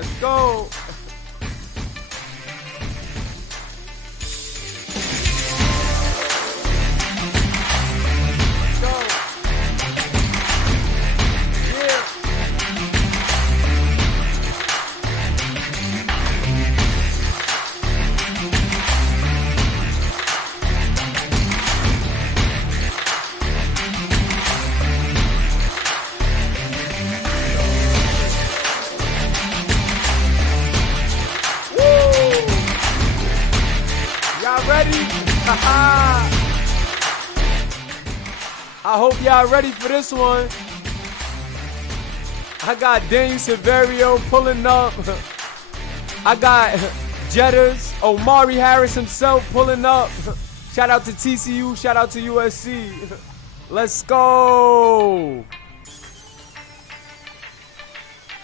Let's go. I hope y'all ready for this one. I got Daniel Severio pulling up. I got Jetters, Omari Harris himself pulling up. Shout out to TCU, shout out to USC. Let's go.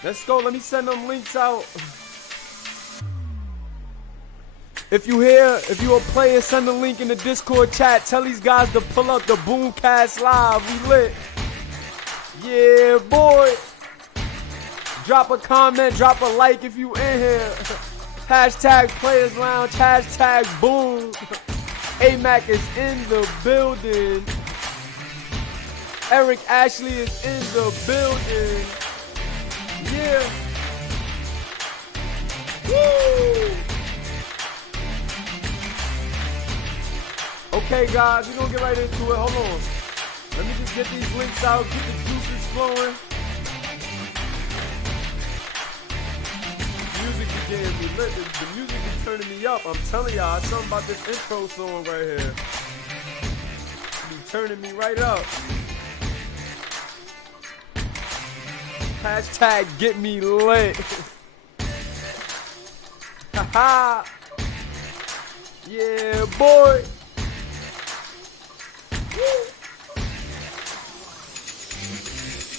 Let's go, let me send them links out. If you a player, send a link in the Discord chat. Tell these guys to pull up the BoomCast live. We lit. Yeah, boy. Drop a comment, drop a like if you in here. Hashtag Players Lounge, hashtag Boom. AMAC is in the building. Eric Ashley is in the building. Yeah. Woo! Okay, guys, we're gonna get right into it. Hold on. Let me just get these links out, get the juices flowing. The music is getting me lit. The music is turning me up. I'm telling y'all, something about this intro song right here. Be turning me right up. Hashtag get me lit. Haha. Yeah, boy.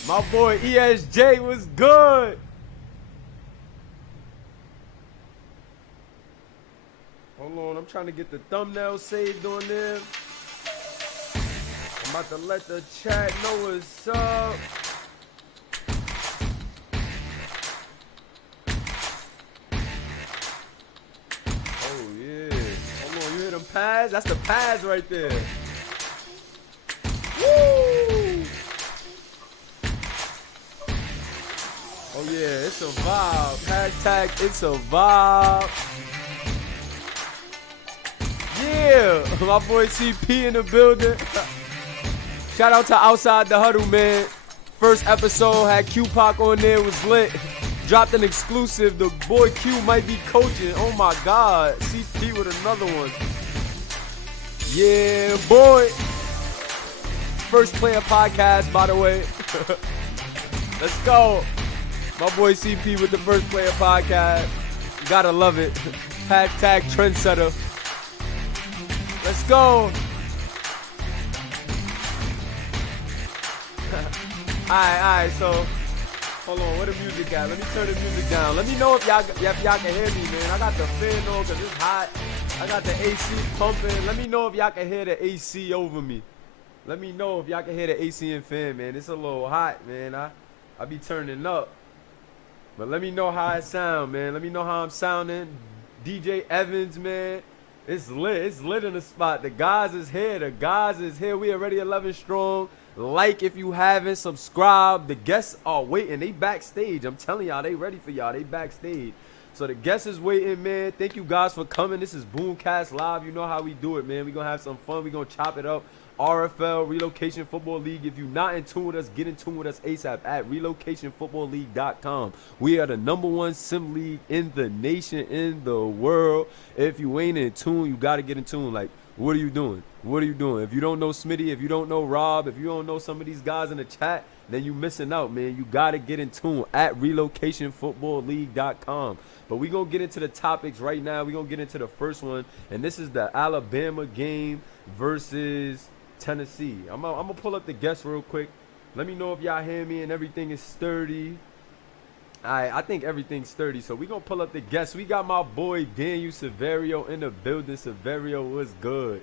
My boy ESJ was good. Hold on, I'm trying to get the thumbnail saved on there. I'm about to let the chat know what's up. Oh yeah. Hold on, you hear them pads? That's the pads right there. Woo! Oh yeah, it's a vibe. Hashtag it's a vibe. Yeah, my boy CP in the building. Shout out to Outside the Huddle, man. First episode had Q-Pac on there, was lit. Dropped an exclusive. The boy Q might be coaching. Oh my God, CP with another one. Yeah, boy. First player podcast, by the way. Let's go. My boy CP with the First Player podcast. You gotta love it. Hashtag trendsetter. Let's go. Alright, so hold on, where the music at? Let me turn the music down. Let me know if y'all can hear me, man. I got the fan on because it's hot. I got the AC pumping. Let me know if y'all can hear the AC over me. Let me know if y'all can hear the AC and fan, man. It's a little hot, man. I be turning up. But let me know how it sound, man. Let me know how I'm sounding. DJ Evans, man. It's lit. It's lit in the spot. The guys is here. The guys is here. We already 11 strong. Like if you haven't. Subscribe. The guests are waiting. They backstage. I'm telling y'all, they ready for y'all. They backstage. So the guest is waiting, man. Thank you guys for coming. This is BoomCast Live. You know how we do it, man. We're going to have some fun. We're going to chop it up. RFL, Relocation Football League. If you're not in tune with us, get in tune with us ASAP at relocationfootballleague.com. We are the #1 sim league in the nation, in the world. If you ain't in tune, you got to get in tune. Like, what are you doing? What are you doing? If you don't know Smitty, if you don't know Rob, if you don't know some of these guys in the chat, then you missing out, man. You got to get in tune at relocationfootballleague.com. But we're going to get into the topics right now. We're going to get into the first one, and this is the Alabama game versus Tennessee. I'm gonna pull up the guests real quick. Let me know if y'all hear me and everything is sturdy. I think everything's sturdy. So we gonna pull up the guests. We got my boy Daniel Severio in the building. Severio, what's good?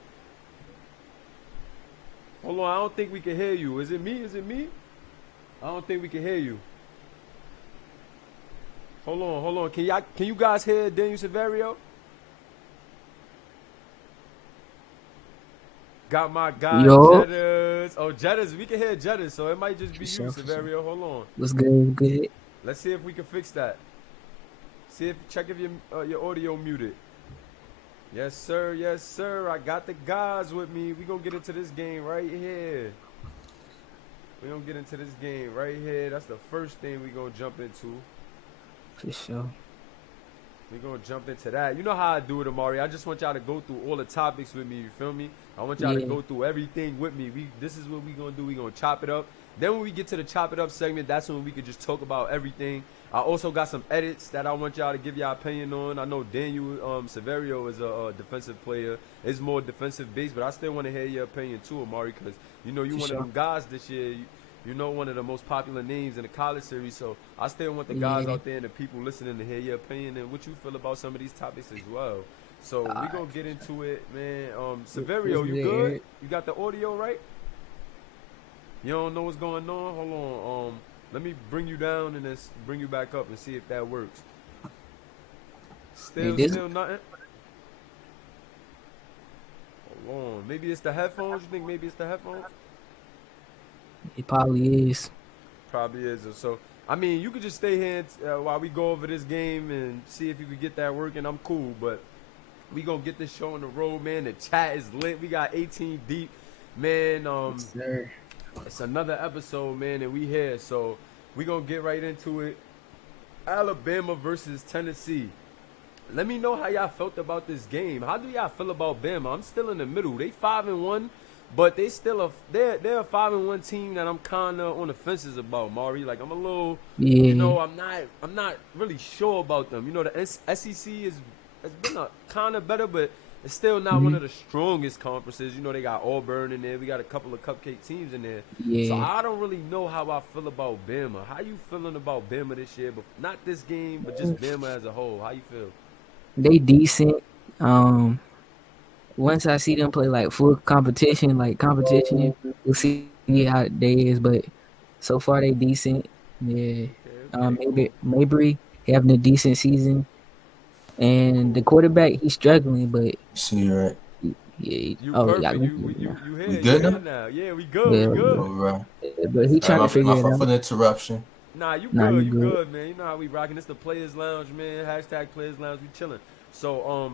Hold on, I don't think we can hear you. Is it me? Is it me? I don't think we can hear you. Hold on. Can you guys hear Daniel Severio? Got my guy Yo, Jettas. Oh, Jettas, we can hear Jettas, so it might just for be you, sure, for sure. Severio. Hold on. What's good? Good. Let's see if we can fix that. Check if your audio muted. Yes, sir. Yes, sir. I got the guys with me. We gonna get into this game right here. We gonna get into this game right here. That's the first thing we gonna jump into. For sure. We gonna jump into that. You know how I do it, Amari. I just want y'all to go through all the topics with me. You feel me? I want y'all to Yeah. go through everything with me. This is what we gonna do. We gonna chop it up. Then when we get to the chop it up segment, that's when we could just talk about everything. I also got some edits that I want y'all to give y'all opinion on. I know Daniel Severio is a defensive player. It's more defensive based, but I still want to hear your opinion too, Amari, because you know you For one sure. of them guys this year. You know one of the most popular names in the college series, so I still want the guys Yeah. out there and the people listening to hear your opinion and what you feel about some of these topics as well. So we Alright. gonna get into it, man. What's Severio, you good, good? Eric? You got the audio right? You don't know what's going on? Hold on. Let me bring you down and then bring you back up and see if that works. Hey, this Still nothing. Hold on. Maybe it's the headphones. You think maybe it's the headphones? it probably is. Probably is. So, I mean, you could just stay here while we go over this game and see if you could get that working. I'm cool, but we gonna get this show on the road, man. The chat is lit. We got 18 deep, man. Yes, sir. It's another episode, man, and we here. So we gonna get right into it. Alabama versus Tennessee. Let me know how y'all felt about this game. How do y'all feel about Bama? I'm still in the middle. They 5-1. But they're a 5-1 team that I'm kind of on the fences about, Mari. Like I'm a little, Yeah. I'm not really sure about them. You know, the SEC has been a kind of better, but it's still not one Hmm. of the strongest conferences. You know, they got Auburn in there. We got a couple of cupcake teams in there. So Yeah. I don't really know how I feel about Bama. How you feeling about Bama this year? But not this game, but just Bama as a whole. How you feel? They decent. Um, Once I see them play like full competition, we'll see how they is. But so far they decent. Yeah. Okay, okay, Maybe cool, Mabry having a decent season, and the cool. quarterback he's struggling, but See, right? yeah. You Oh yeah, perfect. You We here. You good here now? now. Yeah, we good. We yeah, good. All right. but he All right, trying to figure my it fault for out. the interruption. Nah, you Nah, good. you You good. good, man. You know how we rocking. It's the Players Lounge, man. Hashtag Players Lounge. We chilling. So,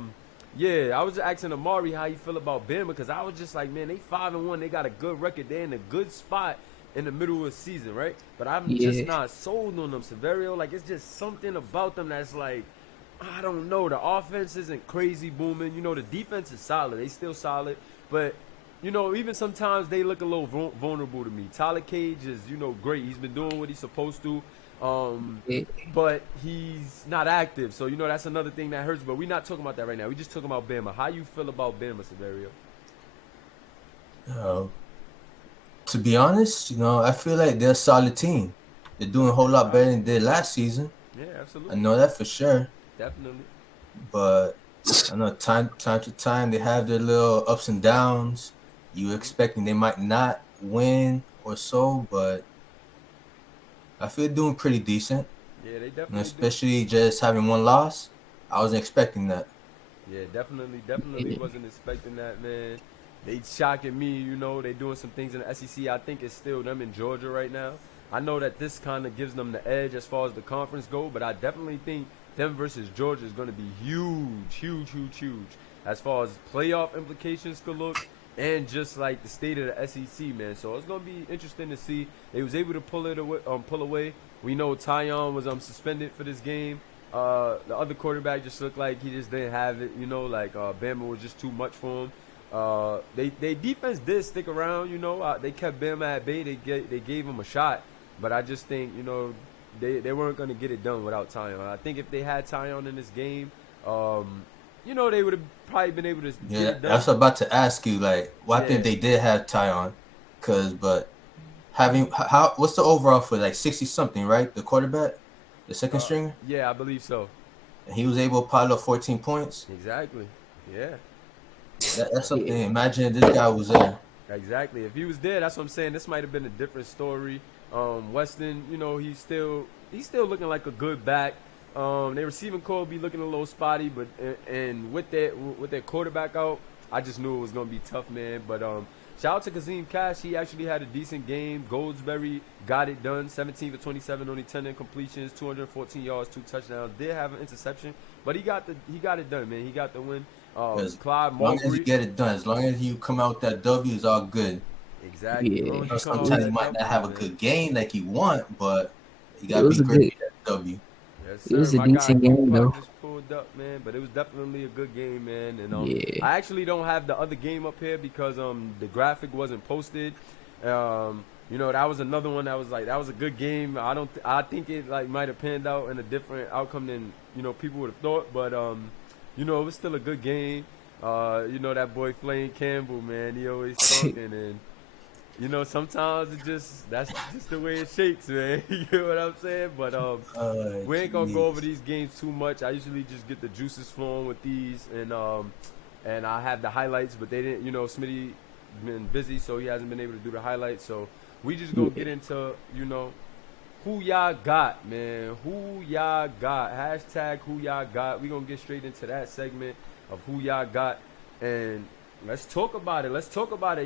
yeah, I was just asking Amari how you feel about Bama because I was just like, man, they 5-1. They got a good record. They're in a good spot in the middle of the season, right? But I'm just Yeah, not sold on them, Severio. Like, it's just something about them that's like, I don't know. The offense isn't crazy booming. You know, the defense is solid. They still solid. But, you know, even sometimes they look a little vulnerable to me. Tyler Cage is, you know, great. He's been doing what he's supposed to. yeah, But he's not active. So, you know, that's another thing that hurts. But we're not talking about that right now. We're just talking about Bama. How you feel about Bama, Severio? Uh, to be honest, I feel like they're a solid team. They're doing a whole lot better than they did last season. Yeah, I absolutely. know that for sure. Definitely. But I know time to time they have their little ups and downs. You expecting they might not win or so, but I feel they're doing pretty decent. Yeah, they And definitely do. especially just having one loss. I wasn't expecting that. Yeah, definitely yeah, wasn't expecting that, man. They shocking me, you know. They doing some things in the SEC. I think it's still them in Georgia right now. I know that this kind of gives them the edge as far as the conference go, but I definitely think them versus Georgia is going to be huge, as far as playoff implications could look, and just like the state of the SEC, man. So it's going to be interesting to see. They was able to pull away. We know Tyon was suspended for this game. The other quarterback just looked like he just didn't have it, you know, like Bama was just too much for him. They defense did stick around, you know. They kept Bama at bay. They gave him a shot, but I just think, you know, they weren't gonna get it done without Tyon. I think if they had Tyon in this game, you know, they would have probably been able to get Yeah, it I was done. about to ask you, like, what if Yeah. they did have Tyon? But having how what's the overall for like 60 something, right? The quarterback, the second stringer, Yeah, I believe so. and he was able to pile up 14 points. Exactly. Yeah. That's something. yeah, Imagine if this guy was there. Exactly. If he was there, that's what I'm saying. This might have been a different story. Weston, you know, he's still looking like a good back. Their receiving core be looking a little spotty, but and with their quarterback out, I just knew it was gonna be tough, man. But shout out to Kazim Cash. He actually had a decent game. Goldsberry got it done. 17 for 27, only 10 incompletions, 214 yards, 2 touchdowns. Did have an interception, but he got it done, man. He got the win. Clyde as long as you Mulberry. get it done, as long as you come out with that W, is all good. Exactly. Yeah. As long as you come out Sometimes with you might that not have a W, man. good game like you want, but you It gotta was be a great good. at that W. Yes, It was sir. a My guy decent game, Tupac though. just pulled up, man. But it was definitely a good game, man. And Yeah. I actually don't have the other game up here because the graphic wasn't posted. You know, that was another one that was a good game. I think it like might have panned out in a different outcome than people would have thought. But it was still a good game. That boy Flame Campbell, man. He always talking and. Sometimes that's just the way it shakes, man. You know what I'm saying? But we ain't gonna go over these games too much. I usually just get the juices flowing with these, and I have the highlights, but they didn't. Smitty been busy, so he hasn't been able to do the highlights. So we just gonna get into who y'all got, man. Who y'all got? Hashtag who y'all got. We gonna get straight into that segment of who y'all got, and let's talk about it.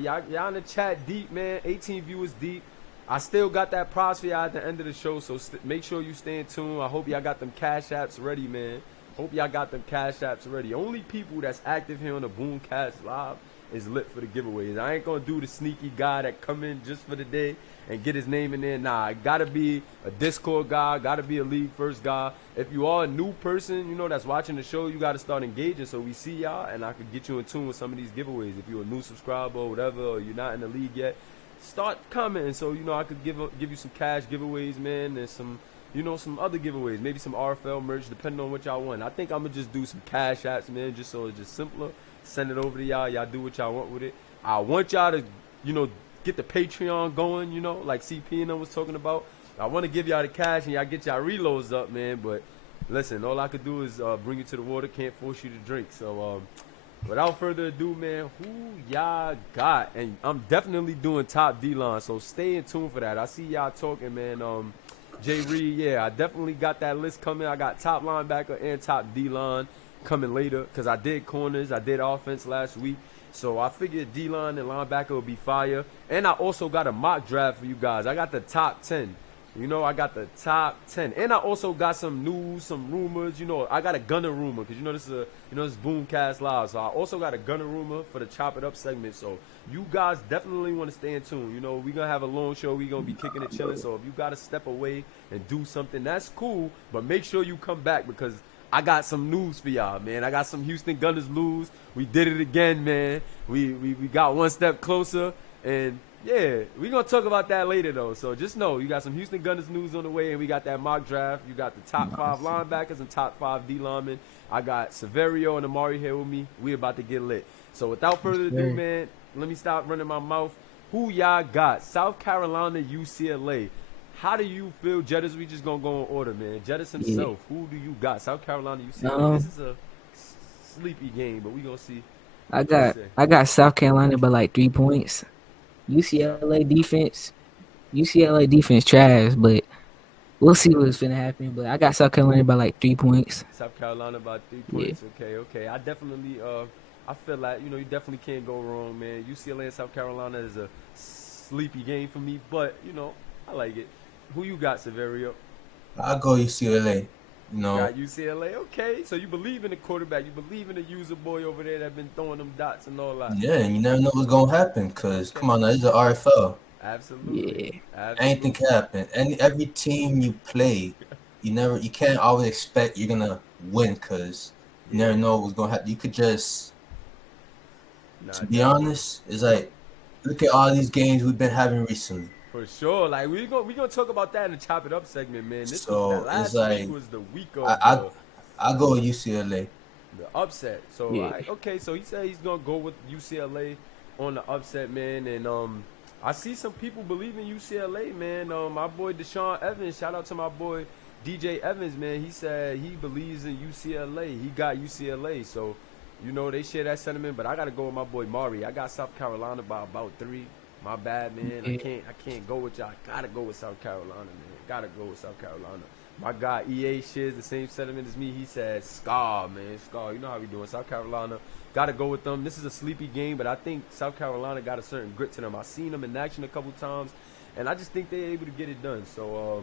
Y'all in the chat deep, man. 18 viewers deep. I still got that prize for y'all at the end of the show, so make sure you stay in tune. I hope y'all got them cash apps ready, man. Only people that's active here on the BoomCast Live is lit for the giveaways. I ain't gonna do the sneaky guy that come in just for the day and get his name in there. Nah, it gotta be a Discord guy, gotta be a league first guy. If you are a new person, that's watching the show, you gotta start engaging so we see y'all and I could get you in tune with some of these giveaways. If you're a new subscriber or whatever, or you're not in the league yet, start commenting so I could give you some cash giveaways, man, and some other giveaways, maybe some RFL merch, depending on what y'all want. I think I'm gonna just do some cash apps, man, just so it's just simpler. Send it over to y'all. Y'all do what y'all want with it. I want y'all to, get the Patreon going, like CP and I was talking about. I want to give y'all the cash and y'all get y'all reloads up, man. But listen, all I could do is bring you to the water. Can't force you to drink. So without further ado, man, who y'all got? And I'm definitely doing top D-line, so stay in tune for that. I see y'all talking, man. Jay Reed, yeah, I definitely got that list coming. I got top linebacker and top D-line coming later because I did corners, I did offense last week. So I figured D-line and linebacker would be fire. And I also got a mock draft for you guys. I got the top 10. I got the top 10. And I also got some news, some rumors. I got a gunner rumor because this is this is BoomCast Live. So I also got a gunner rumor for the Chop It Up segment. So you guys definitely want to stay in tune. We're going to have a long show. We're going to be kicking it, chilling. So if you got to step away and do something, that's cool. But make sure you come back because I got some news for y'all, man. I got some Houston Gunners news. We did it again, man. We got one step closer. And, yeah, we're going to talk about that later, though. So just know you got some Houston Gunners news on the way, and we got that mock draft. You got the top 5 linebackers and top 5 D-linemen. I got Severio and Amari here with me. We about to get lit. So without further ado, man, let me stop running my mouth. Who y'all got? South Carolina, UCLA. How do you feel, Jettis? We just gonna go in order, man. Jettis himself. Yeah. Who do you got? South Carolina, UCLA. This is a sleepy game, but we gonna see. I got South Carolina by like 3 points. UCLA defense trash, but we'll see what's gonna happen. But I got South Carolina by like 3 points. South Carolina by 3 points. Yeah. Okay. I definitely I feel like you definitely can't go wrong, man. UCLA and South Carolina is a sleepy game for me, but I like it. Who you got, Severio? I'll go UCLA. You got UCLA, okay. So you believe in the quarterback. You believe in the user boy over there that been throwing them dots and all that. Yeah, you never know what's going to happen because, come on now, it's an RFL. Absolutely. Yeah. Absolutely. Anything can happen. Every team you play, you can't always expect you're going to win because you never know what's going to happen. You could just, to be honest, it's like, look at all these games we've been having recently. For sure, like we gonna talk about that in the Chop It Up segment, man. Last week was the week of I go with UCLA. The upset. So yeah. Okay, so he said he's gonna go with UCLA on the upset, man. And I see some people believe in UCLA, man. My boy Deshaun Evans, shout out to my boy DJ Evans, man. He said he believes in UCLA. He got UCLA, so they share that sentiment. But I gotta go with my boy Mari. I got South Carolina by about 3. My bad, man. I can't go with y'all. Gotta go with South Carolina, man. Gotta go with South Carolina. My guy EA shares the same sentiment as me. He said, Scar, man. Scar, you know how we doing. South Carolina, got to go with them. This is a sleepy game, but I think South Carolina got a certain grit to them. I've seen them in action a couple times, and I just think they're able to get it done. So,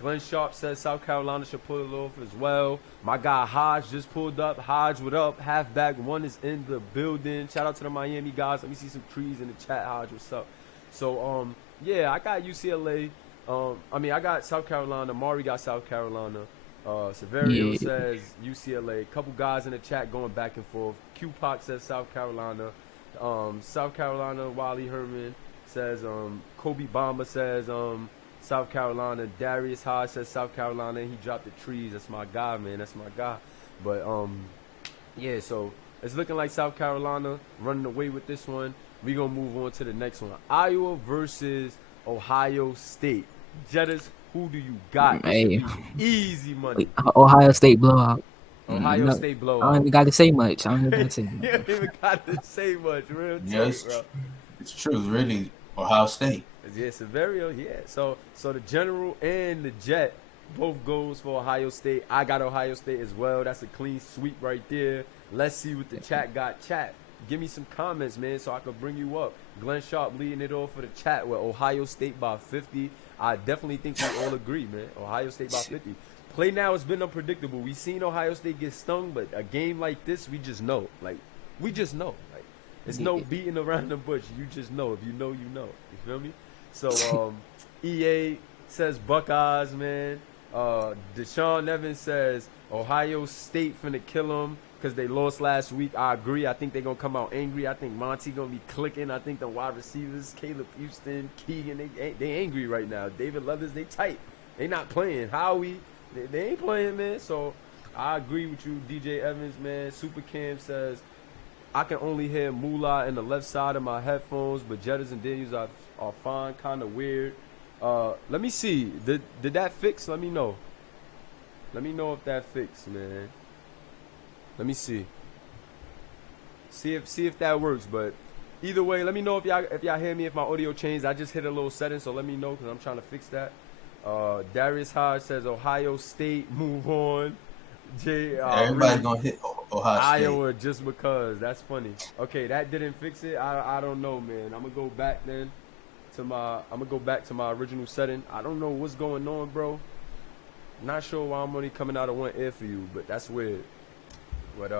Glenn Sharp says South Carolina should pull it off as well. My guy Hodge just pulled up. Hodge, what up? Halfback one is in the building. Shout out to the Miami guys. Let me see some trees in the chat. Hodge, what's up? So, yeah, I got UCLA. I got South Carolina. Mari got South Carolina. Severio says UCLA. Couple guys in the chat going back and forth. Q-Pac says South Carolina. South Carolina, Wally Herman says, Kobe Bamba says, South Carolina. Darius Hodge says South Carolina. He dropped the trees. That's my guy, man. That's my guy. But, yeah, so it's looking like South Carolina running away with this one. We're going to move on to the next one. Iowa versus Ohio State. Jettas, who do you got? Hey. Easy money. Ohio State blowout. Ohio State blowout. I don't even got to say much. You don't even got to say much. Real yes, bro. It's true. Really, Ohio State. Yeah, Severio, yeah. So the General and the Jet both goes for Ohio State. I got Ohio State as well. That's a clean sweep right there. Let's see what the chat got. Chat, give me some comments, man, so I can bring you up. Glenn Sharp leading it off for the chat with Ohio State by 50. I definitely think we all agree, man. Ohio State by 50. Play now has been unpredictable. We've seen Ohio State get stung, but a game like this, we just know. Like, we just know. Like, there's no beating around the bush. You just know. If you know, you know. You feel me? So, EA says Buckeyes, man. Deshaun Evans says Ohio State finna kill them because they lost last week. I agree. I think they're going to come out angry. I think Monty going to be clicking. I think the wide receivers, Caleb Houston, Keegan, they angry right now. David Leathers, they tight. They not playing. Howie, they ain't playing, man. So, I agree with you, DJ Evans, man. Super Cam says, I can only hear Moolah in the left side of my headphones, but Jettas and Daniels are fine, kind of weird. Let me see. Did that fix? Let me know. Let me know if that fixed, man. Let me see. See if that works. But either way, let me know if y'all hear me, if my audio changed. I just hit a little setting, so let me know because I'm trying to fix that. Darius Hodge says Ohio State, move on. Everybody's gonna hit Ohio State. Iowa just because. That's funny. Okay, that didn't fix it. I don't know, man. I'm gonna go back then to my original setting. I don't know what's going on, bro. Not sure why I'm only coming out of one ear for you, but that's weird. But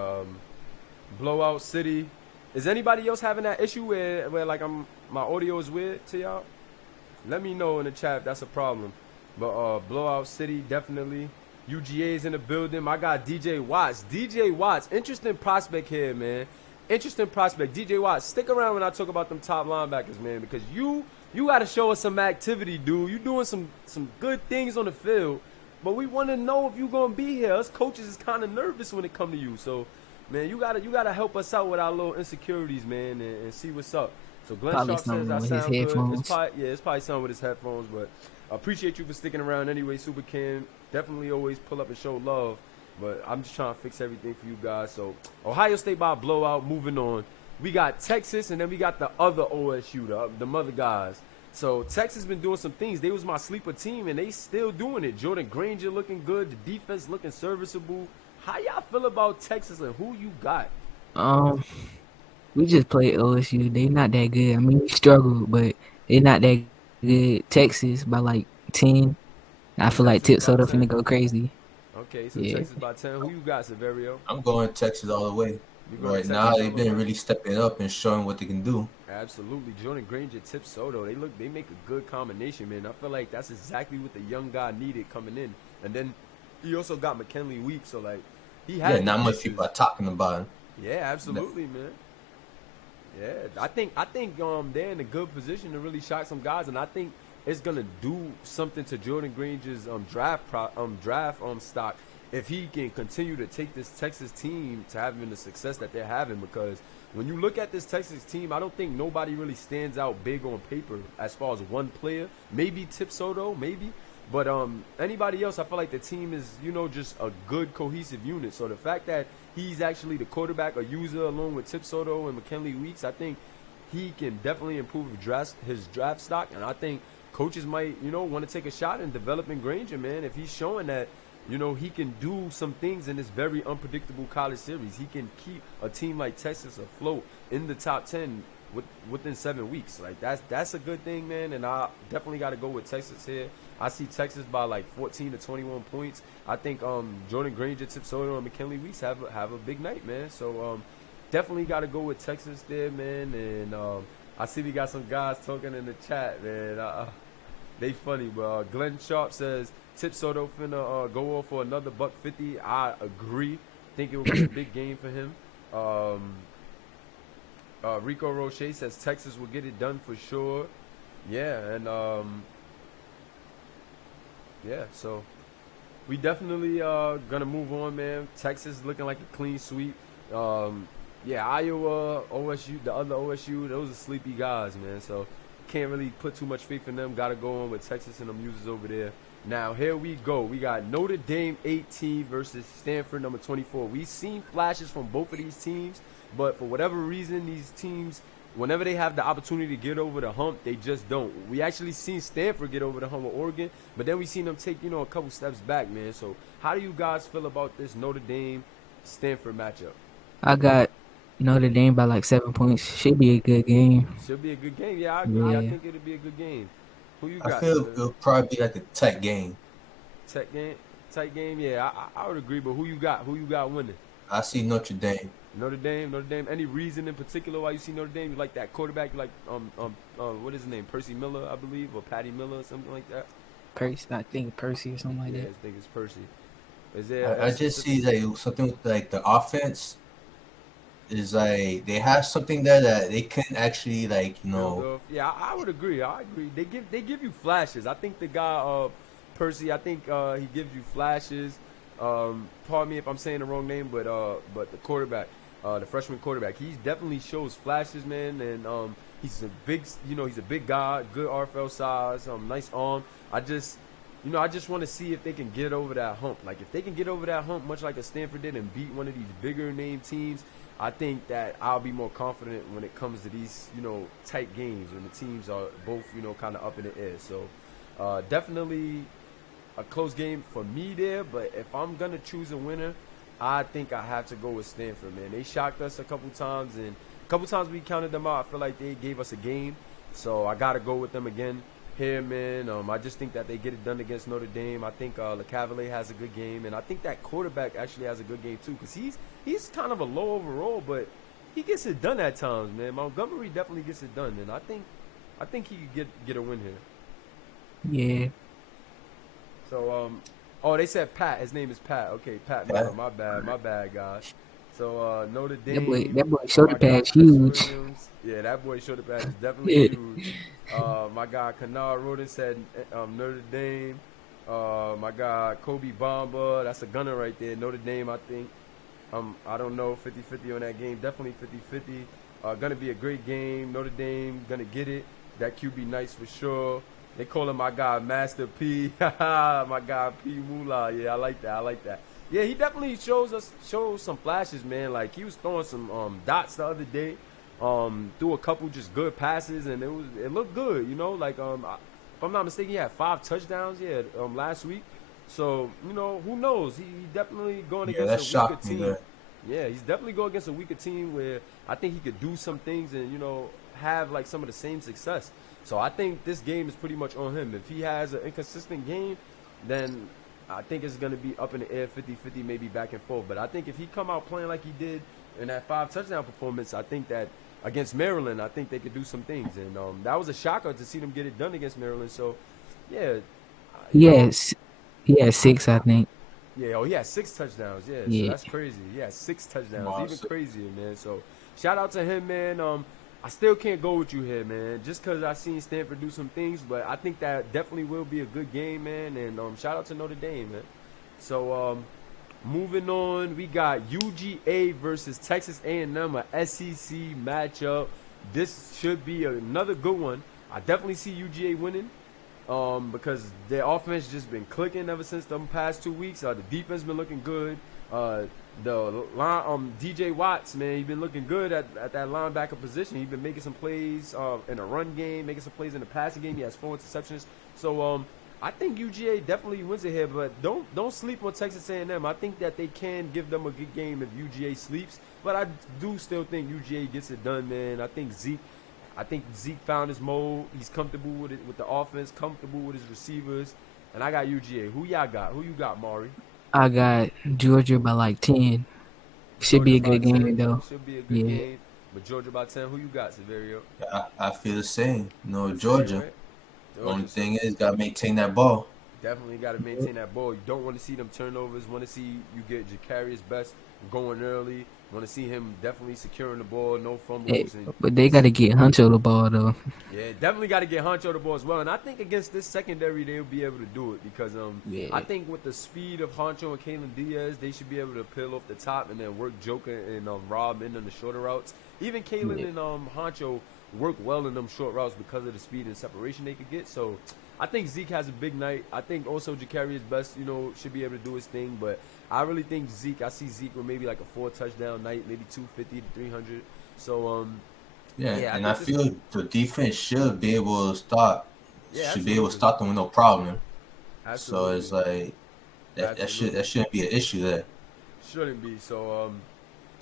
Blowout City. Is anybody else having that issue where like my audio is weird to y'all? Let me know in the chat if that's a problem. But Blowout City, definitely. UGA's in the building. I got DJ Watts. DJ Watts, interesting prospect here, man. Interesting prospect. DJ Watts, stick around when I talk about them top linebackers, man, because you got to show us some activity, dude. You doing some good things on the field, but we want to know if you going to be here. Us coaches is kind of nervous when it come to you. So, man, you gotta help us out with our little insecurities, man, and see what's up. So Glenn Sharp says I sound good. It's probably something with his headphones, but I appreciate you for sticking around anyway, Super Kim. Definitely always pull up and show love, but I'm just trying to fix everything for you guys. So Ohio State by blowout. Moving on, we got Texas, and then we got the other OSU, the mother guys. So Texas been doing some things. They was my sleeper team, and they still doing it. Jordan Granger looking good. The defense looking serviceable. How y'all feel about Texas and who you got? We just played OSU. They not that good. I mean, we struggled, but they not that good. Texas by like 10. I feel like Tip Soda finna go crazy. Okay, so yeah. Texas by 10. Who you got, Severio? I'm going Texas all the way. Right now, they've been really stepping up and showing what they can do. Absolutely. Jordan Granger, Tip Soto, they make a good combination, man. I feel like that's exactly what the young guy needed coming in. And then he also got McKinley Weeks, so like he had not much people are talking about him. Yeah, absolutely, man. Yeah, I think they're in a good position to really shock some guys, and I think it's gonna do something to Jordan Granger's draft stock if he can continue to take this Texas team to having the success that they're having. Because when you look at this Texas team, I don't think nobody really stands out big on paper as far as one player. Maybe Tip Soto, maybe. But anybody else, I feel like the team is, just a good cohesive unit. So the fact that he's actually the quarterback, a user along with Tip Soto and McKinley Weeks, I think he can definitely improve his draft stock. And I think coaches might, want to take a shot in developing Granger, man. If he's showing that, he can do some things in this very unpredictable college series. He can keep a team like Texas afloat in the top 10 within 7 weeks. Like, that's a good thing, man, and I definitely got to go with Texas here. I see Texas by like 14 to 21 points. I think Jordan Granger, Tip Soto, and McKinley Weeks have a big night, man. So definitely got to go with Texas there, man. And I see we got some guys talking in the chat, man. They funny, but Glenn Sharp says Tip Soto finna go off for another $150. I agree. Think it will be a big game for him. Rico Roche says Texas will get it done for sure. Yeah, and so we definitely gonna move on, man. Texas looking like a clean sweep. Iowa, OSU, the other OSU, those are sleepy guys, man. So can't really put too much faith in them. Gotta go on with Texas and them users over there. Now here we go. We got Notre Dame 18 versus Stanford number 24. We've seen flashes from both of these teams, but for whatever reason, these teams, whenever they have the opportunity to get over the hump, they just don't. We actually seen Stanford get over the hump with Oregon, but then we seen them take, a couple steps back, man. So how do you guys feel about this Notre Dame-Stanford matchup? I got Notre Dame by like 7 points. Should be a good game. Should be a good game. Yeah, I agree. Yeah. I think it'll be a good game. Who you got? I feel it'll probably be like a tight game. Tight game. Yeah, I would agree. But who you got? Who you got winning? I see Notre Dame. Notre Dame. Any reason in particular why you see Notre Dame? You like that quarterback? You like what is his name? Percy Miller, I believe, or Patty Miller, or something like that. Percy, I think Percy or something like that. I think it's Percy. Is there? I just see like something with like the offense. Is like they have something there that they can actually Yeah, I would agree. I agree. They give you flashes. I think the guy Percy, I think he gives you flashes. Pardon me if I'm saying the wrong name, but the quarterback, the freshman quarterback, he definitely shows flashes, man. And he's a big guy, good RFL size, nice arm. I just want to see if they can get over that hump. Like if they can get over that hump, much like a Stanford did, and beat one of these bigger name teams, I think that I'll be more confident when it comes to these, tight games when the teams are both, kind of up in the air. So definitely a close game for me there. But if I'm going to choose a winner, I think I have to go with Stanford, man. They shocked us a couple times, and a couple times we counted them out. I feel like they gave us a game. So I got to go with them again here, man. I just think that they get it done against Notre Dame. I think LeCavalier has a good game, and I think that quarterback actually has a good game too, because he's kind of a low overall, but he gets it done at times, man. Montgomery definitely gets it done, and I think he could get a win here. Yeah. So they said Pat. His name is Pat. Okay, Pat. My bad, guys. So Notre Dame. That boy shoulder pad's huge. Yeah, that boy shoulder pad is definitely huge. My guy Kennard Roden said Notre Dame. My guy Kobe Bamba, that's a gunner right there. Notre Dame, I think. I don't know, 50-50 on that game. Definitely 50-50. Gonna be a great game. Notre Dame gonna get it. That QB nice for sure. They call him my guy Master P. My guy P Moolah. Yeah, I like that. Yeah, he definitely shows some flashes, man. Like he was throwing some dots the other day. Threw a couple just good passes, and it looked good, Like if I'm not mistaken, he had 5 touchdowns, last week. So who knows? He definitely going against a weaker team. Yeah, he's definitely going against a weaker team where I think he could do some things and have like some of the same success. So I think this game is pretty much on him. If he has an inconsistent game, then I think it's going to be up in the air, 50-50, maybe back and forth. But I think if he come out playing like he did in that 5 touchdown performance, I think that against Maryland, I think they could do some things. And that was a shocker to see them get it done against Maryland. So, yeah. Yes. He had 6, I think. Yeah, he had 6 touchdowns. Yeah, yeah. So that's crazy. He had 6 touchdowns. Wow. Even crazier, man. So, shout out to him, man. I still can't go with you here, man, just because I seen Stanford do some things. But I think that definitely will be a good game, man. And shout out to Notre Dame, man. So, moving on, we got UGA versus Texas A&M, a SEC matchup. This should be another good one. I definitely see UGA winning. because their offense just been clicking ever since the past 2 weeks. The defense been looking good. The line, DJ Watts, man, he been looking good at that linebacker position. He been making some plays in a run game, making some plays in the passing game. He has 4 interceptions. So I think UGA definitely wins it here, but don't sleep on Texas A&M. I think that they can give them a good game if UGA sleeps, but I do still think UGA gets it done, man. I think Zeke found his mode. He's comfortable with it, with the offense, comfortable with his receivers, and I got UGA. Who y'all got? Who you got, Maury? I got Georgia by like 10. Should be a good game though. Should be a good game. But Georgia by 10. Who you got, Severio? I feel the same. The Georgia. same, right? The only thing is, gotta maintain that ball. Definitely got to maintain that ball. You don't want to see them turnovers. Want to see you get Jacarius Best going early. Want to see him definitely securing the ball, no fumbles. But they got to get Huncho the ball though. Yeah, definitely got to get Huncho the ball as well. And I think against this secondary, they'll be able to do it because I think with the speed of Huncho and Kalen Diaz, they should be able to peel off the top and then work Joker and Rob in on the shorter routes. Even Kalen and Huncho work well in them short routes because of the speed and separation they could get. So I think Zeke has a big night. I think also Jacarius Best, should be able to do his thing. But I really think I see Zeke with maybe like a 4-touchdown night, maybe 250 to 300. So, and I feel the defense should be able to stop. Yeah, should be able to stop them with no problem. Absolutely. So it's like that shouldn't be an issue there. Shouldn't be. So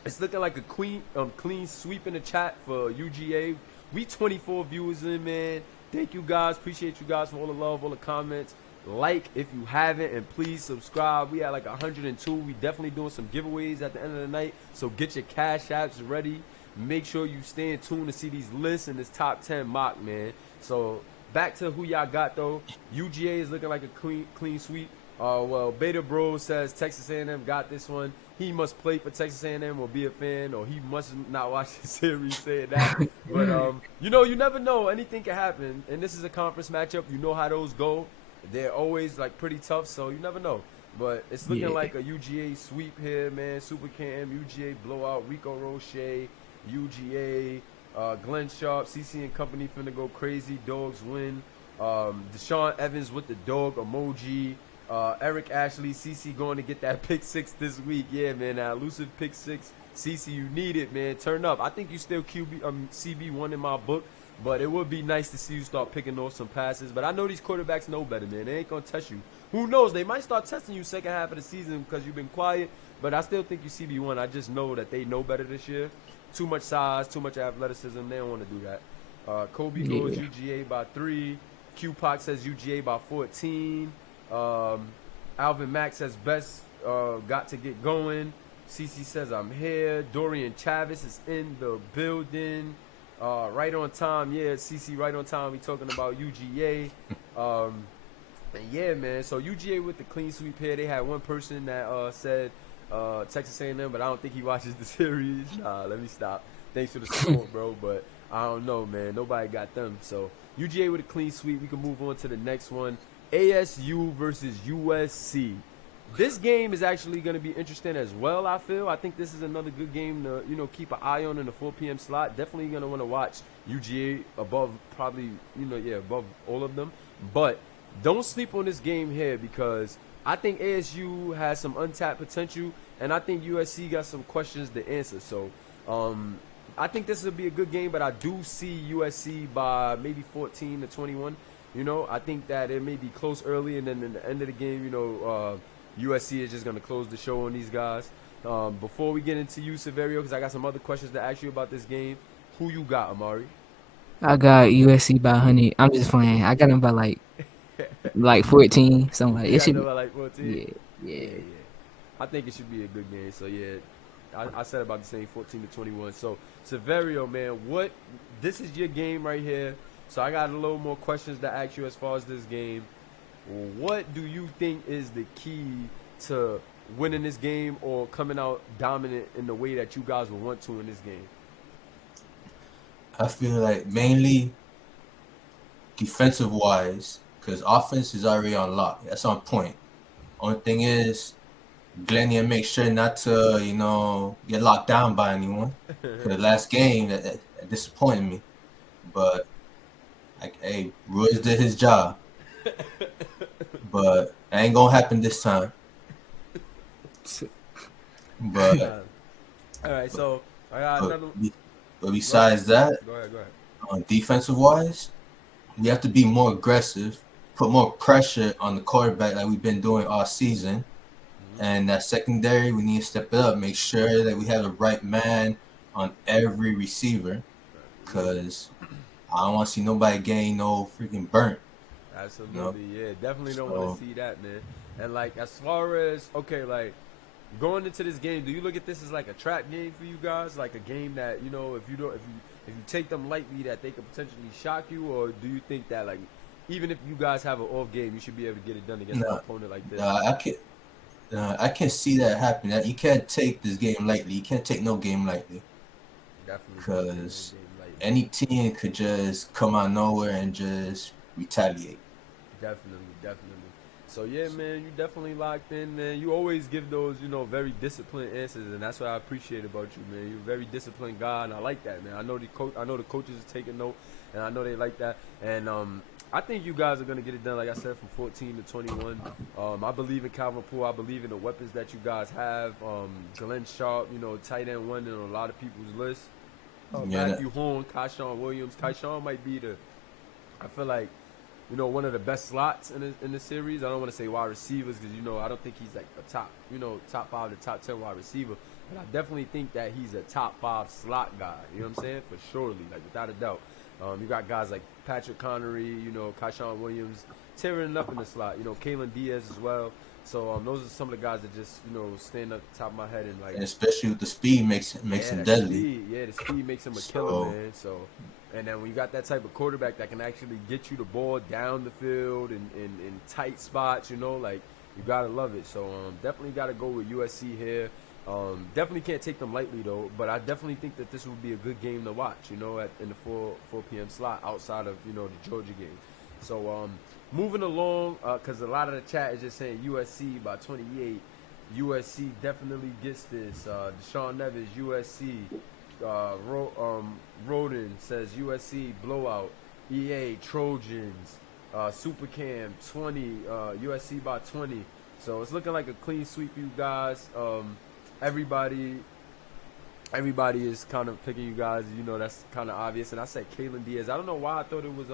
it's looking like a clean sweep in the chat for UGA. We 24 viewers in, man. Thank you guys. Appreciate you guys for all the love, all the comments. Like if you haven't, and please subscribe. We had like 102. We definitely doing some giveaways at the end of the night. So get your cash apps ready. Make sure you stay in tune to see these lists and this top 10 mock, man. So back to who y'all got though. UGA is looking like a clean sweep. Well, Beta Bro says Texas A&M got this one. He must play for Texas A&M or be a fan, or he must not watch the series saying that. But, you never know. Anything can happen. And this is a conference matchup. You know how those go. They're always, like, pretty tough, so you never know. But it's looking like a UGA sweep here, man. Super Cam, UGA blowout, Rico Roche, UGA, Glenn Sharp, CC and company finna go crazy. Dogs win. Deshaun Evans with the dog emoji. Eric Ashley, CC going to get that pick 6 this week. Yeah, man, elusive pick 6. CC, you need it, man. Turn up. I think you still CB1 in my book, but it would be nice to see you start picking off some passes. But I know these quarterbacks know better, man. They ain't going to test you. Who knows? They might start testing you second half of the season because you've been quiet, but I still think you CB1. I just know that they know better this year. Too much size, too much athleticism. They don't want to do that. Kobe goes UGA by 3. Q-Pac says UGA by 14. Alvin Mack says Best got to get going. CC says I'm here. Dorian Chavis is in the building. Right on time. Yeah, CC right on time. We talking about UGA. And yeah, man. So UGA with the clean sweep here. They had one person that said Texas A&M, but I don't think he watches the series. Let me stop. Thanks for the support, bro. But I don't know, man. Nobody got them. So UGA with a clean sweep. We can move on to the next one. ASU versus USC. This game is actually going to be interesting as well, I feel. I think this is another good game to, keep an eye on in the 4 p.m. slot. Definitely going to want to watch UGA above probably, above all of them. But don't sleep on this game here because I think ASU has some untapped potential, and I think USC got some questions to answer. So I think this will be a good game, but I do see USC by maybe 14 to 21. I think that it may be close early, and then in the end of the game, USC is just going to close the show on these guys. Before we get into you, Severio, because I got some other questions to ask you about this game, who you got, Amari? I got USC by 100. I'm just playing. I got them by like 14. Something like it should be. Like 14? Yeah. I think it should be a good game. So yeah, I said about the same 14 to 21. So Severio, man, this is your game right here. So I got a little more questions to ask you as far as this game. What do you think is the key to winning this game or coming out dominant in the way that you guys would want to in this game? I feel like mainly defensive-wise, because offense is already on lock. That's on point. Only thing is, Glenn make sure not to, get locked down by anyone. For the last game, that disappointed me. But Royce did his job. but it ain't gonna happen this time. But All right, so I got but, another. but Go ahead. besides that, Go ahead. Go ahead. defensive wise, we have to be more aggressive, put more pressure on the quarterback like we've been doing all season. And that secondary, we need to step it up, make sure that we have the right man on every receiver, because I don't want to see nobody getting no freaking burnt. You know? Absolutely, yeah. Definitely don't want to So see that, man. And like, as far as okay, like going into this game, do you look at this as like a trap game for you guys, like a game that if you don't, if you take them lightly, that they could potentially shock you, or do you think that like even if you guys have an off game, you should be able to get it done against an no, opponent like this? no, I can't see that happening. You can't take this game lightly. You can't take no game lightly, Definitely can't take no because game lightly. any team could just come out of nowhere and just retaliate. Definitely, definitely. So yeah, man, you definitely locked in, man. You always give those, very disciplined answers, and that's what I appreciate about you, man. You're a very disciplined guy, and I like that, man. I know the coaches are taking note, and I know they like that. And I think you guys are gonna get it done, like I said, from 14 to 21. I believe in Calvin Poole. I believe in the weapons that you guys have. Glenn Sharp, tight end one in a lot of people's list. Yeah, Matthew Horn, Kyshawn Williams. Kyshawn might be I feel like one of the best slots in the series. I don't want to say wide receivers because I don't think he's like a top 5 to top 10 wide receiver, but I definitely think that he's a top 5 slot guy. You know what I'm saying? For surely, like without a doubt. You got guys like Patrick Connery, Kyshawn Williams, tearing it up in the slot. Kalen Diaz as well. So those are some of the guys that just stand up the top of my head and like. and especially with the speed makes him deadly. The speed makes him a killer, man. So, and then when you got that type of quarterback that can actually get you the ball down the field in tight spots, like you gotta love it. So definitely gotta go with USC here. Definitely can't take them lightly though, but I definitely think that this would be a good game to watch. In the 4 p.m. slot outside of the Georgia game. So moving along, because a lot of the chat is just saying USC by 28. USC definitely gets this. Deshaun Nevis, USC. Roden says USC blowout. EA Trojans. Supercam 20. USC by 20. So it's looking like a clean sweep for you guys. Everybody is kind of picking you guys. That's kind of obvious. And I said Kalen Diaz. I don't know why I thought it was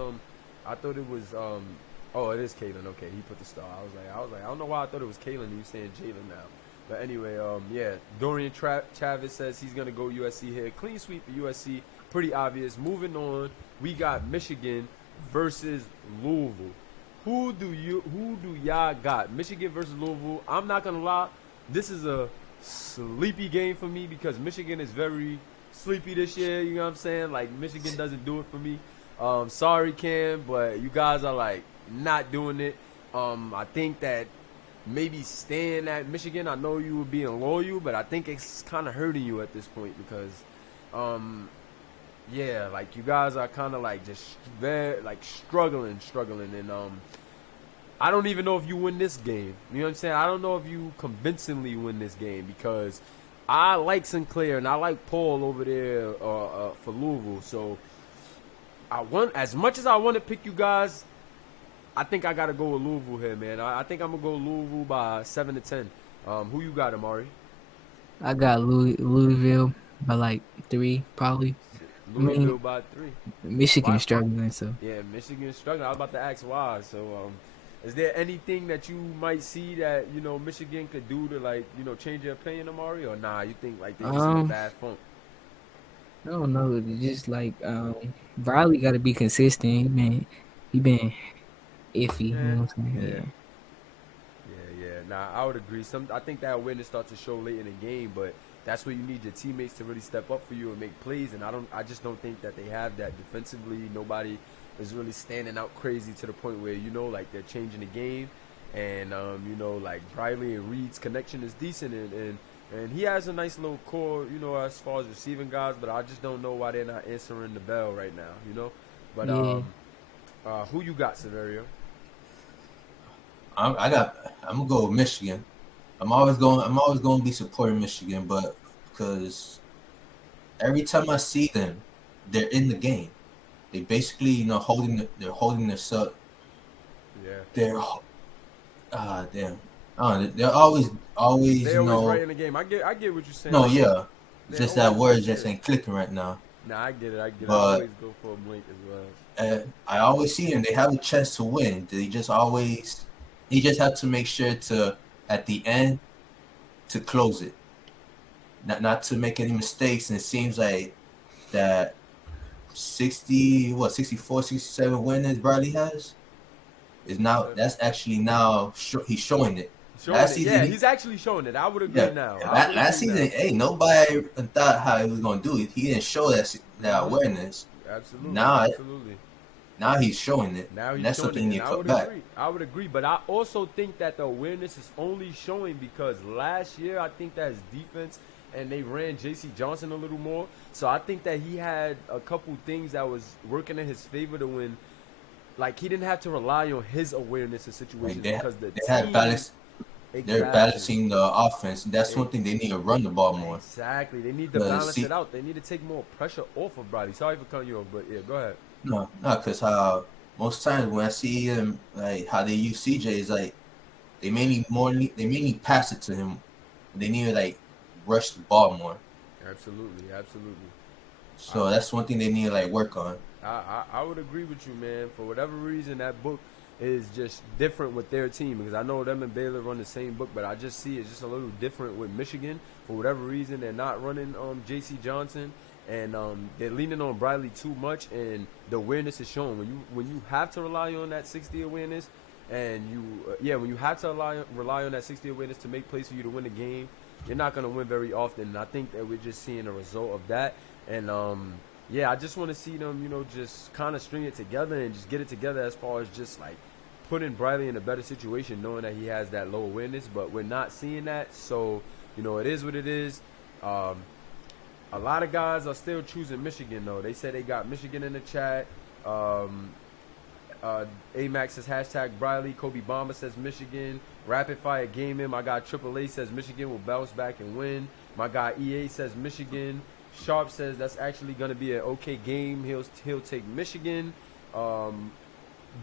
oh, it is Kalen. Okay, he put the star. I was like, I don't know why I thought it was Kalen. He's saying Jalen now. But anyway, yeah. Dorian Travis says he's gonna go USC here. Clean sweep for USC. Pretty obvious. Moving on, we got Michigan versus Louisville. Who do y'all got? Michigan versus Louisville. I'm not gonna lie. This is a sleepy game for me because Michigan is very sleepy this year. You know what I'm saying? Like Michigan doesn't do it for me. Sorry, Cam, but you guys are like not doing it. I think that maybe staying at Michigan, I know you were being loyal, but I think it's kind of hurting you at this point because, yeah, like you guys are kind of like just very like struggling, and I don't even know if you win this game. You know what I'm saying? I don't know if you convincingly win this game because I like Sinclair and I like Paul over there for Louisville. So I want, as much as I want to pick you guys, I think I gotta go with Louisville here, man. I think I'm gonna go Louisville by 7 to 10. Who you got, Amari? I got Louisville by like 3, probably. Louisville by 3. Michigan Why? struggling, so. Yeah, Michigan struggling. I was about to ask why. So, is there anything that you might see that Michigan could do to like change your opinion, Amari, or nah? You think like they just in a bad funk? I don't know. It's just like Riley got to be consistent. He been iffy. You know what I'm saying? Yeah. Nah, I would agree. I think that awareness starts to show late in the game, but that's where you need your teammates to really step up for you and make plays. And I just don't think that they have that defensively. Nobody is really standing out crazy to the point where like they're changing the game. And like Riley and Reed's connection is decent, and he has a nice little core, as far as receiving guys. But I just don't know why they're not answering the bell right now, But who you got, Severio? I'm gonna go with Michigan. I'm always going to be supporting Michigan, but because every time I see them, they're in the game. They basically, they're holding themselves. Yeah. Damn. They're always, They always right in the game. I get what you're saying. no, Like yeah. It's they're just that always word right just there. ain't clicking right now. Nah, I get it. I get it. I But always go for a blink as well. I always see them. They have a chance to win. He just have to make sure to at the end to close it, not to make any mistakes. And it seems like that 64, 67 winners Bradley has is now Yeah. that's actually now he's showing it. Showing Last it. Yeah, season, he's actually showing it. I would agree yeah, now. I would last agree season, now. hey, nobody thought how he was gonna do it. He didn't show that Hmm. awareness. Absolutely. Now, Absolutely. now he's showing it, Now and he's that's showing something it, you and need to I cut would back. agree. I would agree, but I also think that the awareness is only showing because last year I think that his defense and they ran J.C. Johnson a little more. So I think that he had a couple things that was working in his favor to win. Like he didn't have to rely on his awareness in Like situations because the they had team balance. They're exactly. balancing the offense. That's one thing they need to run the ball more. Exactly. They need to Cause balance it see, out. They need to take more pressure off of Bradley. Sorry for cutting you off, but yeah, go ahead. no, cause how most times when I see him, like how they use CJ is like they mainly pass it to him. They need to like rush the ball more. Absolutely, absolutely. I, So that's one thing they need to like work on. I would agree with you, man. For whatever reason, that book is just different with their team because I know them and Baylor run the same book, but I just see it's just a little different with Michigan. For whatever reason, they're not running J.C. Johnson, and they're leaning on Bradley too much, and the awareness is shown when you have to rely on that 60 awareness, and when you have to rely on that 60 awareness to make plays for you to win the game, you're not gonna win very often. And I think that we're just seeing a result of that, and yeah, I just want to see them, just kind of string it together and just get it together as far as just like putting Bradley in a better situation, knowing that he has that low awareness. But we're not seeing that, so it is what it is. A lot of guys are still choosing Michigan though. They said they got Michigan in the chat. Amax says hashtag Briley. Kobe Bomber says Michigan. Rapid Fire Gaming. My guy AAA says Michigan will bounce back and win. My guy EA says Michigan. Sharp says that's actually going to be an okay game. He'll take Michigan.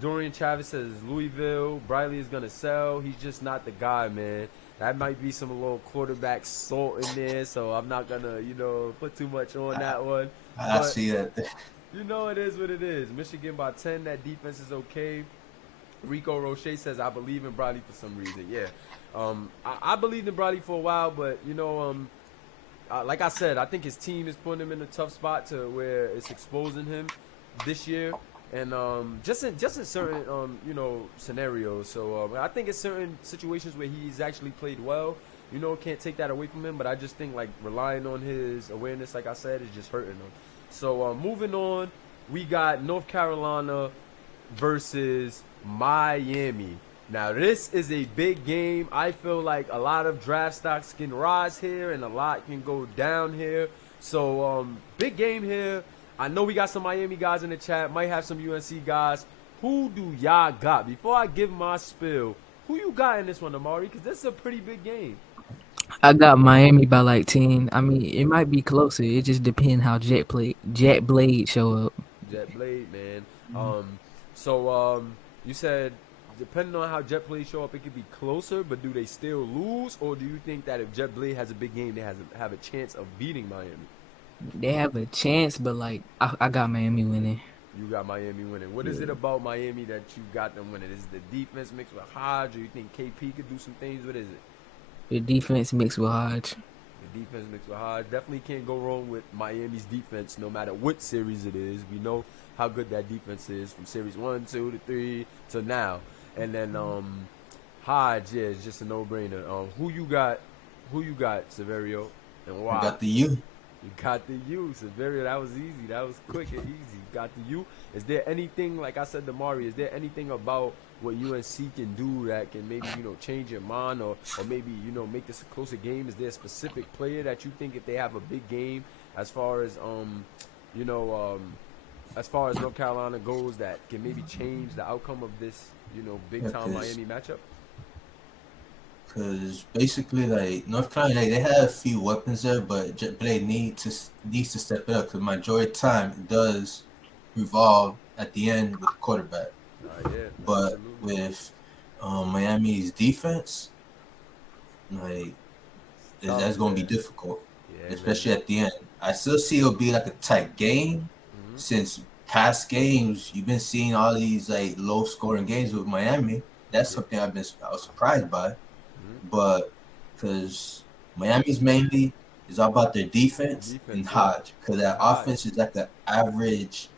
Dorian Travis says Louisville. Briley is going to sell. He's just not the guy, man. That might be some little quarterback salt in there, so I'm not going to, put too much on that one. I But see that. it is what it is. Michigan by 10. That defense is okay. Rico Roche says, I believe in Bradley for some reason. Yeah. I believed in Bradley for a while, but, like I said, I think his team is putting him in a tough spot to where it's exposing him this year. And just in certain, scenarios. So I think in certain situations where he's actually played well, can't take that away from him. But I just think, like, relying on his awareness, like I said, is just hurting him. So moving on, we got North Carolina versus Miami. Now, this is a big game. I feel like a lot of draft stocks can rise here and a lot can go down here. So, big game here. I know we got some Miami guys in the chat. Might have some UNC guys. Who do y'all got? Before I give my spill, who you got in this one, Amari? Because this is a pretty big game. I got Miami by like 10. I mean, it might be closer. It just depends how Jet Blade show up. Jet Blade, man. You said depending on how Jet Blade show up, it could be closer, but do they still lose, or do you think that if Jet Blade has a big game, they have a chance of beating Miami? They have a chance, but like I got Miami winning. You got Miami winning. What is it about Miami that you got them winning? Is it the defense mixed with Hodge, or you think KP could do some things? What is it? The defense mixed with Hodge. The defense mixed with Hodge. Definitely can't go wrong with Miami's defense, no matter what series it is. We know how good that defense is from series 1, 2 to 3 to now. And then Hodge, yeah, is just a no-brainer. Who you got, Severio, and why? I got the U. You got the U, Severio. That was easy. That was quick and easy. You got the U. Is there anything, like I said to Mari, is there anything about what UNC can do that can maybe, change your mind or maybe, make this a closer game? Is there a specific player that you think if they have a big game as far as, as far as North Carolina goes that can maybe change the outcome of this, big-time Miami matchup? Because basically, like North Carolina, they have a few weapons there, but Jet Blade needs to step it up. Because majority of the time, it does revolve at the end with the quarterback. Yeah, But absolutely. with Miami's defense, like It's tough, that's going to be man. difficult, Yeah, man. especially at the end. I still see it'll be like a tight game, Mm-hmm. since past games you've been seeing all these like low scoring games with Miami. That's Yeah. something I was surprised by, Mm-hmm. but because Miami's mainly is all about their defense and Defense, yeah. Hodge, because that And Hodge. offense is like an average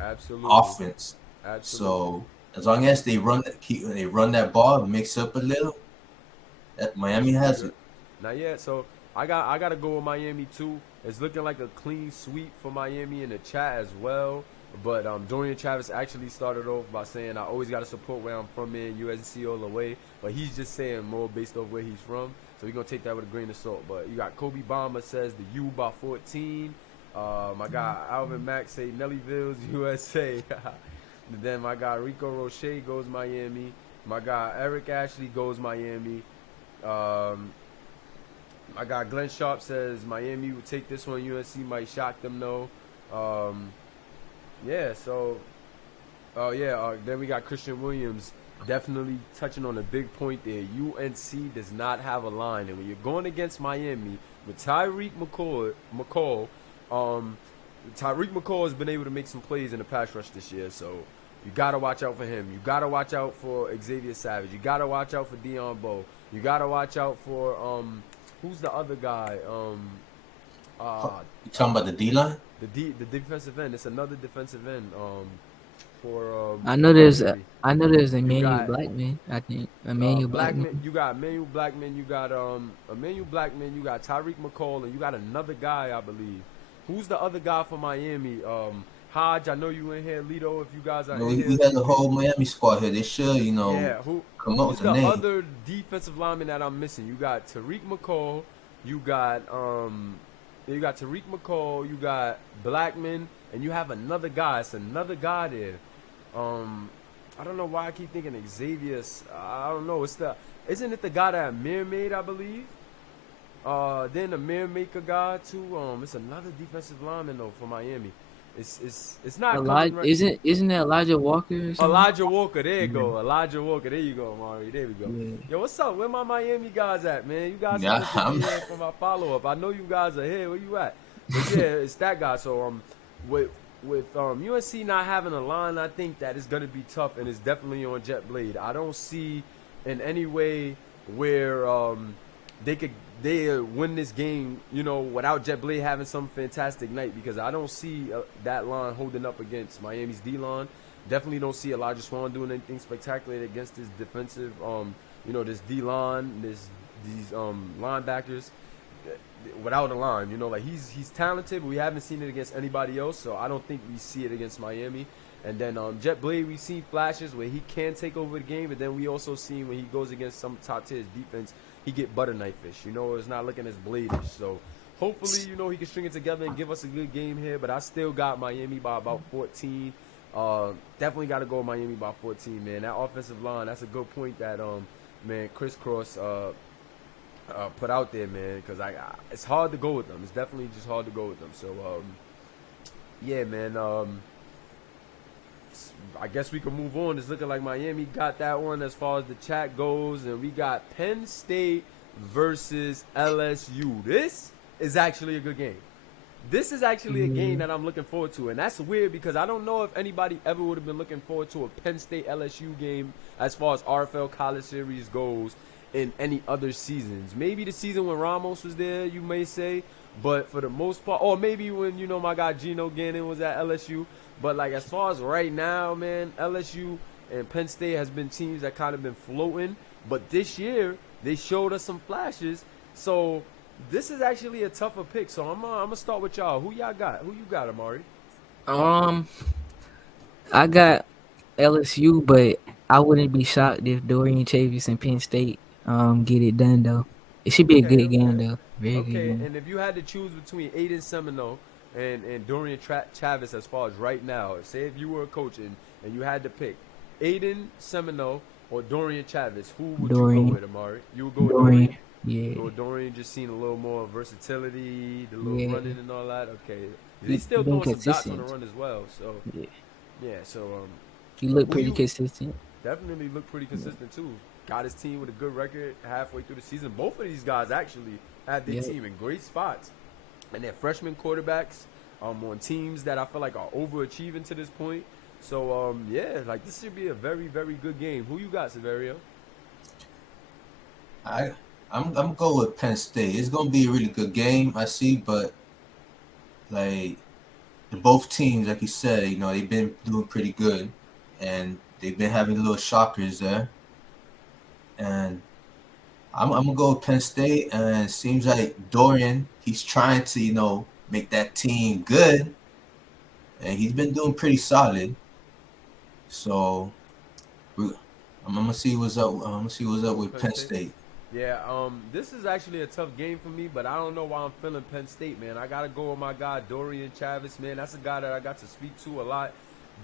Absolutely. offense. Absolutely. So as long as they run that ball, mix up a little, that We Miami should be has good. it. Not yet. So I gotta go with Miami too. It's looking like a clean sweep for Miami in the chat as well. But Dorian Travis actually started off by saying I always gotta support where I'm from, man. USC all the way. But he's just saying more based off where he's from. So we're gonna take that with a grain of salt. But you got Kobe Bama says the U by 14. My guy Alvin Mack say Nellyville's USA. And then my guy Rico Roche goes Miami. My guy Eric Ashley goes Miami. Um, I got Glenn Sharp says Miami would take this one. UNC might shock them though. Yeah. So, then we got Christian Williams definitely touching on a big point there. UNC does not have a line, and when you're going against Miami with Tyreek McCall, Tyreek McCall has been able to make some plays in the pass rush this year, so you gotta watch out for him. You gotta watch out for Xavier Savage. You gotta watch out for Deion Bowe. You gotta watch out for who's the other guy? You talking about the D line? The defensive end. It's another defensive end. For I know Miami. there's You Emmanuel got Blackman. I think Emmanuel Blackman. Blackman. You got Emmanuel Blackman. You got Emmanuel Blackman. You got Tyreek McCall, and you got another guy, I believe. Who's the other guy for Miami? Hodge. I know you in here, Lito. If you guys are in here, We got the whole Miami squad here. They should, yeah. come up Who's with a the name. other defensive lineman that I'm missing? You got Tariq McCall. You got Tariq McCall. You got Blackman, and you have another guy. It's another guy there. I don't know why I keep thinking Xavier. I don't know. Isn't it the guy that Amir made? I believe. Then the Amir Maker guy too. It's another defensive lineman though for Miami. It's not coming right. Isn't that Elijah Walker or something? Elijah Walker, there you go. Elijah Walker, there you go, Mari. There we go. Yeah. Yo, what's up? Where my Miami guys at, man? You guys Yeah, supposed to be here for my follow up. I know you guys are here. Where you at? But yeah, it's that guy. So with UNC not having a line, I think that is gonna be tough, and it's definitely on Jet Blade. I don't see in any way where they win this game, without Jet Blade having some fantastic night, because I don't see that line holding up against Miami's D-line. Definitely don't see Elijah Swan doing anything spectacular against this defensive, this D-line, these linebackers without a line. Like he's talented, but we haven't seen it against anybody else, so I don't think we see it against Miami. And then Jet Blade, we've seen flashes where he can take over the game, but then we also seen when he goes against some top-tier defense, he get butter knife fish. It's not looking as bladish. So hopefully, he can string it together and give us a good game here. But I still got Miami by about 14. Definitely got to go Miami by 14, man. That offensive line, that's a good point that Chris Cross put out there, man. Because it's hard to go with them. It's definitely just hard to go with them. So yeah, man. I guess we can move on. It's looking like Miami got that one as far as the chat goes. And we got Penn State versus LSU. This is actually a good game. This is actually a game that I'm looking forward to. And that's weird because I don't know if anybody ever would have been looking forward to a Penn State LSU game as far as RFL College Series goes in any other seasons. Maybe the season when Ramos was there, you may say. But for the most part, or maybe when, my guy Geno Gannon was at LSU. But, as far as right now, man, LSU and Penn State has been teams that kind of been floating. But this year, they showed us some flashes. So, this is actually a tougher pick. So, I'm going to start with y'all. Who y'all got? Who you got, Amari? I got LSU, but I wouldn't be shocked if Dorian Chavis and Penn State get it done, though. It should be a good game, though. Very good game. And if you had to choose between Aiden Seminole and Dorian Chavis as far as right now, say if you were a coach and you had to pick Aiden Seminole or Dorian Chavis, who would you go with, Amari? You would go with Dorian? Yeah. So Dorian just seen a little more versatility, the little running and all that. Okay. He's still throwing some dots on the run as well. So, yeah. So, He looked Who pretty you consistent. definitely look pretty consistent too. Got his team with a good record halfway through the season. Both of these guys actually had their Yep. team in great spots, and they're freshman quarterbacks on teams that I feel like are overachieving to this point. So yeah, like this should be a very very good game. Who you got, Severio? I I'm going with Penn State. It's gonna be a really good game, I see, but like both teams, like you said, they've been doing pretty good, and they've been having little shockers there. And I'm gonna go with Penn State, and it seems like Dorian, he's trying to, make that team good, and he's been doing pretty solid. So we- I'm gonna see what's up. I'm gonna see what's up with Penn Penn State. State. Yeah, this is actually a tough game for me, but I don't know why I'm feeling Penn State, man. I gotta go with my guy Dorian Chavis, man. That's a guy that I got to speak to a lot.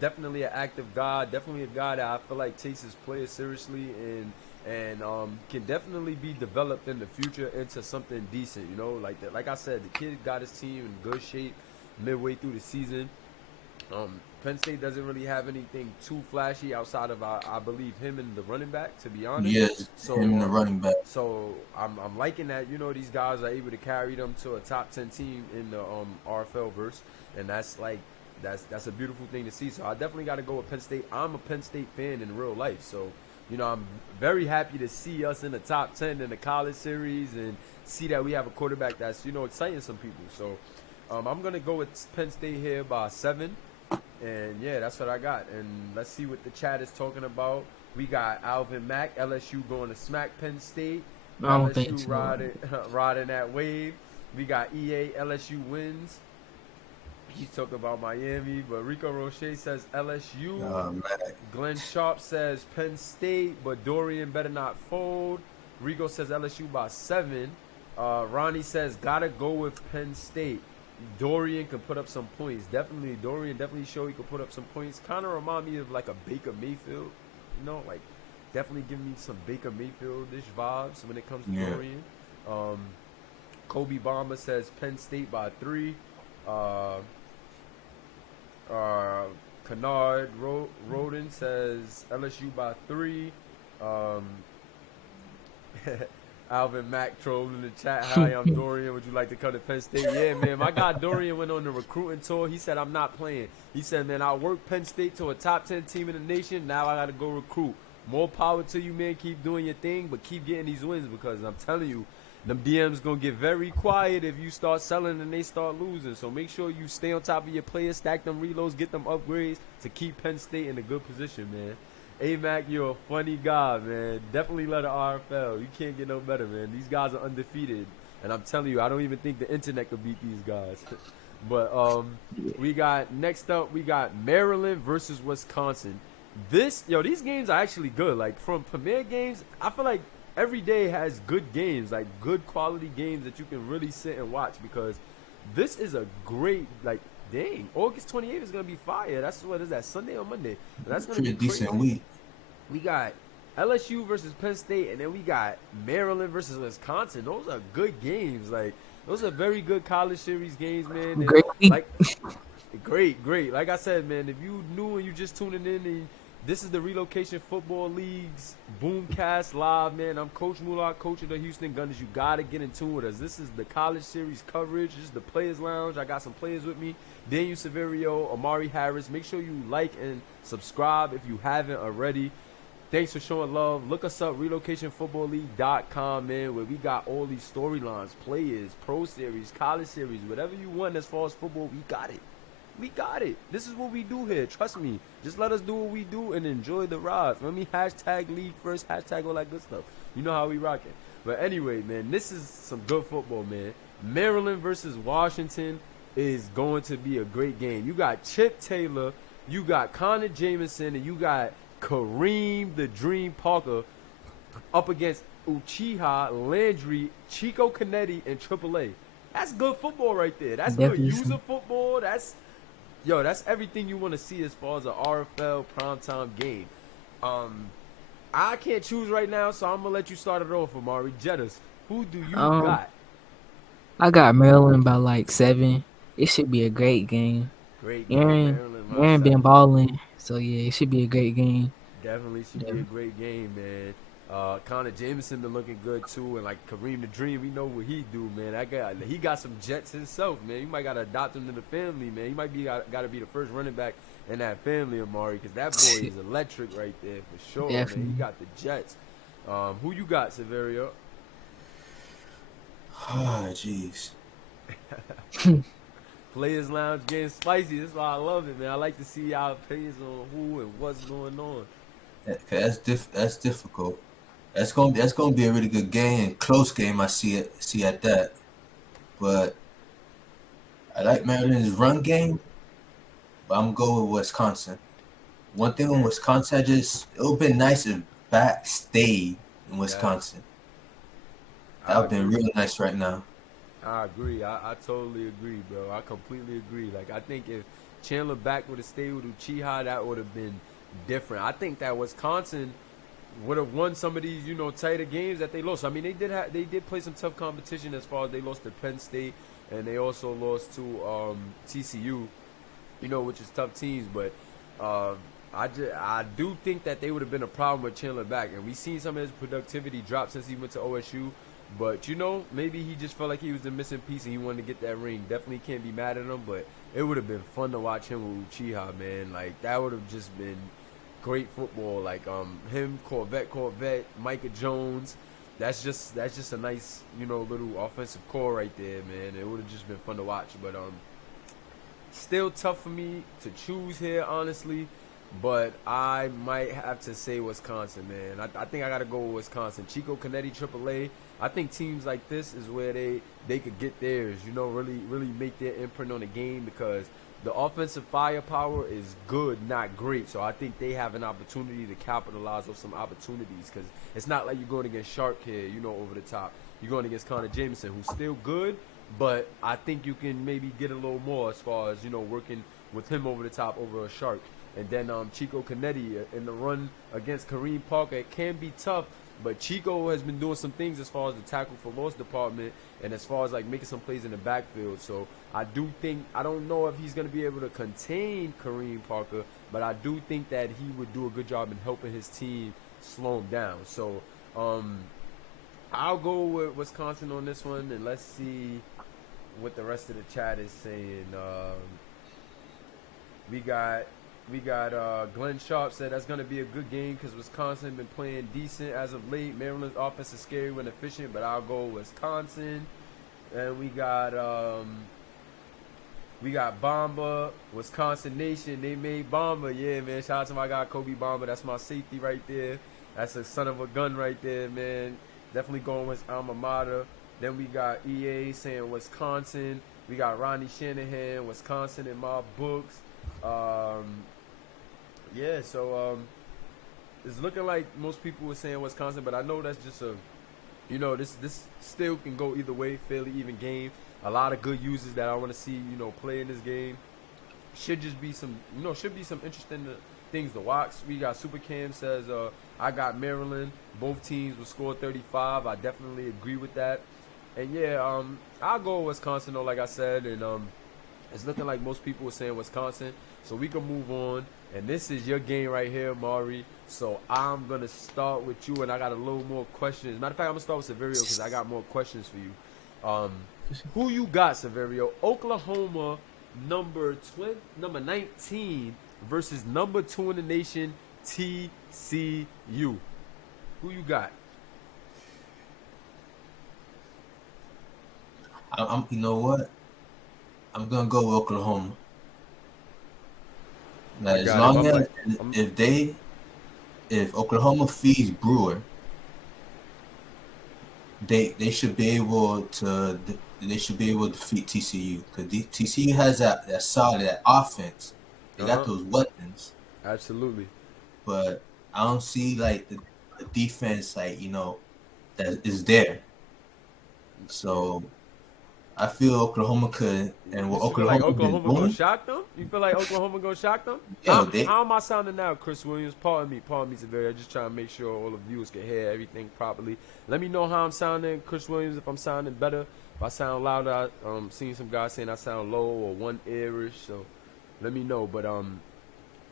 Definitely an active guy. Definitely a guy that I feel like takes his players seriously and can definitely be developed in the future into something decent. You know, like I said, the kid got his team in good shape midway through the season. Penn State doesn't really have anything too flashy outside of I believe him and the running back. To be honest, Yes, so him and the running back. so I'm liking that these guys are able to carry them to a top 10 team in the RFL verse, and that's a beautiful thing to see. So I definitely got to go with Penn State. I'm a Penn State fan in real life, so I'm very happy to see us in the top 10 in the college series and see that we have a quarterback that's exciting some people. So I'm gonna go with Penn State here by 7. And yeah, that's what I got. And let's see what the chat is talking about. We got Alvin Mack, LSU going to smack Penn State. I don't LSU think so. riding that wave. We got EA, LSU wins. He's talking about Miami, but Rico Roche says LSU. Man. Glenn Sharp says Penn State, but Dorian better not fold. Rico says LSU by 7. Ronnie says gotta go with Penn State. Dorian can put up some points. Dorian definitely showed he could put up some points. Kind of remind me of like a Baker Mayfield, like definitely give me some Baker Mayfield-ish vibes when it comes to Dorian. Kobe Bamba says Penn State by 3. Kennard Roden says LSU by 3. Alvin Mack trolled in the chat. Hi, I'm Dorian. Would you like to come to Penn State? Yeah, man. My guy Dorian went on the recruiting tour. He said, I'm not playing. He said, man, I worked Penn State to a top 10 team in the nation. Now I got to go recruit. More power to you, man. Keep doing your thing, but keep getting these wins because I'm telling you, them DMs going to get very quiet if you start selling and they start losing. So make sure you stay on top of your players, stack them reloads, get them upgrades to keep Penn State in a good position, man. A-Mac, you're a funny guy, man. Definitely let the RFL. You can't get no better, man. These guys are undefeated. And I'm telling you, I don't even think the internet could beat these guys. But next up, we got Maryland versus Wisconsin. These games are actually good. Like, from premier games, I feel like every day has good games, like good quality games that you can really sit and watch because this is a great, like, dang, August 28th is going to be fire. That's what is that, Sunday or Monday? That's going to be a decent crazy. week. We got LSU versus Penn State, and then we got Maryland versus Wisconsin. Those are good games. Like, those are very good college series games, man. And Great week. like, great. Like I said, man, if you new and you just tuning in, and this is the Relocation Football League's BoomCast Live, man. I'm Coach Moolah, coach of the Houston Gunners. You got to get in tune with us. This is the college series coverage. This is the Players Lounge. I got some players with me. Daniel Severio, Amari Harris. Make sure you like and subscribe if you haven't already. Thanks for showing love. Look us up, relocationfootballleague.com, man, where we got all these storylines, players, pro series, college series, whatever you want as far as football, we got it. We got it. This is what we do here. Trust me. Just let us do what we do and enjoy the ride. Let me hashtag league first, hashtag all that good stuff. You know how we rocking. But anyway, man, this is some good football, man. Maryland versus Washington is going to be a great game. You got Chip Taylor, you got Connor Jameson, and you got Kareem the Dream Parker up against Uchiha, Landry, Chico Canetti, and AAA. That's good football right there. That's good user football. That's everything you want to see as far as an RFL primetime game. I can't choose right now, so I'm going to let you start it off, Amari. Jettas, who do you got? I got Maryland by like 7. It should be a great game. Great game. Aaron been balling. So yeah, it should be a great game. Definitely should be a great game, man. Connor Jameson been looking good too, and like Kareem the Dream, we know what he do, man. He got some jets himself, man. You might gotta adopt him to the family, man. He might be gotta be the first running back in that family, Amari, because that boy is electric right there for sure, man. Definitely. He got the jets. Who you got, Severio? Ah, jeez. Players Lounge getting spicy. That's why I love it, man. I like to see our opinions on who and what's going on. That's difficult. That's gonna be a really good game, close game. I see at that. But I like Maryland's run game, but I'm going with Wisconsin. One thing on Okay. Wisconsin, it would been nice if back stayed in Yes, Wisconsin. That I would been agree. really nice right now. I agree. I totally agree, bro. I completely agree. Like, I think if Chandler back would have stayed with Uchiha, that would have been different. I think that Wisconsin would have won some of these, tighter games that they lost. I mean, they did play some tough competition as far as they lost to Penn State and they also lost to TCU, which is tough teams. But I do think that they would have been a problem with Chandler back, and we seen some of his productivity drop since he went to OSU. But maybe he just felt like he was the missing piece and he wanted to get that ring. Definitely can't be mad at him, but it would have been fun to watch him with Uchiha, man. Like that would have just been great football. Like him, Corvette, Micah Jones. That's just a nice, little offensive core right there, man. It would have just been fun to watch. But still tough for me to choose here, honestly. But I might have to say Wisconsin, man. I think I got to go with Wisconsin. Chico Canetti, AAA. I think teams like this is where they could get theirs, really make their imprint on the game because the offensive firepower is good, not great. So I think they have an opportunity to capitalize on some opportunities because it's not like you're going against Shark here, over the top. You're going against Connor Jameson, who's still good, but I think you can maybe get a little more as far as, working with him over the top over a Shark. And then Chico Canetti in the run against Kareem Parker, it can be tough, but Chico has been doing some things as far as the tackle for loss department and as far as like making some plays in the backfield. So I don't know if he's going to be able to contain Kareem Parker, but I do think that he would do a good job in helping his team slow him down. So I'll go with Wisconsin on this one, and let's see what the rest of the chat is saying. We got Glenn Sharp said that's going to be a good game because Wisconsin been playing decent as of late. Maryland's offense is scary when efficient, but I'll go Wisconsin. And we got Bomba, Wisconsin Nation. They made Bomba. Yeah, man. Shout out to my guy Kobe Bomba. That's my safety right there. That's a son of a gun right there, man. Definitely going with alma mater. Then we got EA saying Wisconsin. We got Ronnie Shanahan, Wisconsin in my books. Yeah, so it's looking like most people were saying Wisconsin, but I know that's just this still can go either way, fairly even game. A lot of good users that I want to see, play in this game. Should be some interesting things to watch. We got Super Cam says, I got Maryland. Both teams will score 35. I definitely agree with that. And yeah, I'll go Wisconsin though, like I said, and it's looking like most people were saying Wisconsin, so we can move on. And this is your game right here, Mari. So I'm going to start with you, and I got a little more questions. Matter of fact, I'm going to start with Severio because I got more questions for you. Who you got, Severio? Oklahoma, number 19 versus number 2 in the nation, TCU. Who you got? You know what? I'm gonna go with Oklahoma. Now, as long as if Oklahoma feeds Brewer, they should be able to defeat TCU because TCU has that solid that offense. They got those weapons. Absolutely. But I don't see like the defense that is there. So I feel Oklahoma could, and what Oklahoma been doing. Gonna shock them? You feel like Oklahoma gonna shock them? Yeah, how am I sounding now, Chris Williams? Pardon me, Severio. Just trying to make sure all the viewers can hear everything properly. Let me know how I'm sounding, Chris Williams. If I'm sounding better, if I sound louder, I'm seeing some guys saying I sound low or one earish. So let me know. But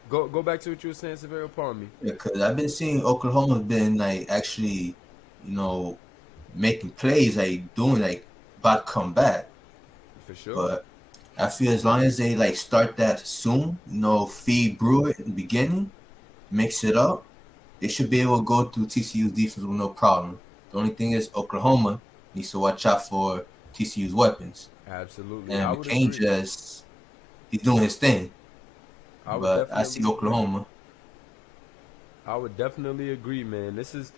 Go back to what you were saying, Severo. Pardon me. Yeah, because I've been seeing Oklahoma been like actually, making plays, like doing like about to come back. For sure. But I feel as long as they like start that soon, feed brew it in the beginning, mix it up, they should be able to go through TCU's defense with no problem. The only thing is Oklahoma needs to watch out for TCU's weapons. Absolutely. I And would McCain agree. just he's doing his thing. I would But I see definitely agree. Oklahoma. I would definitely agree, man. This is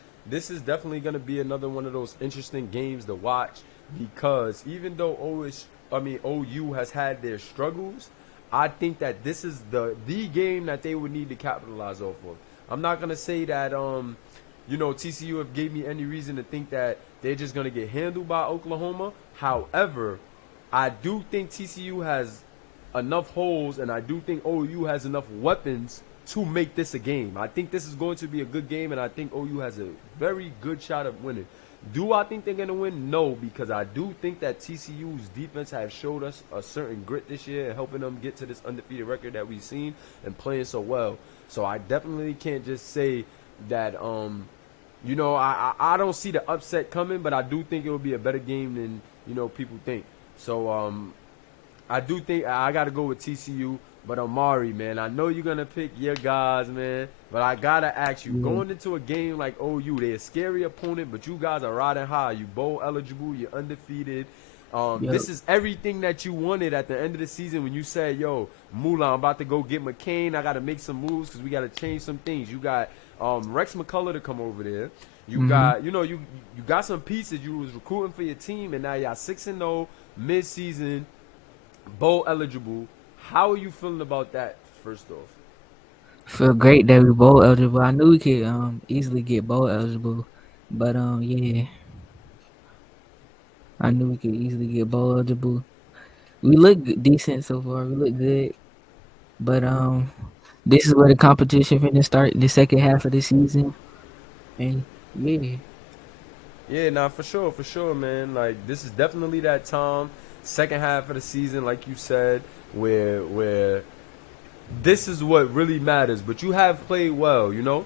definitely going to be another one of those interesting games to watch because even though OU has had their struggles, I think that this is the game that they would need to capitalize off of. I'm not going to say that TCU have gave me any reason to think that they're just going to get handled by Oklahoma. However, I do think TCU has enough holes, and I do think OU has enough weapons to make this a game. I think this is going to be a good game, and I think OU has a very good shot of winning. Do I think they're going to win? No, because I do think that TCU's defense has showed us a certain grit this year, helping them get to this undefeated record that we've seen and playing so well. So I definitely can't just say that, I don't see the upset coming, but I do think it will be a better game than, people think. So, I do think I got to go with TCU. But Amari, man, I know you're going to pick your guys, man. But I got to ask you, going into a game like OU, they're a scary opponent, but you guys are riding high. You bowl eligible. You're undefeated. Yep. This is everything that you wanted at the end of the season when you said, yo, Mula, I'm about to go get McCain. I got to make some moves because we got to change some things. You got Rex McCullough to come over there. You got, you got some pieces. You was recruiting for your team, and now y'all 6-0 mid-season, bowl eligible. How are you feeling about that, first off? Feel great that we bowl eligible. I knew we could easily get bowl eligible, but yeah, I knew we could easily get bowl eligible. We look decent so far. We look good, but this is where the competition finna start the second half of the season, and yeah. Yeah, nah, for sure, man. Like, this is definitely that time, second half of the season, like you said, where this is what really matters. But you have played well, Yeah.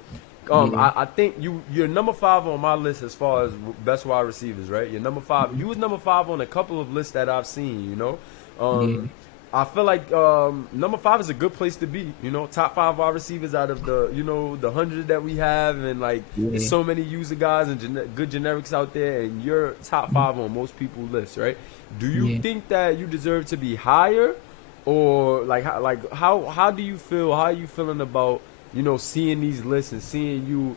I think you're number 5 on my list as far as best wide receivers, right? You're number 5. You was number 5 on a couple of lists that I've seen, Yeah. I feel like number 5 is a good place to be. Top 5 wide receivers out of the the 100 that we have, and like there's Yeah. so many user guys and good generics out there, and you're top 5 on most people's lists, right? Do you Yeah. think that you deserve to be higher, or how do you feel? How are you feeling about seeing these lists and seeing you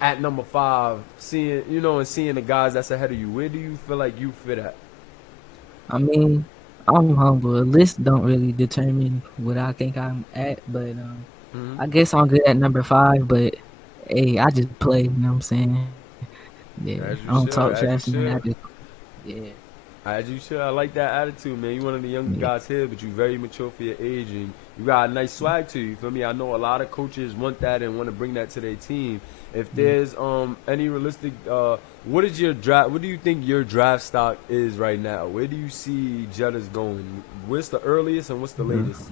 at number 5, seeing and seeing the guys that's ahead of you? Where do you feel like you fit at? I mean, I'm humble. A list don't really determine what I think I'm at, but Hmm. I guess I'm good at number 5. But hey, I just play. You know what I'm saying? Yeah, As I you don't should, talk as you trash, man. I should. just yeah, As you should. I like that attitude, man. You one of the younger yeah. guys here, but you very mature for your age, and you got a nice swag to you. You feel me? I know a lot of coaches want that and want to bring that to their team. If Yeah. there's any realistic, what is your draft? What do you think your draft stock is right now? Where do you see Jettas going? What's the earliest and what's the latest?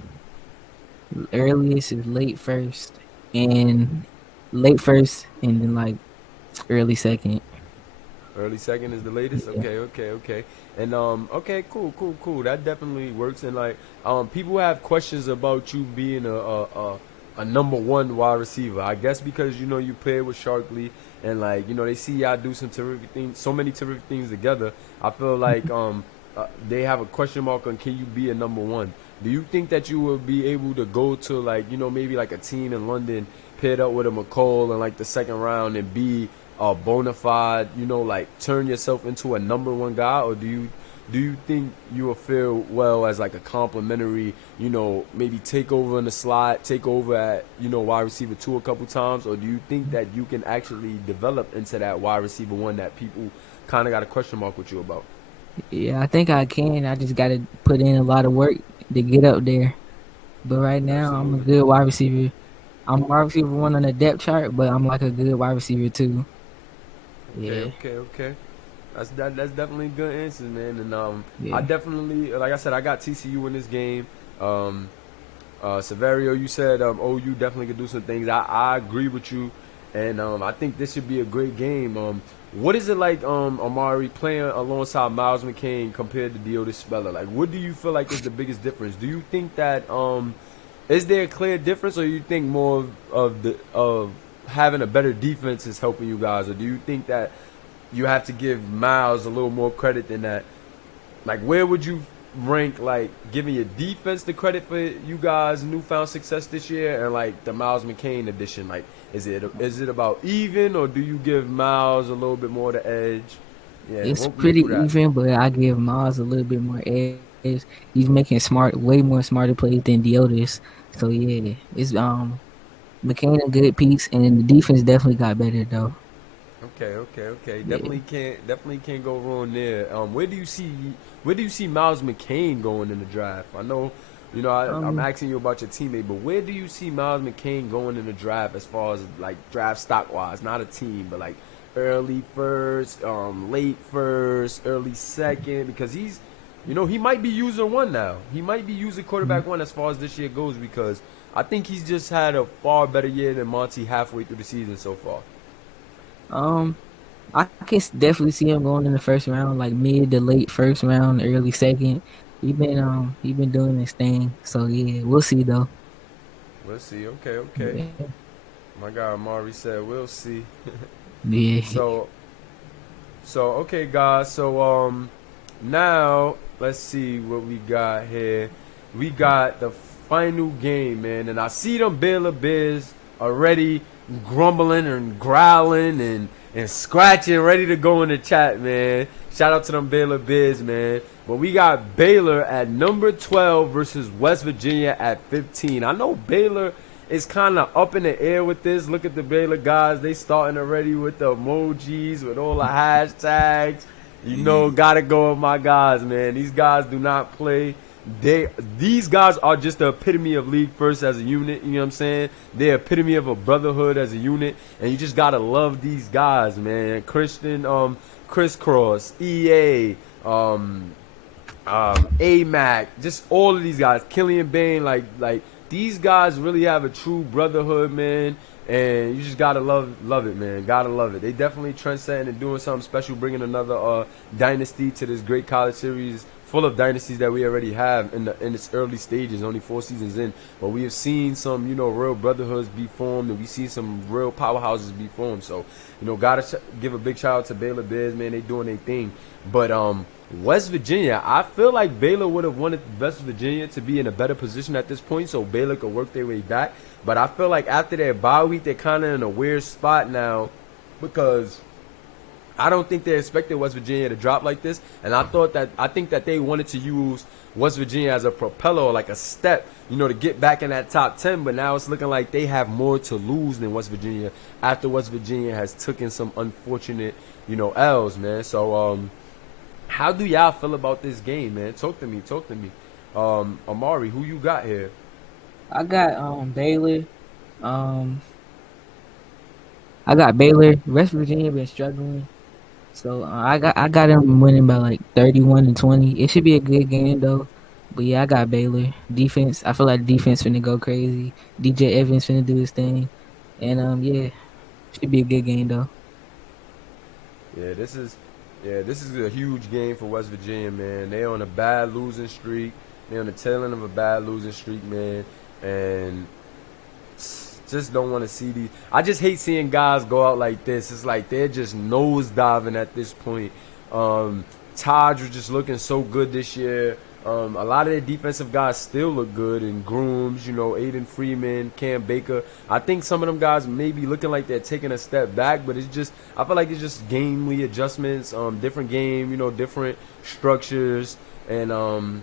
Earliest is late first, and then like early second. Early second is the latest. Yeah. Okay. And okay, cool. That definitely works. And like, people have questions about you being a number 1 wide receiver. I guess because you paired with Sharkley, and like they see y'all do some terrific things, so many terrific things together. I feel like they have a question mark on can you be a number 1. Do you think that you will be able to go to like maybe like a team in London paired up with a McCall in like the second round and be bona fide, like turn yourself into a number 1 guy, or do you think you will feel well as like a complimentary, maybe take over in the slot, take over at wide receiver 2 a couple times, or do you think that you can actually develop into that wide receiver 1 that people kind of got a question mark with you about? Yeah, I think I can. I just gotta put in a lot of work to get up there. But right now, I'm a Absolutely. good wide receiver. I'm wide receiver 1 on the depth chart, but I'm like a good wide receiver 2. Yeah, Okay. That's definitely good answers, man. And I yeah, definitely, like I said, I got TCU in this game. Severio, you said OU definitely could do some things. I agree with you, and I think this should be a great game. What is it like, Amari, playing alongside Miles McCain compared to Deotis Speller? Like, what do you feel like is the biggest difference? Do you think that is there a clear difference, or you think more of having a better defense is helping you guys, or do you think that you have to give Miles a little more credit than that? Like, where would you rank, like, giving your defense the credit for you guys' newfound success this year, and like the Miles McCain edition? Like, is it about even, or do you give Miles a little bit more the edge? Yeah, It's walk me pretty through that. even, but I give Miles a little bit more edge. He's making way more smarter plays than Deotis. So yeah, it's McCain a good piece, and then the defense definitely got better though. Okay. Yeah. Definitely can't go wrong there. Where do you see Miles McCain going in the draft? I know, I'm Um, asking you about your teammate, but where do you see Miles McCain going in the draft as far as like draft stock wise? Not a team, but like early first, late first, early second, because he might be user one now. He might be user quarterback one as far as this year goes, because I think he's just had a far better year than Monty halfway through the season so far. um, I can definitely see him going in the first round, like mid to late first round, early second. He been doing his thing. So yeah, we'll see though. Let's see. Okay. Yeah. My guy Amari said we'll see. Yeah. So okay guys, so now let's see what we got here. We got the final game, man, and I see them Baylor Bears already grumbling and growling and scratching, ready to go in the chat, man. Shout out to them Baylor Bears, man. But we got Baylor at number 12 versus West Virginia at 15. I know Baylor is kind of up in the air with this. Look at the Baylor guys. They starting already with the emojis, with all the hashtags. Gotta go with my guys, man. These guys do not play. These guys are just the epitome of league first as a unit. You know what I'm saying? They're epitome of a brotherhood as a unit, and you just gotta love these guys, man. Crisscross, EA, AMAC, just all of these guys. Killian Bain, like these guys really have a true brotherhood, man. And you just gotta love it, man. Gotta love it. They definitely trendsetting and doing something special, bringing another dynasty to this great college series, full of dynasties that we already have in its early stages, only 4 seasons in. But we have seen some, real brotherhoods be formed, and we see some real powerhouses be formed. So, gotta give a big shout out to Baylor Bears, man. They doing their thing. But West Virginia, I feel like Baylor would have wanted West Virginia to be in a better position at this point, so Baylor could work their way back. But I feel like after their bye week, they're kind of in a weird spot now, because I don't think they expected West Virginia to drop like this. And I think that they wanted to use West Virginia as a propeller, or like a step, to get back in that top 10. But now it's looking like they have more to lose than West Virginia after West Virginia has taken some unfortunate, L's, man. So, how do y'all feel about this game, man? Talk to me. Amari, who you got here? I got Baylor. Um, I got Baylor. West Virginia been struggling, so I got them winning by like 31-20. It should be a good game though. But yeah, I got Baylor defense. I feel like defense finna go crazy. DJ Evans finna do his thing, and yeah, should be a good game though. Yeah, this is a huge game for West Virginia, man. They on a bad losing streak. They on the tail end of a bad losing streak, man. And just don't want to see these. I just hate seeing guys go out like this. It's like they're just nose diving at this point. Taj was just looking so good this year. A lot of their defensive guys still look good, and Grooms, Aiden Freeman, Cam Baker. I think some of them guys may be looking like they're taking a step back, but I feel like it's just gamely adjustments, different game, different structures, and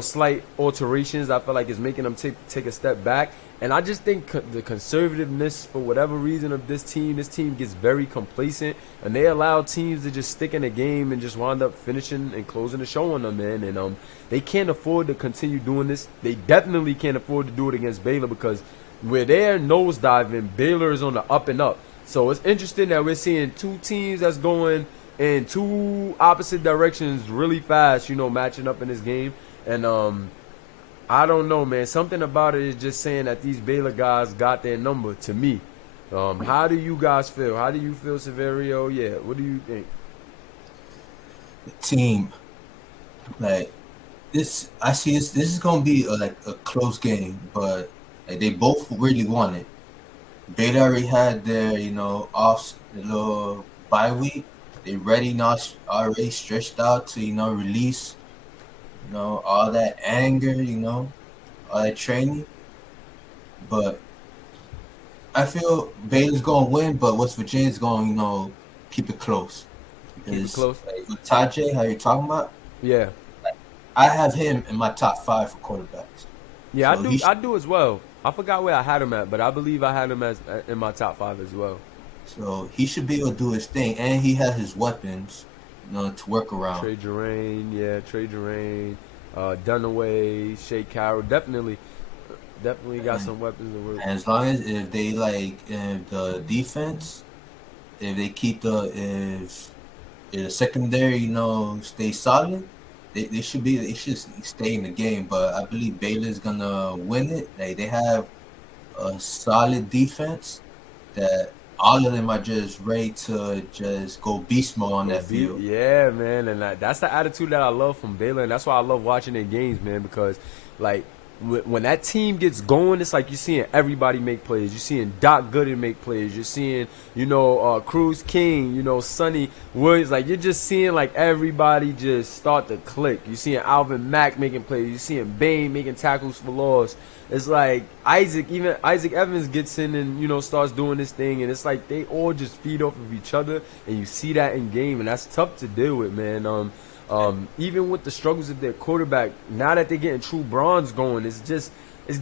slight alterations. I feel like it's making them take a step back. And I just think the conservativeness, for whatever reason, of this team gets very complacent, and they allow teams to just stick in the game and just wind up finishing and closing the show on them, man. And they can't afford to continue doing this. They definitely can't afford to do it against Baylor, because where they're nosediving, Baylor is on the up and up. So it's interesting that we're seeing two teams that's going in two opposite directions really fast, matching up in this game. And I don't know, man. Something about it is just saying that these Baylor guys got their number to me. How do you guys feel? How do you feel, Severio? Yeah, what do you think? The team, like this, I see this. This is gonna be like a close game, but like they both really want it. Baylor already had their, off the little bye week. They ready now, already stretched out to, release, all that anger, all that training. But I feel Baylor's gonna win, but West Virginia's gonna, keep it close. Keep it Because close. like, with Tajay, how you talking about? Yeah. I have him in my top 5 for quarterbacks. Yeah, So I do as well. I forgot where I had him at, but I believe I had him as in my top 5 as well. So he should be able to do his thing, and he has his weapons, to work around. Trey Jerain, Dunaway, Shea Carroll, definitely got some weapons to work. And as long as if they if the defense, if they keep if the secondary, stay solid, they should stay in the game. But I believe Baylor's gonna win it. They have a solid defense that all of them are just ready to just go beast mode on that field. Yeah, man, and that's the attitude that I love from Baylor, and that's why I love watching their games, man, because like when that team gets going, it's like you're seeing everybody make plays. You're seeing Doc Gooden make plays. You're seeing, Cruz King, Sonny Williams. Like, you're just seeing, like, everybody just start to click. You're seeing Alvin Mack making plays. You're seeing Bain making tackles for loss. It's like Isaac Evans gets in and, starts doing this thing. And it's like they all just feed off of each other. And you see that in game. And that's tough to deal with, man. Even with the struggles of their quarterback, now that they're getting True Bronze going, it's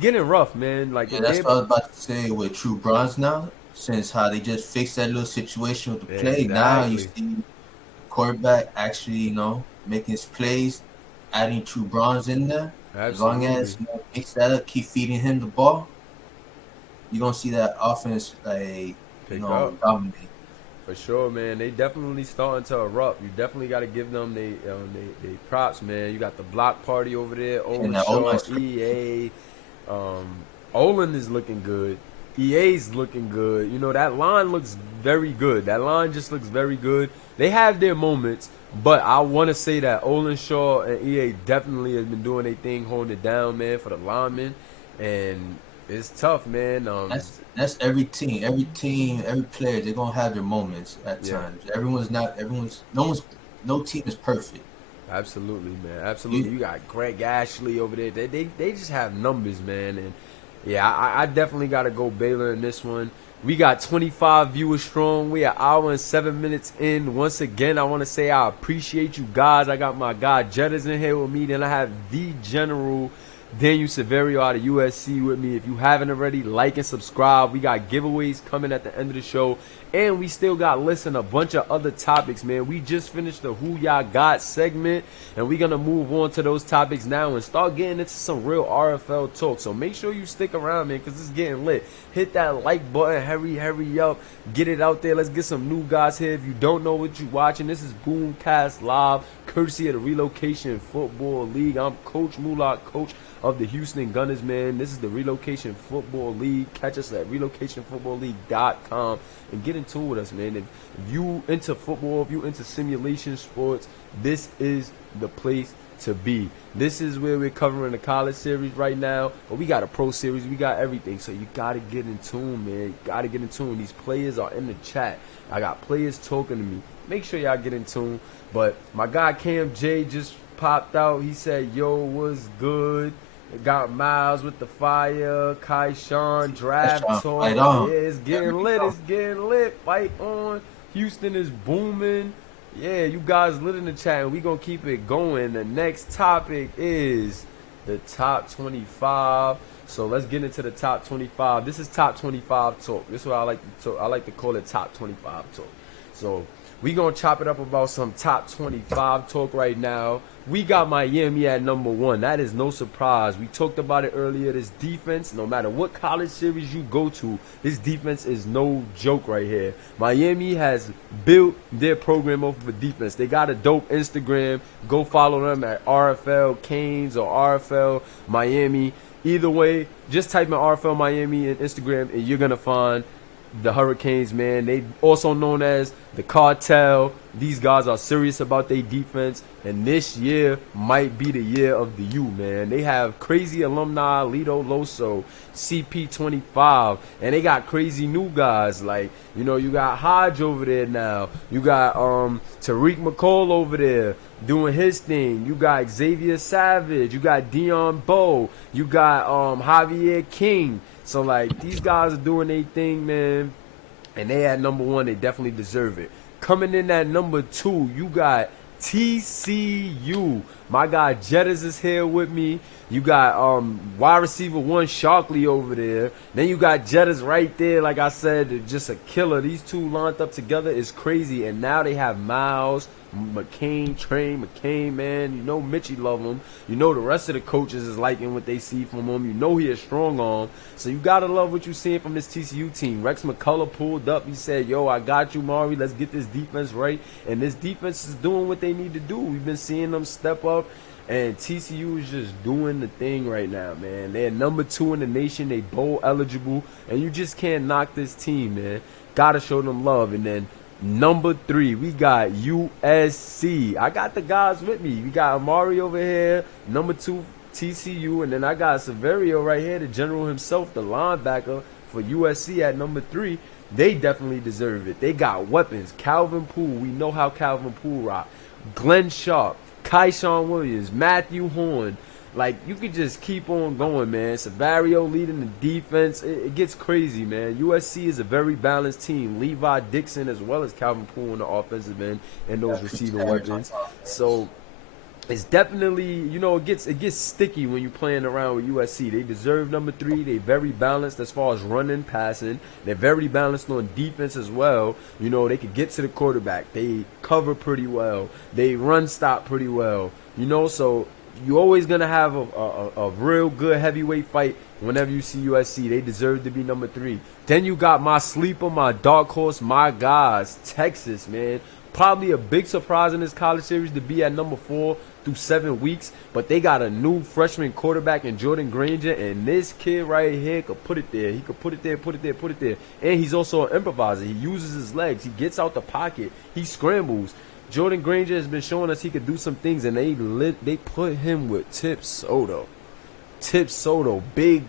getting rough, man. Like, yeah, that's what I was about to say with True Bronze now, since how they just fixed that little situation with the play. Exactly. Now you see the quarterback actually, making his plays, adding True Bronze in there. Absolutely. As long as mix that up, keep feeding him the ball, you're gonna see that offense dominate. For sure, man. They definitely starting to erupt. You definitely got to give them they props, man. You got the block party over there. Shaw, EA. Olin is looking good. EA's looking good. That line looks very good. That line just looks very good. They have their moments, but I want to say that Olin, Shaw, and EA definitely has been doing their thing, holding it down, man, for the linemen. And it's tough, man. That's every team, every player. They're gonna have their moments at times. No team is perfect. Absolutely, man. Absolutely. You got Greg Ashley over there. They just have numbers, man. And yeah, I definitely got to go Baylor in this one. We got 25 viewers strong. We are an hour and 7 minutes in. Once again, I want to say I appreciate you guys. I got my guy Jettas in here with me. Then I have the General Daniel Severio out of USC with me. If you haven't already, like and subscribe. We got giveaways coming at the end of the show. And we still got lists and a bunch of other topics, man. We just finished the Who Y'all Got segment. And we're going to move on to those topics now and start getting into some real RFL talk. So make sure you stick around, man, because it's getting lit. Hit that like button. Hurry up. Get it out there. Let's get some new guys here. If you don't know what you're watching, this is BoomCast Live, courtesy of the Relocation Football League. I'm Coach Mulak, coach of the Houston Gunners, man. This is the Relocation Football League. Catch us at relocationfootballleague.com and get in tune with us, man. If you into football, if you into simulation sports, this is the place to be. This is where we're covering the college series right now, but we got a pro series, we got everything, so you gotta get in tune, man. You gotta get in tune. These players are in the chat. I got players talking to me. Make sure y'all get in tune. But my guy Cam J just popped out. He said, yo, what's good? Got Miles with the fire, Kai Sean, draft talk. Yeah, it's getting lit. It's getting lit. Fight on. Houston is booming. Yeah, you guys lit in the chat, and we going to keep it going. The next topic is the top 25. So let's get into the top 25. This is top 25 talk. This is what I like to talk. I like to call it top 25 talk. So We gonna chop it up about some top 25 talk right now. We got Miami at number 1. That is no surprise. We talked about it earlier. This defense, no matter what college series you go to, this defense is no joke right here. Miami has built their program off of a defense. They got a dope Instagram. Go follow them at RFL Canes or RFL Miami. Either way, just type in RFL Miami in Instagram and you're going to find the Hurricanes, man. They also known as the Cartel. These guys are serious about their defense, and this year might be the year of the U, man. They have crazy alumni, Lito Loso, CP25, and they got crazy new guys like, you know, you got Hodge over there now. You got Tariq McCall over there doing his thing. You got Xavier Savage. You got Dion Bowe. You got Javier King. So, like, these guys are doing their thing, man, and they at number 1. They definitely deserve it. Coming in at number 2, you got TCU. My guy Jettas is here with me. You got wide receiver 1 Sharkley over there. Then you got Jettas right there. Like I said, just a killer. These two lined up together is crazy. And now they have Miles, McCain, man. You know Mitchie love him. You know the rest of the coaches is liking what they see from him. You know he is strong arm. So you got to love what you're seeing from this TCU team. Rex McCullough pulled up. He said, yo, I got you, Maury. Let's get this defense right. And this defense is doing what they need to do. We've been seeing them step up. And TCU is just doing the thing right now, man. They're number 2 in the nation. They bowl eligible. And you just can't knock this team, man. Got to show them love. And then number 3, we got USC. I got the guys with me. We got Amari over here, number 2, TCU. And then I got Severio right here, the general himself, the linebacker for USC at number 3. They definitely deserve it. They got weapons. Calvin Poole. We know how Calvin Poole rock. Glenn Sharp. Kyshawn Williams, Matthew Horn. Like, you could just keep on going, man. Severio leading the defense. It gets crazy, man. USC is a very balanced team. Levi Dixon as well as Calvin Poole on the offensive end and those receiving weapons. So it's definitely, you know, it gets sticky when you're playing around with USC. They deserve number 3. They're very balanced as far as running, passing. They're very balanced on defense as well. You know, they could get to the quarterback. They cover pretty well. They run stop pretty well. You know, so you're always going to have a real good heavyweight fight whenever you see USC. They deserve to be number 3. Then you got my sleeper, my dark horse, my guys, Texas, man. Probably a big surprise in this college series to be at number 4 through 7 weeks, but they got a new freshman quarterback in Jordan Granger, and this kid right here could put it there. He could put it there, put it there, put it there. And he's also an improviser. He uses his legs. He gets out the pocket. He scrambles. Jordan Granger has been showing us he could do some things, and they put him with Tip Soto. Tip Soto, big,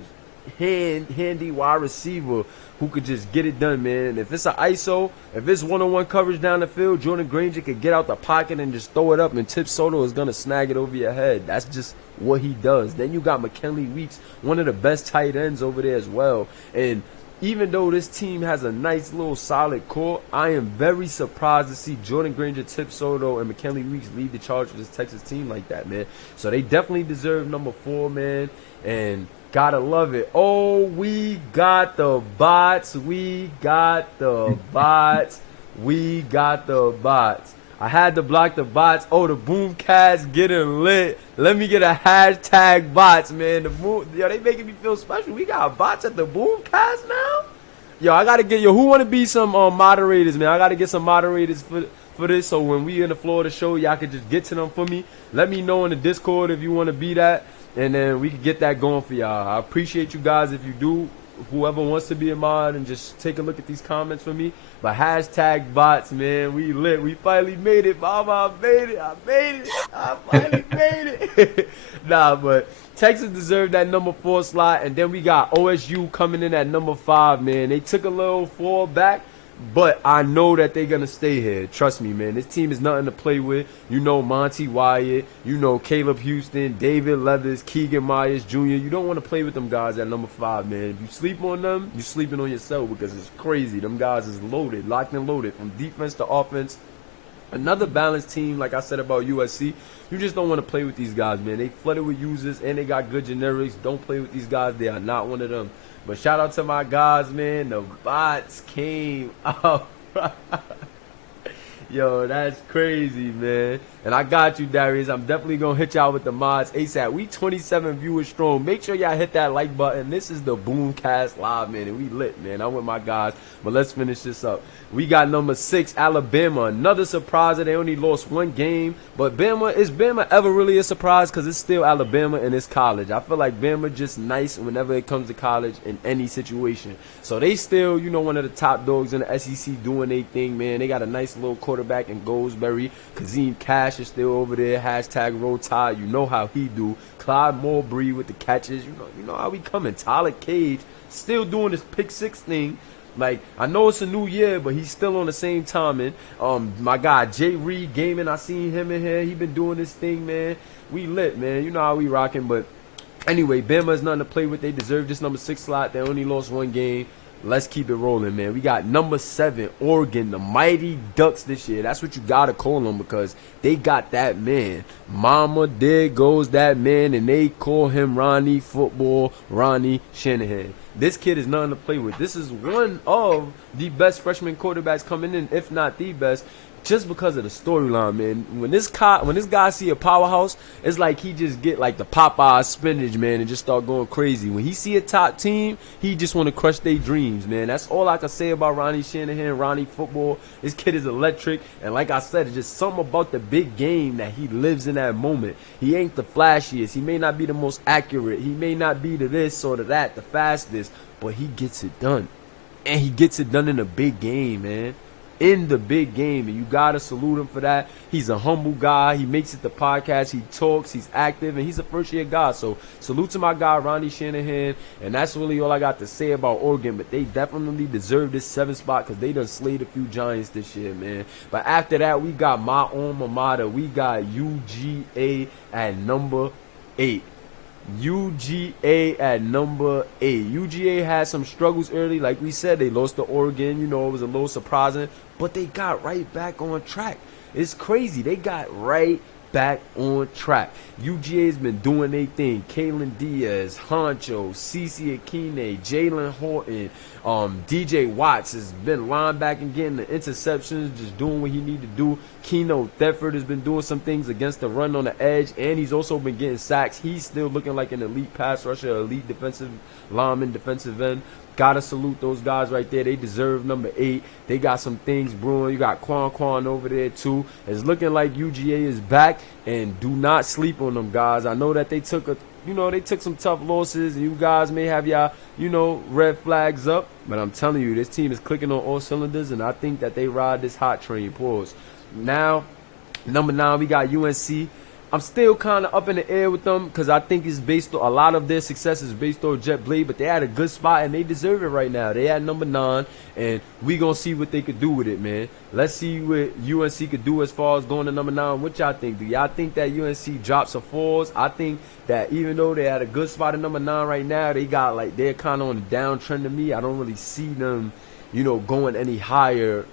handy wide receiver who could just get it done, man. If it's an ISO, if it's one-on-one coverage down the field, Jordan Granger could get out the pocket and just throw it up, and Tip Soto is going to snag it over your head. That's just what he does. Then you got McKinley Weeks, one of the best tight ends over there as well. And even though this team has a nice little solid core, I am very surprised to see Jordan Granger, Tip Soto, and McKinley Weeks lead the charge for this Texas team like that, man. So they definitely deserve number 4, man. And gotta love it. Oh, we got the bots. We got the bots. We got the bots. I had to block the bots. Oh, the BoomCast getting lit. Let me get a hashtag bots, man. Yo, they making me feel special. We got bots at the BoomCast now? Yo, I gotta get, who wanna be some moderators, man? I gotta get some moderators for this, so when we in the Florida show, y'all can just get to them for me. Let me know in the Discord if you wanna be that. And then we can get that going for y'all. I appreciate you guys if you do. Whoever wants to be a mod, and just take a look at these comments for me. But hashtag bots, man. We lit. We finally made it, mama. I made it. I finally made it. Nah, but Texas deserved that number 4 slot. And then we got OSU coming in at number 5, man. They took a little fall back, but I know that they're going to stay here. Trust me, man. This team is nothing to play with. You know Monty Wyatt. You know Caleb Houston, David Leathers, Keegan Myers Jr. You don't want to play with them guys at number 5, man. If you sleep on them, you're sleeping on yourself, because it's crazy. Them guys is loaded, locked and loaded, from defense to offense. Another balanced team, like I said about USC. You just don't want to play with these guys, man. They flooded with users, and they got good generics. Don't play with these guys. They are not one of them. But shout out to my guys, man. The bots came out. Yo, that's crazy, man. And I got you, Darius. I'm definitely gonna hit y'all with the mods ASAP. We 27 viewers strong. Make sure y'all hit that like button. This is the BoomCast Live, man, and we lit, man. I'm with my guys, but let's finish this up. We got number 6, Alabama. Another surpriser. They only lost 1 game, but is Bama ever really a surprise? Because it's still Alabama and it's college. I feel like Bama just nice whenever it comes to college in any situation. So they still, one of the top dogs in the SEC doing their thing, man. They got a nice little quarterback in Goldsberry. Kazim Cash is still over there. Hashtag Roll Tide. You know how he do. Clyde Mulberry with the catches. You know how we coming. Tyler Cage still doing this pick 6 thing. Like, I know it's a new year, but he's still on the same timing. My guy, Jay Reed Gaming, I seen him in here. He been doing this thing, man. We lit, man. You know how we rocking. But anyway, Bama is nothing to play with. They deserve this number 6 slot. They only lost 1 game. Let's keep it rolling, man. We got number 7, Oregon, the Mighty Ducks this year. That's what you got to call them because they got that man. Mama, there goes that man, and they call him Ronnie Shanahan. This kid is nothing to play with. This is one of the best freshman quarterbacks coming in, if not the best, just because of the storyline, man. When this guy see a powerhouse, it's like he just get like the Popeye spinach, man, and just start going crazy. When he see a top team, he just want to crush their dreams, man. That's all I can say about Ronnie Shanahan, Ronnie football. This kid is electric, and like I said, it's just something about the big game that he lives in that moment. He ain't the flashiest. He may not be the most accurate. He may not be the this or the that, the fastest, but he gets it done. And he gets it done in a big game, man. In the big game, and you gotta salute him for that. He's a humble guy. He makes it the podcast. He talks. He's active, and he's a first-year guy. So salute to my guy Ronnie Shanahan, and that's really all I got to say about Oregon. But they definitely deserve this 7th spot because they done slayed a few Giants this year, man. But after that, we got my alma mater. We got UGA at number 8. UGA at number 8. UGA had some struggles early. Like we said, they lost to Oregon. It was a little surprising. But they got right back on track. It's crazy. They got right back on track. UGA's been doing their thing. Kalen Diaz, Honcho, CeCe Akine, Jalen Horton, DJ Watts has been linebacking, getting the interceptions, just doing what he need to do. Keno Thefford has been doing some things against the run on the edge, and he's also been getting sacks. He's still looking like an elite pass rusher, elite defensive lineman, defensive end. Gotta salute those guys right there. They deserve number 8. They got some things brewing. You got Quan over there too. It's looking like UGA is back, and do not sleep on them guys. I know that they took some tough losses, and you guys may have y'all, red flags up, but I'm telling you, this team is clicking on all cylinders, and I think that they ride this hot train. Pause. Now, number 9, we got UNC. I'm still kind of up in the air with them because I think it's based on a lot of their success is based on Jet Blade, but they had a good spot and they deserve it right now. They had number 9, and we gonna see what they could do with it, man. Let's see what UNC could do as far as going to number 9. What y'all think? Do y'all think that UNC drops or falls? I think that even though they had a good spot at number 9 right now, they're kind of on the downtrend to me. I don't really see them, going any higher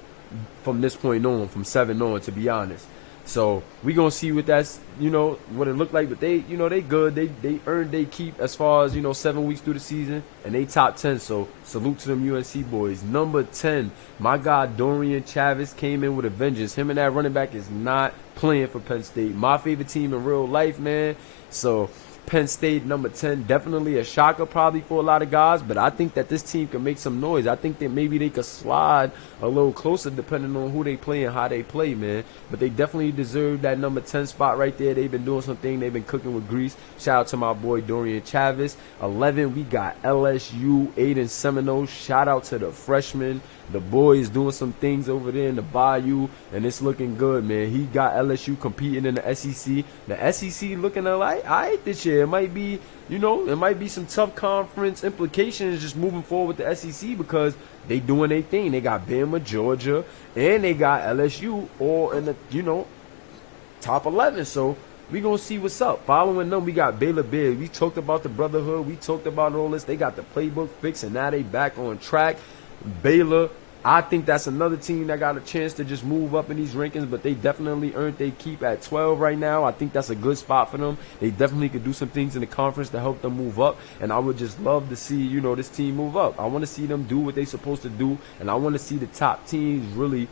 from this point on, from 7 on, to be honest. So we gonna see what that's what it looked like, but they they good. They earned they keep as far as 7 weeks through the season, and they top 10. So salute to them UNC boys. Number 10, my guy Dorian Chavis came in with a vengeance. Him and that running back is not playing for Penn State. My favorite team in real life, man. So Penn State, number 10, definitely a shocker probably for a lot of guys, but I think that this team can make some noise. I think that maybe they could slide a little closer depending on who they play and how they play, man. But they definitely deserve that number 10 spot right there. They've been doing something. They've been cooking with grease. Shout out to my boy Dorian Chavis. 11, we got LSU, Aiden Seminoles. Shout out to the freshman. The boy is doing some things over there in the Bayou, and it's looking good, man. He got LSU competing in the SEC. The SEC looking like all right this year. It might be, it might be some tough conference implications just moving forward with the SEC because they doing their thing. They got Bama, Georgia, and they got LSU all in the, top 11. So we gonna see what's up. Following them, we got Baylor Bears. We talked about the brotherhood. We talked about all this. They got the playbook fixed, and now they back on track. Baylor, I think that's another team that got a chance to just move up in these rankings, but they definitely earned their keep at 12 right now. I think that's a good spot for them. They definitely could do some things in the conference to help them move up, and I would just love to see, this team move up. I want to see them do what they're supposed to do, and I want to see the top teams really,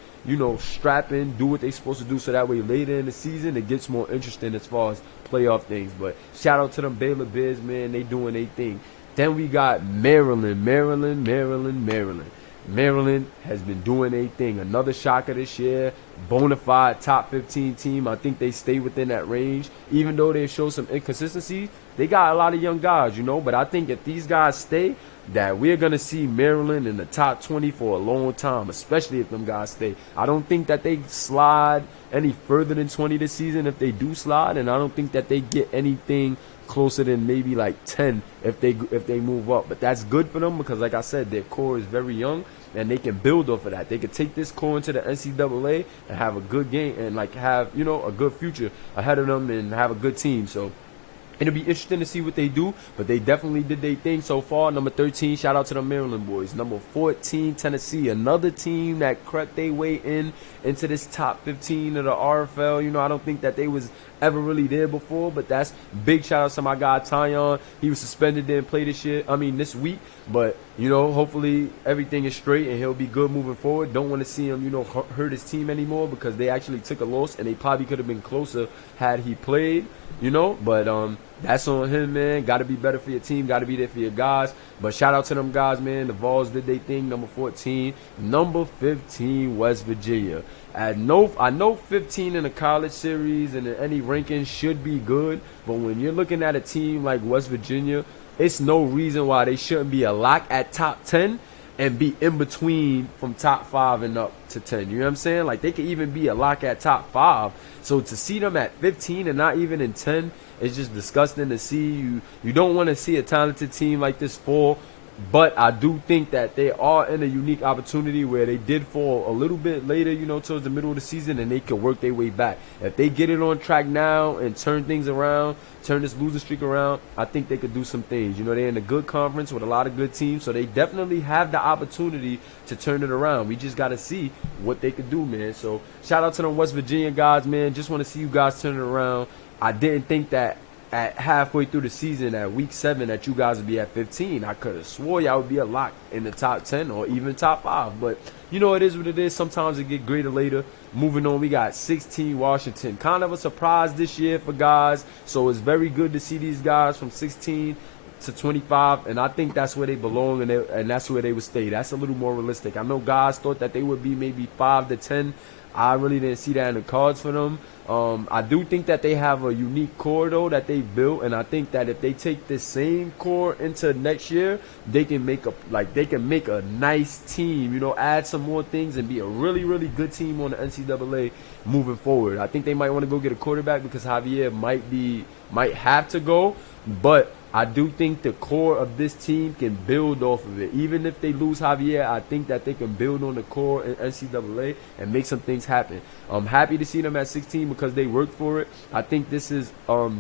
strap in, do what they supposed to do, so that way later in the season it gets more interesting as far as playoff things. But shout out to them Baylor Bears, man. They doing their thing. Then we got Maryland. Maryland has been doing their thing. Another shocker this year. Bona fide top 15 team. I think they stay within that range. Even though they show some inconsistency, they got a lot of young guys, But I think if these guys stay, that we're going to see Maryland in the top 20 for a long time, especially if them guys stay. I don't think that they slide any further than 20 this season if they do slide, and I don't think that they get anything closer than maybe like 10 if they move up. But that's good for them because, like I said, their core is very young, and they can build off of that. They can take this core into the NCAA and have a good game and have a good future ahead of them and have a good team. So it'll be interesting to see what they do, but they definitely did their thing so far. Number 13, shout out to the Maryland boys. Number 14, Tennessee, another team that crept their way into this top 15 of the RFL. I don't think that they was ever really there before, but that's big shout out to my guy Tyon. He was suspended, didn't play this week, but hopefully everything is straight and he'll be good moving forward. Don't want to see him hurt his team anymore because they actually took a loss and they probably could have been closer had he played, but that's on him, man. Got to be better for your team, got to be there for your guys. But shout out to them guys, man. The Vols did their thing. Number 14. Number 15, West Virginia. I know 15 in the college series and in any ranking should be good, but when you're looking at a team like West Virginia, it's no reason why they shouldn't be a lock at top 10 and be in between from top 5 and up to 10. You know what I'm saying? Like, they could even be a lock at top 5. So to see them at 15 and not even in 10, it's just disgusting to see. You don't want to see a talented team like this fall. But I do think that they are in a unique opportunity where they did fall a little bit later, towards the middle of the season, and they could work their way back. If they get it on track now and turn things around, turn this losing streak around, I think they could do some things. They're in a good conference with a lot of good teams, so they definitely have the opportunity to turn it around. We just got to see what they could do, man. So shout out to them West Virginia guys, man. Just want to see you guys turn it around. I didn't think that at halfway through the season, at week 7, that you guys would be at 15. I could have swore y'all would be a lock in the top 10 or even top 5. But, it is what it is. Sometimes it get greater later. Moving on, we got 16, Washington. Kind of a surprise this year for guys. So it's very good to see these guys from 16 to 25. And I think that's where they belong and that's where they would stay. That's a little more realistic. I know guys thought that they would be maybe 5 to 10. I really didn't see that in the cards for them. I do think that they have a unique core, though, that they built, and I think that if they take this same core into next year, they can make a nice team, add some more things and be a really, really good team on the NCAA moving forward. I think they might want to go get a quarterback because Javier might have to go, but I do think the core of this team can build off of it. Even if they lose Javier, I think that they can build on the core in NCAA and make some things happen. I'm happy to see them at 16 because they worked for it. I think this is a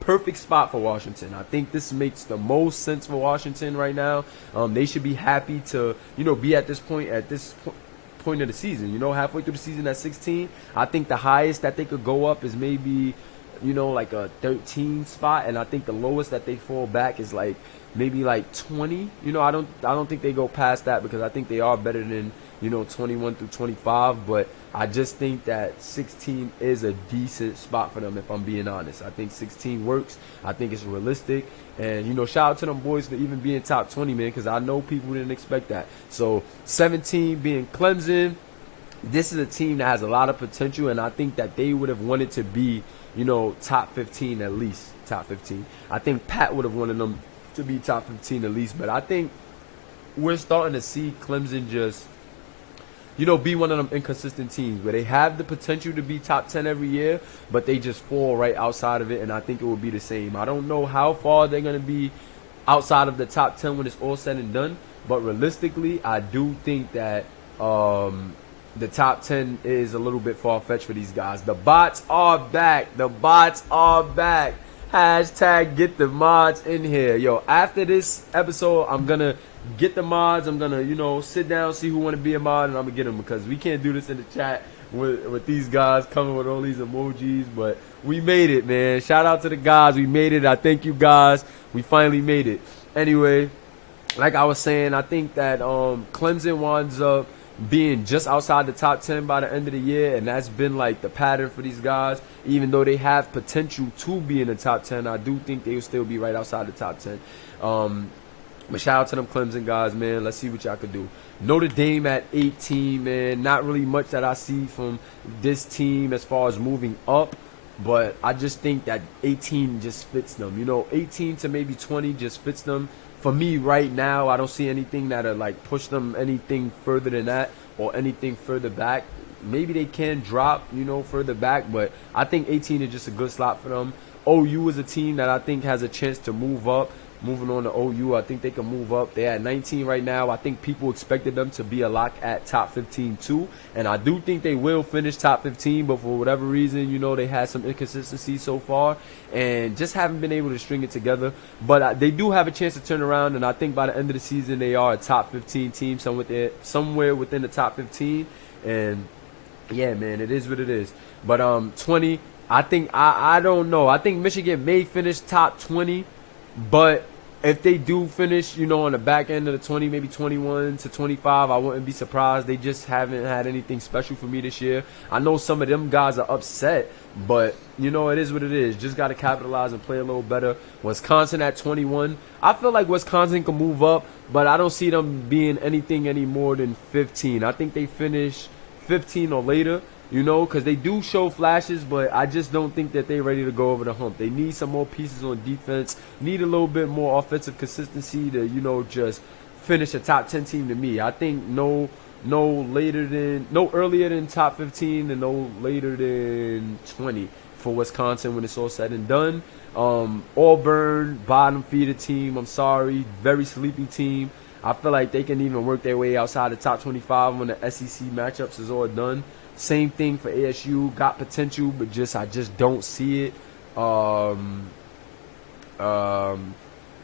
perfect spot for Washington. I think this makes the most sense for Washington right now. They should be happy to, be at this point of the season. Halfway through the season at 16, I think the highest that they could go up is maybe like a 13 spot, and I think the lowest that they fall back is like maybe like 20. I don't think they go past that because I think they are better than 21 through 25, but I just think that 16 is a decent spot for them, if I'm being honest. I think 16 works. I think it's realistic, and shout out to them boys for even being top 20, man, because I know people didn't expect that. So 17 being Clemson. This is a team that has a lot of potential, and I think that they would have wanted to be top 15 at least. Top 15. I think Pat would have wanted them to be top 15 at least, but I think we're starting to see Clemson just, be one of them inconsistent teams where they have the potential to be top 10 every year, but they just fall right outside of it, and I think it will be the same. I don't know how far they're going to be outside of the top 10 when it's all said and done, but realistically, I do think that the top 10 is a little bit far-fetched for these guys. The bots are back. The bots are back. Hashtag get the mods in here. Yo, after this episode, I'm going to get the mods. I'm going to, sit down, see who want to be a mod, and I'm going to get them because we can't do this in the chat with these guys coming with all these emojis. But we made it, man. Shout out to the guys. We made it. I thank you guys. We finally made it. Anyway, like I was saying, I think that Clemson winds up being just outside the top 10 by the end of the year, and that's been like the pattern for these guys. Even though they have potential to be in the top 10, I do think they will still be right outside the top 10. But shout out to them Clemson guys, man. Let's see what y'all could do. Notre Dame at 18, man. Not really much that I see from this team as far as moving up, but I just think that 18 just fits them. 18 to maybe 20 just fits them. For me right now, I don't see anything that'll like push them anything further than that or anything further back. Maybe they can drop, further back, but I think 18 is just a good slot for them. OU is a team that I think has a chance to move up. Moving on to OU, I think they can move up. They're at 19 right now. I think people expected them to be a lock at top 15 too, and I do think they will finish top 15, but for whatever reason, they had some inconsistency so far and just haven't been able to string it together. But they do have a chance to turn around, and I think by the end of the season, they are a top 15 team, somewhere within the top 15, and yeah, man, it is what it is. But 20, I think, I don't know. I think Michigan may finish top 20, but if they do finish, on the back end of the 20, maybe 21 to 25, I wouldn't be surprised. They just haven't had anything special for me this year. I know some of them guys are upset, but, it is what it is. Just got to capitalize and play a little better. Wisconsin at 21. I feel like Wisconsin can move up, but I don't see them being anything any more than 15. I think they finish 15 or later. Because they do show flashes, but I just don't think that they're ready to go over the hump. They need some more pieces on defense, need a little bit more offensive consistency to, just finish a top 10 team to me. I think no earlier than top 15 and no later than 20 for Wisconsin when it's all said and done. Auburn, bottom feeder team, I'm sorry, very sleepy team. I feel like they can even work their way outside the top 25 when the SEC matchups is all done. Same thing for ASU, got potential, but I just don't see it.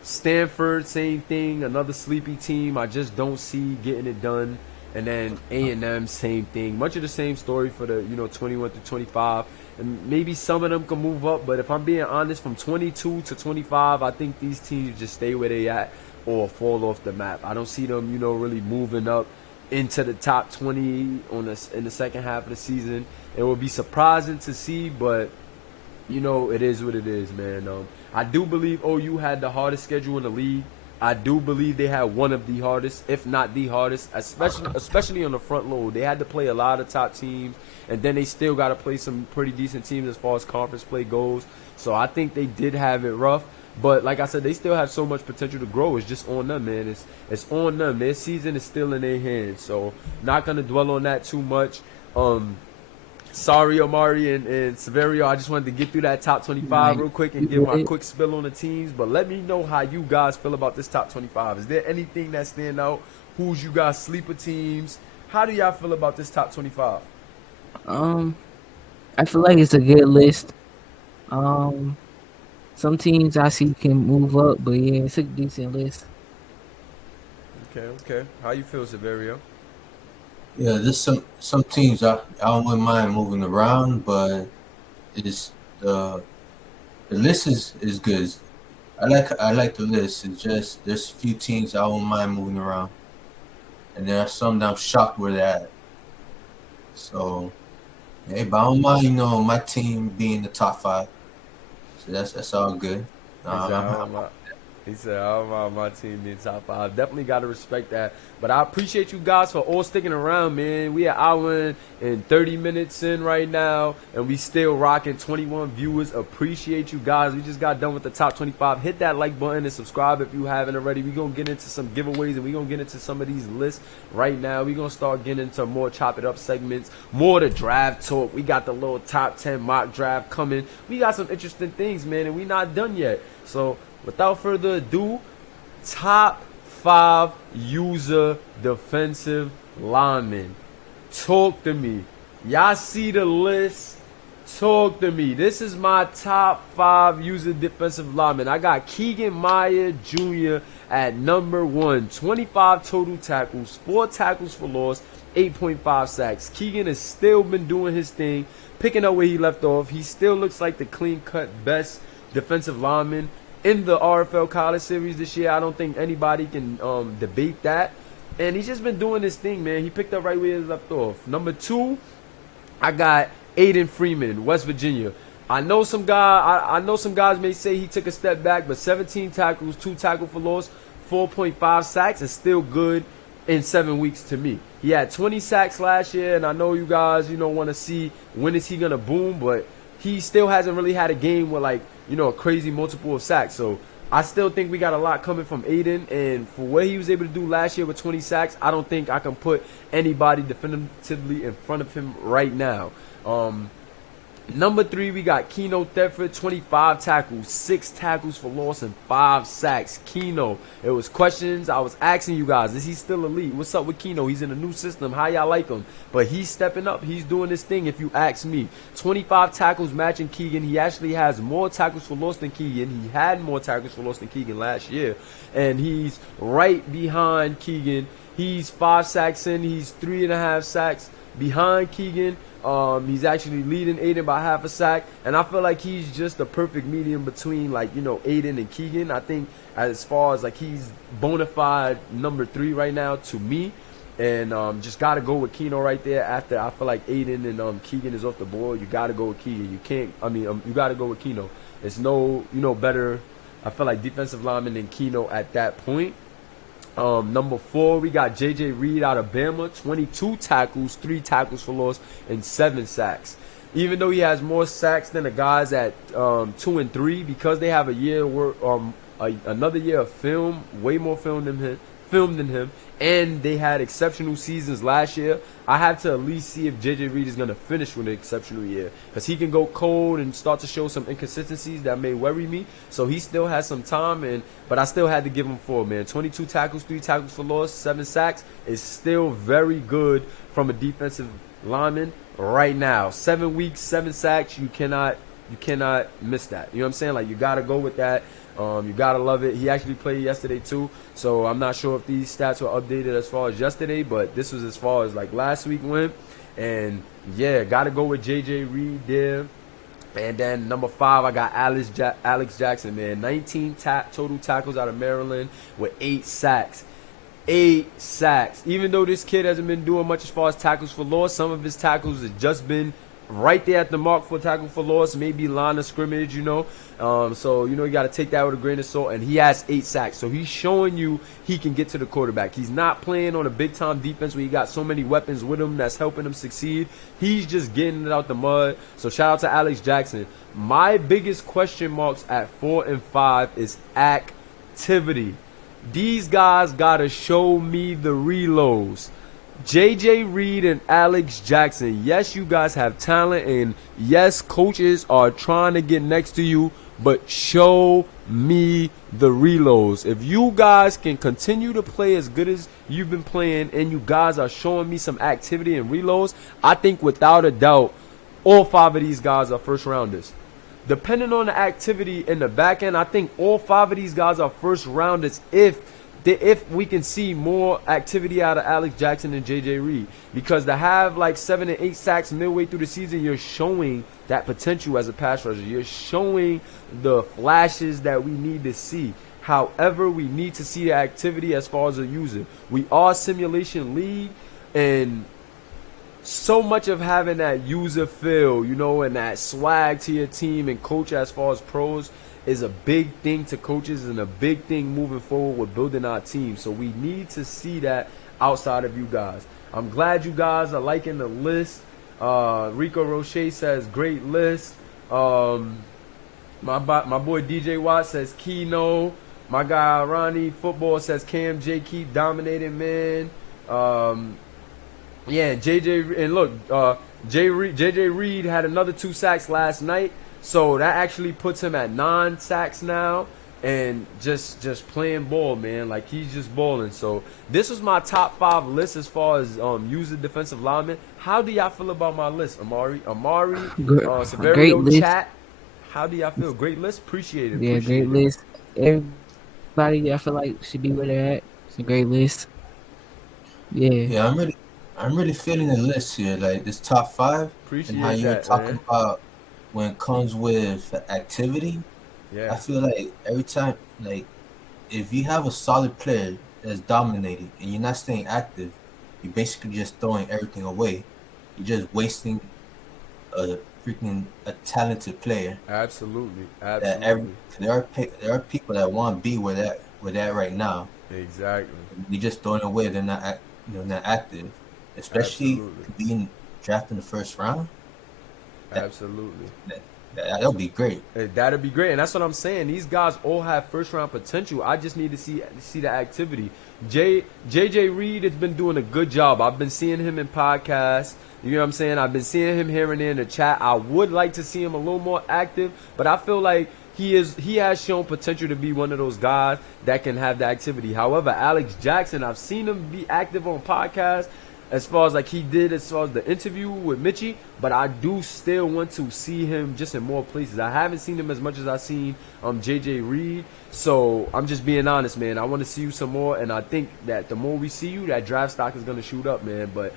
Stanford, same thing, another sleepy team. I just don't see getting it done. And then A&M, same thing. Much of the same story for the 21 to 25. And maybe some of them can move up, but if I'm being honest, from 22 to 25, I think these teams just stay where they at or fall off the map. I don't see them, really moving up into the top 20 in the second half of the season. It would be surprising to see, but it is what it is, man. I do believe OU had the hardest schedule in the league. I do believe they had one of the hardest, if not the hardest, especially on the front load. They had to play a lot of top teams, and then they still got to play some pretty decent teams as far as conference play goes. So I think they did have it rough. But like I said, they still have so much potential to grow. It's just on them, man. It's on them. Their season is still in their hands. So not going to dwell on that too much. Sorry, Omari and Severio. I just wanted to get through that top 25 real quick and give my quick spill on the teams. But let me know how you guys feel about this top 25. Is there anything that stand out? Who's you guys sleeper teams? How do y'all feel about this top 25? I feel like it's a good list. Some teams I see can move up, but yeah, it's a decent list. Okay. How you feel, Severio? Yeah, there's some teams I wouldn't mind moving around, but it's the list is good. I like the list. It's just there's a few teams I wouldn't mind moving around, and there are some that I'm shocked where they're at. So, hey, but I don't mind, my team being the top 5. So that's all good. He said, I don't mind my team being top 5. Definitely got to respect that. But I appreciate you guys for all sticking around, man. We are hour and 30 minutes in right now, and we still rocking 21 viewers. Appreciate you guys. We just got done with the top 25. Hit that like button and subscribe if you haven't already. We're going to get into some giveaways, and we're going to get into some of these lists right now. We're going to start getting into more chop it up segments, more the draft talk. We got the little top 10 mock draft coming. We got some interesting things, man, and we're not done yet. So without further ado, top 5 user defensive linemen. Talk to me. Y'all see the list? Talk to me. This is my top 5 user defensive linemen. I got Keegan Meyer Jr. at number 1. 25 total tackles, 4 tackles for loss, 8.5 sacks. Keegan has still been doing his thing, picking up where he left off. He still looks like the clean-cut best defensive lineman in the RFL College Series this year. I don't think anybody can debate that. And he's just been doing this thing, man. He picked up right where he left off. Number 2, I got Aiden Freeman, West Virginia. I know some guys may say he took a step back, but 17 tackles, 2 tackles for loss, 4.5 sacks is still good in 7 weeks to me. He had 20 sacks last year, and I know you guys, want to see when is he going to boom, but he still hasn't really had a game with, like, a crazy multiple of sacks. So I still think we got a lot coming from Aiden, and for what he was able to do last year with 20 sacks, I don't think I can put anybody definitively in front of him right now. Number 3, we got Keno Thetford, 25 tackles, 6 tackles for loss, and 5 sacks. Keno, it was questions. I was asking you guys, is he still elite? What's up with Keno? He's in a new system. How y'all like him? But he's stepping up. He's doing this thing, if you ask me. 25 tackles matching Keegan. He actually has more tackles for loss than Keegan. He had more tackles for loss than Keegan last year. And he's right behind Keegan. He's 5 sacks in. He's 3.5 sacks behind Keegan. He's actually leading Aiden by half a sack, and I feel like he's just a perfect medium between, like, Aiden and Keegan. I think as far as, like, he's bona fide number 3 right now to me, and just gotta go with Keno right there. After I feel like Aiden and Keegan is off the board, you gotta go with Keegan. You gotta go with Keno. It's no better, I feel like, defensive lineman than Keno at that point. Number 4, we got J.J. Reed out of Bama, 22 tackles, 3 tackles for loss, and 7 sacks. Even though he has more sacks than the guys at 2 and 3, because they have another year of film, way more film than him, and they had exceptional seasons last year, I have to at least see if J.J. Reed is going to finish with an exceptional year, because he can go cold and start to show some inconsistencies that may worry me. So he still has some time, but I still had to give him 4, man. 22 tackles, 3 tackles for loss, 7 sacks is still very good from a defensive lineman right now. 7 weeks, 7 sacks, you cannot miss that. You know what I'm saying? Like, you got to go with that. You gotta love it. He actually played yesterday too, so I'm not sure if these stats were updated as far as yesterday, but this was as far as like last week went. And yeah, gotta go with J.J. Reed there. And then number 5, I got Alex Jackson, man. 19 total tackles out of Maryland with 8 sacks. 8 sacks. Even though this kid hasn't been doing much as far as tackles for loss, some of his tackles have just been right there at the mark for tackle for loss, maybe line of scrimmage, So, you got to take that with a grain of salt. And he has 8 sacks. So he's showing you he can get to the quarterback. He's not playing on a big-time defense where he got so many weapons with him that's helping him succeed. He's just getting it out the mud. So shout out to Alex Jackson. My biggest question marks at 4 and 5 is activity. These guys got to show me the reloads. J.J. Reed and Alex Jackson, yes, you guys have talent, and yes, coaches are trying to get next to you, but show me the reloads. If you guys can continue to play as good as you've been playing, and you guys are showing me some activity and reloads, I think without a doubt, all 5 of these guys are first rounders. Depending on the activity in the back end, I think all 5 of these guys are first rounders if we can see more activity out of Alex Jackson and J.J. Reed. Because to have like 7 and 8 sacks midway through the season, you're showing that potential as a pass rusher. You're showing the flashes that we need to see. However, we need to see the activity as far as a user. We are a simulation league, and so much of having that user feel, and that swag to your team and coach as far as pros is a big thing to coaches and a big thing moving forward with building our team. So we need to see that outside of you guys. I'm glad you guys are liking the list. Rico Roche says great list. My boy DJ Watt says Keno. My guy Ronnie Football says Cam J keep dominating, man. Yeah, JJ, and look, JJ Reed had another 2 sacks last night. So that actually puts him at 9 sacks now, and just playing ball, man. Like, he's just balling. So this was my top 5 list as far as user defensive linemen. How do y'all feel about my list, Amari, Severio, chat? How do y'all feel? Great list, appreciate it. Yeah, great list. Everybody, I feel like should be where they're at. It's a great list. Yeah, I'm really feeling the list here. Like this top 5, Appreciate and how you were that, talking man. about when it comes with activity. Yeah. I feel like every time, like, if you have a solid player that's dominated, and you're not staying active, you're basically just throwing everything away. You're just wasting a talented player. Absolutely, That every absolutely, there are people that want to be where that right now. exactly, They just throwing away. They're not not active, especially absolutely, being drafted in the first round. That absolutely. that'll be great. That'd be great, and that's what I'm saying. These guys all have first round potential. I just need to see the activity. JJ Reed has been doing a good job. I've been seeing him in podcasts. You know what I'm saying? I've been seeing him here and there in the chat. I would like to see him a little more active, but I feel like he has shown potential to be one of those guys that can have the activity. However, Alex Jackson, I've seen him be active on podcasts as far as like he did as far as the interview with Mitchie, but I do still want to see him just in more places. I haven't seen him as much as I've seen JJ Reed, so I'm just being honest, man. I want to see you some more, and I think that the more we see you, that draft stock is going to shoot up, man. But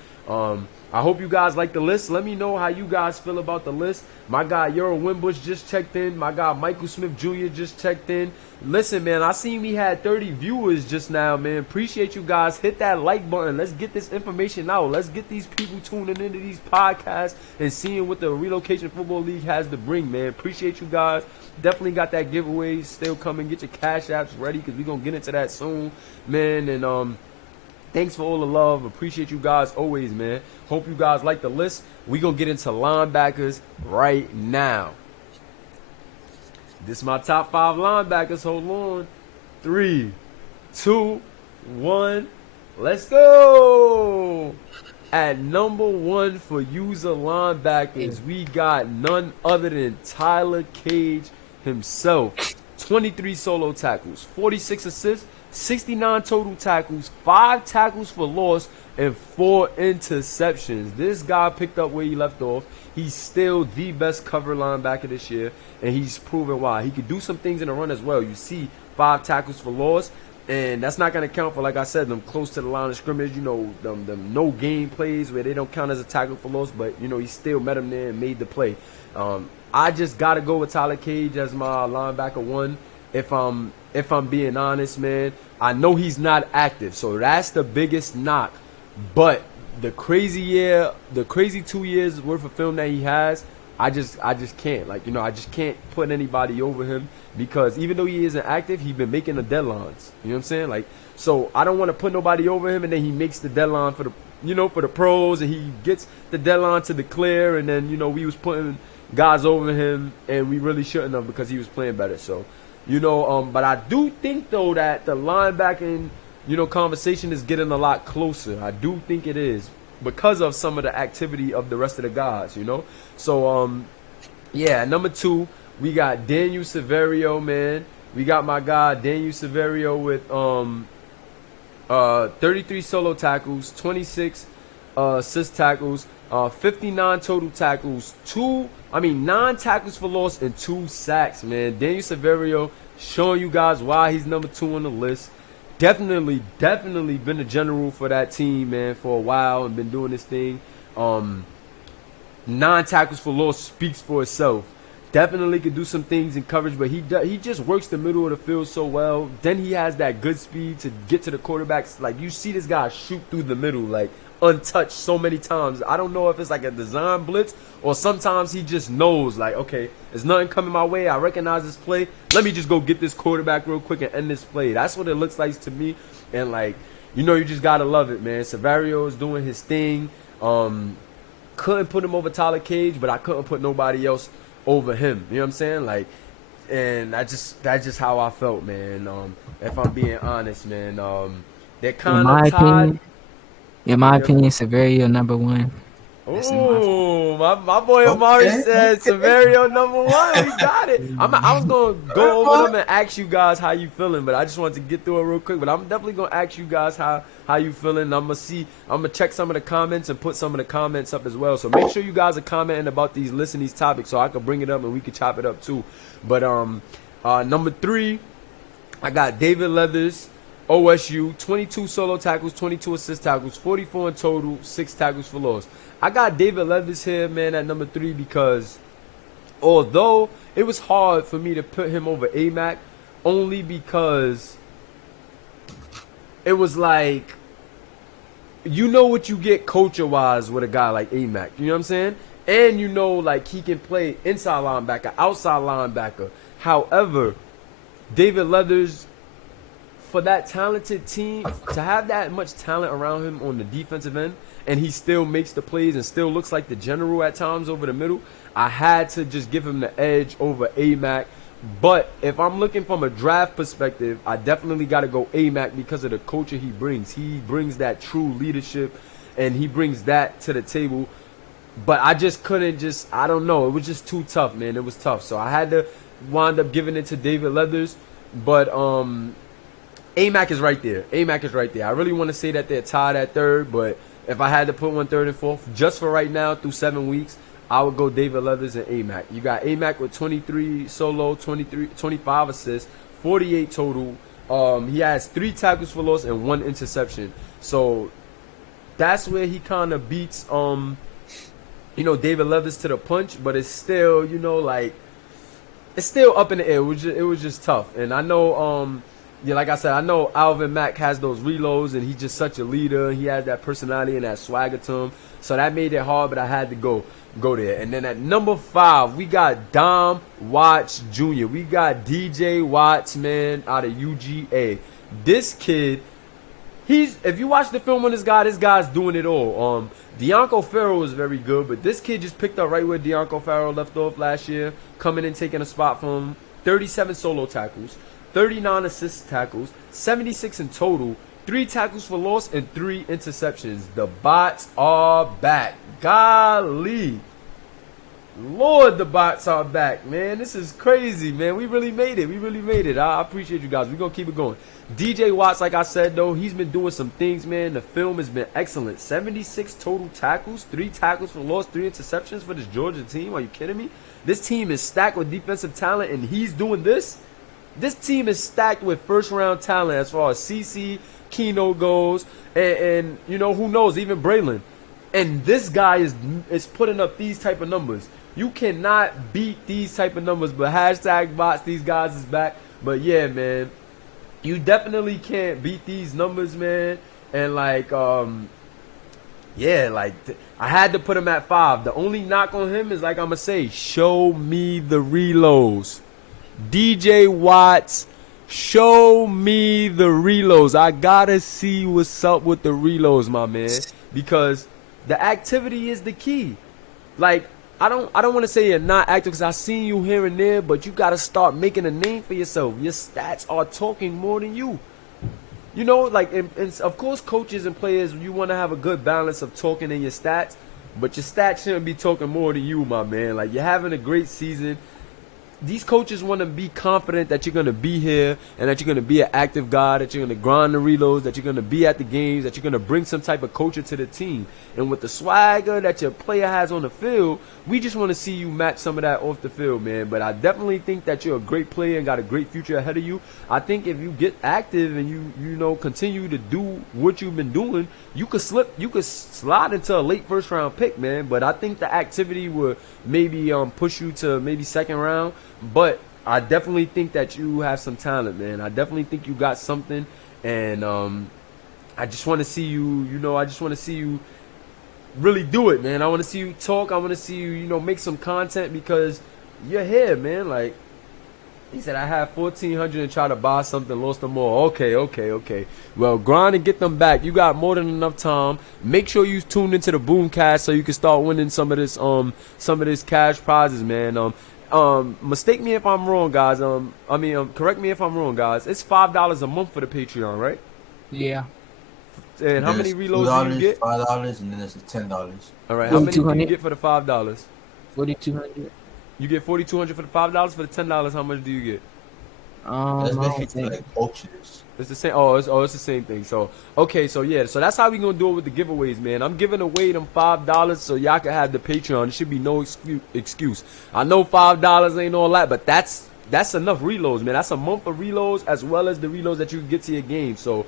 I hope you guys like the list. Let me know how you guys feel about the list. My guy Euro Wimbush just checked in. My guy Michael Smith Jr. just checked in. Listen, man, I seen we had 30 viewers just now, man. Appreciate you guys. Hit that like button. Let's get this information out. Let's get these people tuning into these podcasts and seeing what the Relocation Football League has to bring, man. Appreciate you guys. Definitely got that giveaway still coming. Get your cash apps ready because we're going to get into that soon, man. And thanks for all the love. Appreciate you guys always, man. Hope you guys like the list. We going to get into linebackers right now. This is my top 5 linebackers. Hold on. 3, 2, 1. Let's go. At number 1 for user linebackers, we got none other than Tyler Cage himself. 23 solo tackles, 46 assists, 69 total tackles, 5 tackles for loss, and 4 interceptions. This guy picked up where he left off. He's still the best cover linebacker this year, and he's proven why. He could do some things in the run as well. You see 5 tackles for loss, and that's not going to count for, like I said, them close to the line of scrimmage, you know, them no game plays where they don't count as a tackle for loss, but, you know, he still met him there and made the play. I just got to go with Tyler Cage as my linebacker 1. If I'm being honest, man, I know he's not active, so that's the biggest knock. But the crazy 2 years worth of film that he has, I just can't. Like, you know, I just can't put anybody over him because even though he isn't active, he's been making the deadlines. You know what I'm saying? Like, so I don't want to put nobody over him, and then he makes the deadline for the pros, and he gets the deadline to declare, and then, you know, we was putting guys over him, and we really shouldn't have because he was playing better. So, you know, but I do think though that the linebacking, you know, conversation is getting a lot closer. I do think it is because of some of the activity of the rest of the guys, you know. So, yeah, number 2, we got Daniel Severio, man. We got my guy Daniel Severio with 33 solo tackles, 26 assist tackles, 59 total tackles, 9 tackles for loss and 2 sacks, man. Daniel Severio showing you guys why he's number 2 on the list. Definitely been a general for that team, man, for a while and been doing this thing. 9 tackles for loss speaks for itself. Definitely could do some things in coverage, but he just works the middle of the field so well. Then he has that good speed to get to the quarterbacks. Like, you see this guy shoot through the middle, like, untouched so many times. I don't know if it's like a design blitz or sometimes he just knows, like, okay, there's nothing coming my way. I recognize this play. Let me just go get this quarterback real quick and end this play. That's what it looks like to me. And, like, you know, you just got to love it, man. Severio is doing his thing. Couldn't put him over Tyler Cage, but I couldn't put nobody else over him. You know what I'm saying? Like, and that's just how I felt, man. If I'm being honest, man. They're kind of tied. In my opinion, Severio number 1. Oh, my boy Amari said Severio number 1. We got it. I was going to go over them and ask you guys how you feeling, but I just wanted to get through it real quick. But I'm definitely going to ask you guys how you feeling. I'm going to check some of the comments and put some of the comments up as well. So make sure you guys are commenting about these lists and these topics so I can bring it up and we can chop it up too. But number 3, I got David Leathers, OSU, 22 solo tackles, 22 assist tackles, 44 in total, 6 tackles for loss. I got David Leathers here, man, at number 3 because although it was hard for me to put him over AMAC, only because it was like, you know what you get culture wise with a guy like A-Mac. You know what I'm saying? And you know, like, he can play inside linebacker, outside linebacker. However, David Leathers, for that talented team, to have that much talent around him on the defensive end, and he still makes the plays and still looks like the general at times over the middle, I had to just give him the edge over A-Mac. But if I'm looking from a draft perspective, I definitely got to go A-Mac because of the culture he brings. He brings that true leadership, and he brings that to the table. But I just couldn't I don't know. It was just too tough, man. It was tough. So I had to wind up giving it to David Leathers. But A-Mac is right there. A-Mac is right there. I really want to say that they're tied at third, but if I had to put one third and fourth, just for right now through 7 weeks, I would go David Leathers and A-Mac. You got A-Mac with 23 solo, 25 assists, 48 total. He has 3 tackles for loss and 1 interception. So that's where he kind of beats, David Leathers to the punch. But it's still, like, it's still up in the air. It was just tough. And I know, like I said, I know Alvin Mack has those reloads, and he's just such a leader. He has that personality and that swagger to him. So that made it hard, but I had to go there. And then at number 5, we got Dom Watts Jr. We got DJ Watts, man, out of UGA. This kid, if you watch the film on this guy's doing it all. Deonco Farrell is very good, but this kid just picked up right where Deonco Farrell left off last year, coming and taking a spot from him. 37 solo tackles, 39 assist tackles, 76 in total, 3 tackles for loss, and 3 interceptions. The bots are back. Golly. Lord, the bots are back, man. This is crazy, man. We really made it. I appreciate you guys. We're going to keep it going. DJ Watts, like I said, though, he's been doing some things, man. The film has been excellent. 76 total tackles, 3 tackles for loss, 3 interceptions for this Georgia team. Are you kidding me? This team is stacked with defensive talent, and he's doing this. This team is stacked with first-round talent as far as CC, Keno goes, and who knows, even Braylon. And this guy is putting up these type of numbers. You cannot beat these type of numbers, but hashtag bots, these guys is back. But yeah, man, you definitely can't beat these numbers, man. And I had to put him at 5. The only knock on him is, like I'm going to say, show me the reloads. DJ Watts, show me the reloads. I gotta see what's up with the reloads, my man, because the activity is the key. Like, I don't want to say you're not active, because I seen you here and there, but you gotta start making a name for yourself. Your stats are talking more than you. And of course, coaches and players, you want to have a good balance of talking in your stats, but your stats shouldn't be talking more than you, my man. Like, you're having a great season. These coaches want to be confident that you're going to be here and that you're going to be an active guy, that you're going to grind the reloads, that you're going to be at the games, that you're going to bring some type of culture to the team. And with the swagger that your player has on the field, we just want to see you match some of that off the field, man. But I definitely think that you're a great player and got a great future ahead of you. I think if you get active and you continue to do what you've been doing, you could slide into a late first round pick, man. But I think the activity would maybe push you to maybe second round. But I definitely think that you have some talent, man. I definitely think you got something, and I just want to see you. I just want to see you really do it, man. I want to see you talk. I want to see you, make some content, because you're here, man. Like he said, I had 1,400 and try to buy something, lost them all. Okay. Well, grind and get them back. You got more than enough time. Make sure you tune into the BoomCast so you can start winning some of this cash prizes, man. Mistake me if I'm wrong, guys. Correct me if I'm wrong, guys. It's $5 a month for the Patreon, right? Yeah. And how many reloads do you get? $5, and then there's $10. All right. How many do you get for the $5? 4,200. You get 4,200 for the $5. For the $10, how much do you get? That's basically like coaches. It's the same. It's the same thing. So okay, so that's how we gonna do it with the giveaways, man. I'm giving away them $5 so y'all can have the Patreon. There should be no excuse. I know $5 ain't all that, but that's that's enough reloads, man. That's a month of reloads as well as the reloads that you can get to your game. So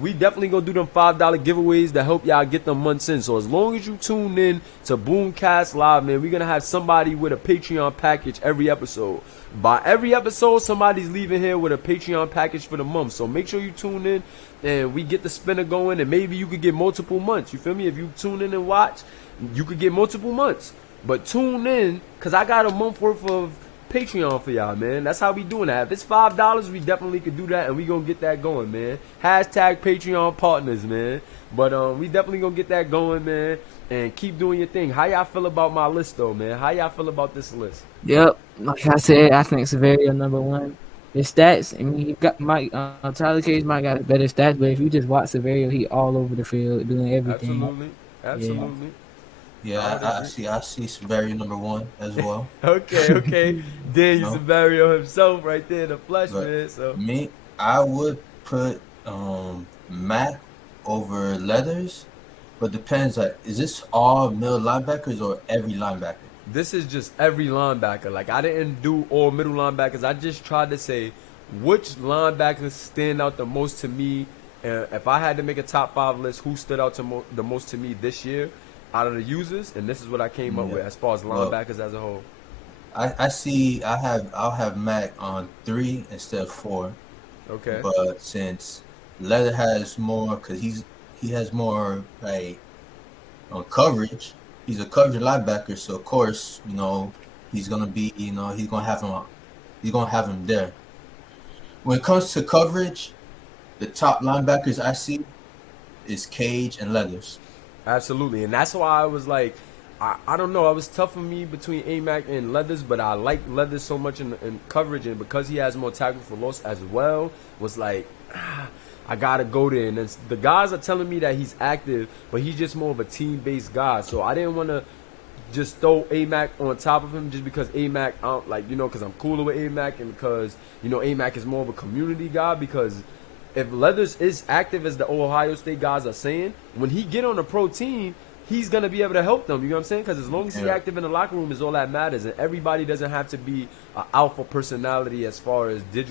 we definitely gonna do them $5 giveaways to help y'all get them months in. So as long as you tune in to BoomCast Live, man, we're gonna have somebody with a Patreon package every episode. By every episode, somebody's leaving here with a Patreon package for the month. So make sure you tune in and we get the spinner going, and maybe you could get multiple months. You feel me? If you tune in and watch, you could get multiple months. But tune in, because I got a month worth of Patreon for y'all, man. That's how we doing that. If it's $5, we definitely could do that, and we gonna get that going, man. Hashtag Patreon partners, man. But we definitely gonna get that going, man. And keep doing your thing. How y'all feel about my list, though, man? How y'all feel about this list? Yep, like I said, I think Severio number one. His stats, I mean, you got Mike Tyler Cage might got better stats, but if you just watch Severio, he all over the field doing everything. Absolutely. Yeah, I see Severio number one as well. Okay. Then you No. Severio himself right there, the flesh, But man. So me, I would put Mac over Leathers, but depends. Like, is this all middle linebackers or every linebacker? this is just every linebacker. Like, I didn't do all middle linebackers. I just tried to say which linebackers stand out the most to me. And if I had to make a top 5 list, who stood out the most to me this year out of the users, and this is what I came up with as far as linebackers as a whole. I see. I'll have Mac on 3 instead of 4. Okay. But since Leather has more, because he has more like on coverage. He's a coverage linebacker, so of course, he's gonna be, he's gonna have him there. When it comes to coverage, the top linebackers I see is Cage and Leathers. Absolutely, and that's why I was like, I don't know, it was tough for me between AMAC and Leathers, but I like Leathers so much in coverage, and because he has more tackle for loss as well, was like, I gotta go there. And the guys are telling me that he's active, but he's just more of a team-based guy, so I didn't want to just throw AMAC on top of him just because AMAC, because I'm cooler with AMAC, and because, AMAC is more of a community guy, because if Leathers is active as the Ohio State guys are saying, when he get on a pro team, he's going to be able to help them. You know what I'm saying? Because as long as he's active in the locker room is all that matters. And everybody doesn't have to be an alpha personality as far as the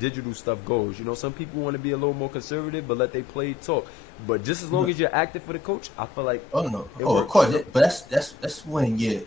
digital stuff goes. Some people want to be a little more conservative, but let they play talk. But just as long as you're active for the coach, I feel like of course. But that's when you're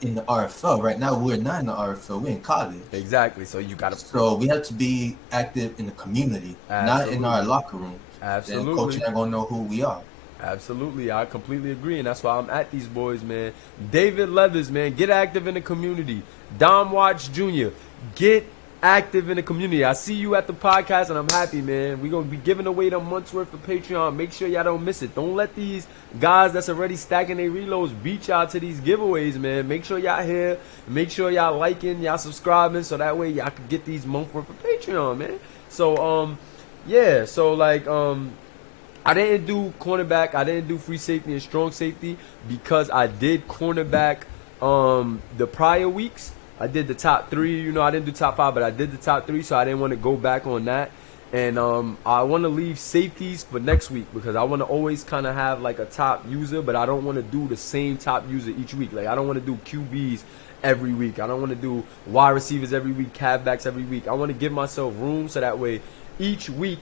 in the RFL. Right now, we're not in the RFL. We're in college. Exactly. So you got to. So we have to be active in the community, not in our locker rooms. Absolutely. Then coach ain't gonna know who we are. Absolutely, I completely agree, and that's why I'm at these boys, man. David Leathers, man, get active in the community. Dom Watts Jr., get active in the community. I see you at the podcast, and I'm happy, man. We're going to be giving away them months worth of Patreon. Make sure y'all don't miss it. Don't let these guys that's already stacking their reloads beat y'all to these giveaways, man. Make sure y'all here. Make sure y'all liking, y'all subscribing, so that way y'all can get these months worth of Patreon, man. So, I didn't do cornerback. I didn't do free safety and strong safety because I did cornerback the prior weeks. I did the top 3. I didn't do top 5, but I did the top 3, so I didn't want to go back on that. And I want to leave safeties for next week because I want to always kind of have like a top user, but I don't want to do the same top user each week. Like, I don't want to do QBs every week. I don't want to do wide receivers every week, halfbacks every week. I want to give myself room so that way each week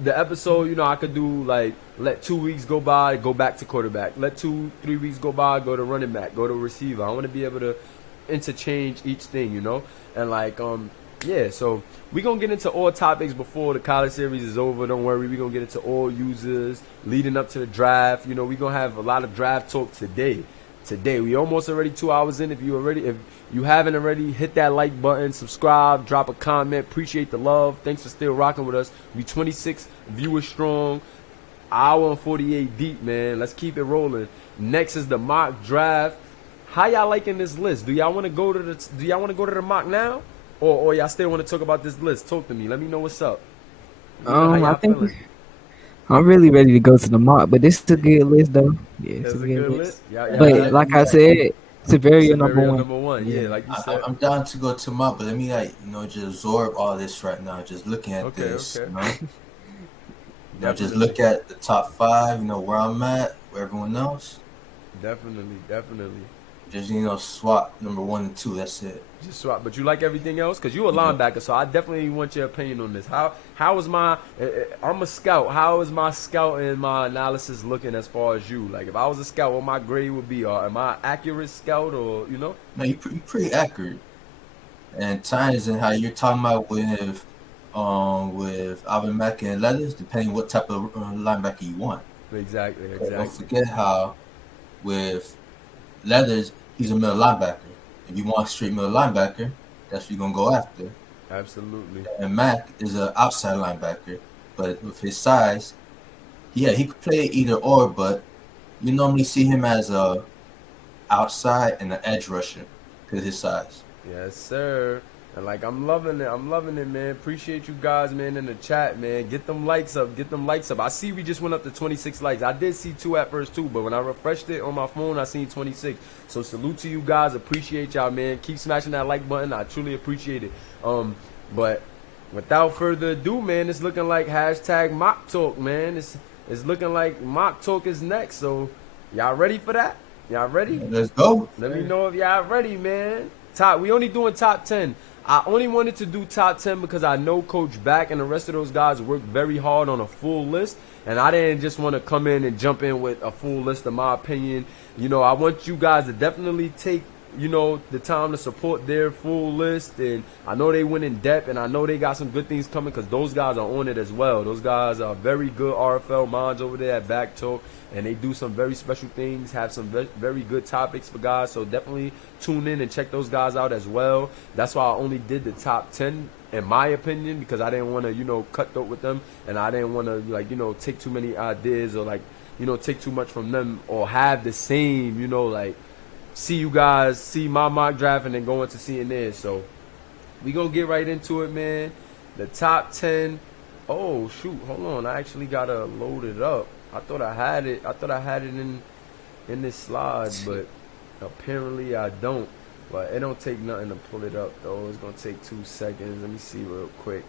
the episode, I could do like, let 2 weeks go by, go back to quarterback. Let 2-3 weeks go by, go to running back, go to receiver. I want to be able to interchange each thing, and like, so we're going to get into all topics before the college series is over. Don't worry, we're going to get into all users leading up to the draft. We're going to have a lot of draft talk today. We almost already 2 hours in. If you haven't already, hit that like button, subscribe, drop a comment. Appreciate the love. Thanks for still rocking with us. We 26 viewers strong, hour and 48 deep, man. Let's keep it rolling. Next is the mock draft. How y'all liking this list? Do y'all want to go to the mock now, or y'all still want to talk about this list? Talk to me. Let me know what's up. I think I'm really ready to go to the mock, but this is a good list, though. Yeah, it's a good list. But like I said, Severio number one. Yeah, like you said. I'm down to go to mock, but let me just absorb all this right now. Just looking at this, just look at the top 5. Where I'm at, where everyone else. Definitely. Just swap number 1 and 2. That's it. Just swap. But you like everything else? Because you a Yeah. linebacker, so I definitely want your opinion on this. How is my I'm a scout. How is my scout and my analysis looking as far as you? Like, if I was a scout, what my grade would be? Or am I accurate scout, or, you know? No, you're pretty accurate. And ties in how you're talking about with Alvin Mack and Leathers, depending what type of linebacker you want. Exactly. Don't forget how with Leathers, he's a middle linebacker. If you want a straight middle linebacker, that's what you're gonna go after. Absolutely. And Mack is an outside linebacker, but with his size, he could play either or, but you normally see him as a outside and an edge rusher because of his size. Yes, sir. And like, I'm loving it, man. Appreciate you guys, man, in the chat, man. Get them likes up. I see we just went up to 26 likes. I did see 2 at first too, but when I refreshed it on my phone, I seen 26. So salute to you guys. Appreciate y'all, man. Keep smashing that like button. I truly appreciate it. But without further ado, man, it's looking like hashtag mock talk, man. It's looking like mock talk is next. So y'all ready for that? Y'all ready? Let's go. Let me know if y'all ready, man. We only doing top 10. I only wanted to do top 10 because I know Coach Back and the rest of those guys worked very hard on a full list, and I didn't just want to come in and jump in with a full list of my opinion. You know, I want you guys to definitely take, you know, the time to support their full list, and I know they went in depth, and I know they got some good things coming because those guys are on it as well. Those guys are very good RFL minds over there at Back Talk, and they do some very special things, have some very good topics for guys, so definitely tune in and check those guys out as well. That's why I only did the top 10, in my opinion, because I didn't want to, you know, cut throat with them, and I didn't want to, like, you know, take too many ideas or, like, you know, take too much from them or have the same, you know, like, see you guys see my mock draft and then go into seeing theirs. So we gonna get right into it, man. The top 10. Oh shoot, hold on, I actually gotta load it up. I thought I had it in this slide, but apparently I don't. But it don't take nothing to pull it up though. It's gonna take 2 seconds. Let me see real quick.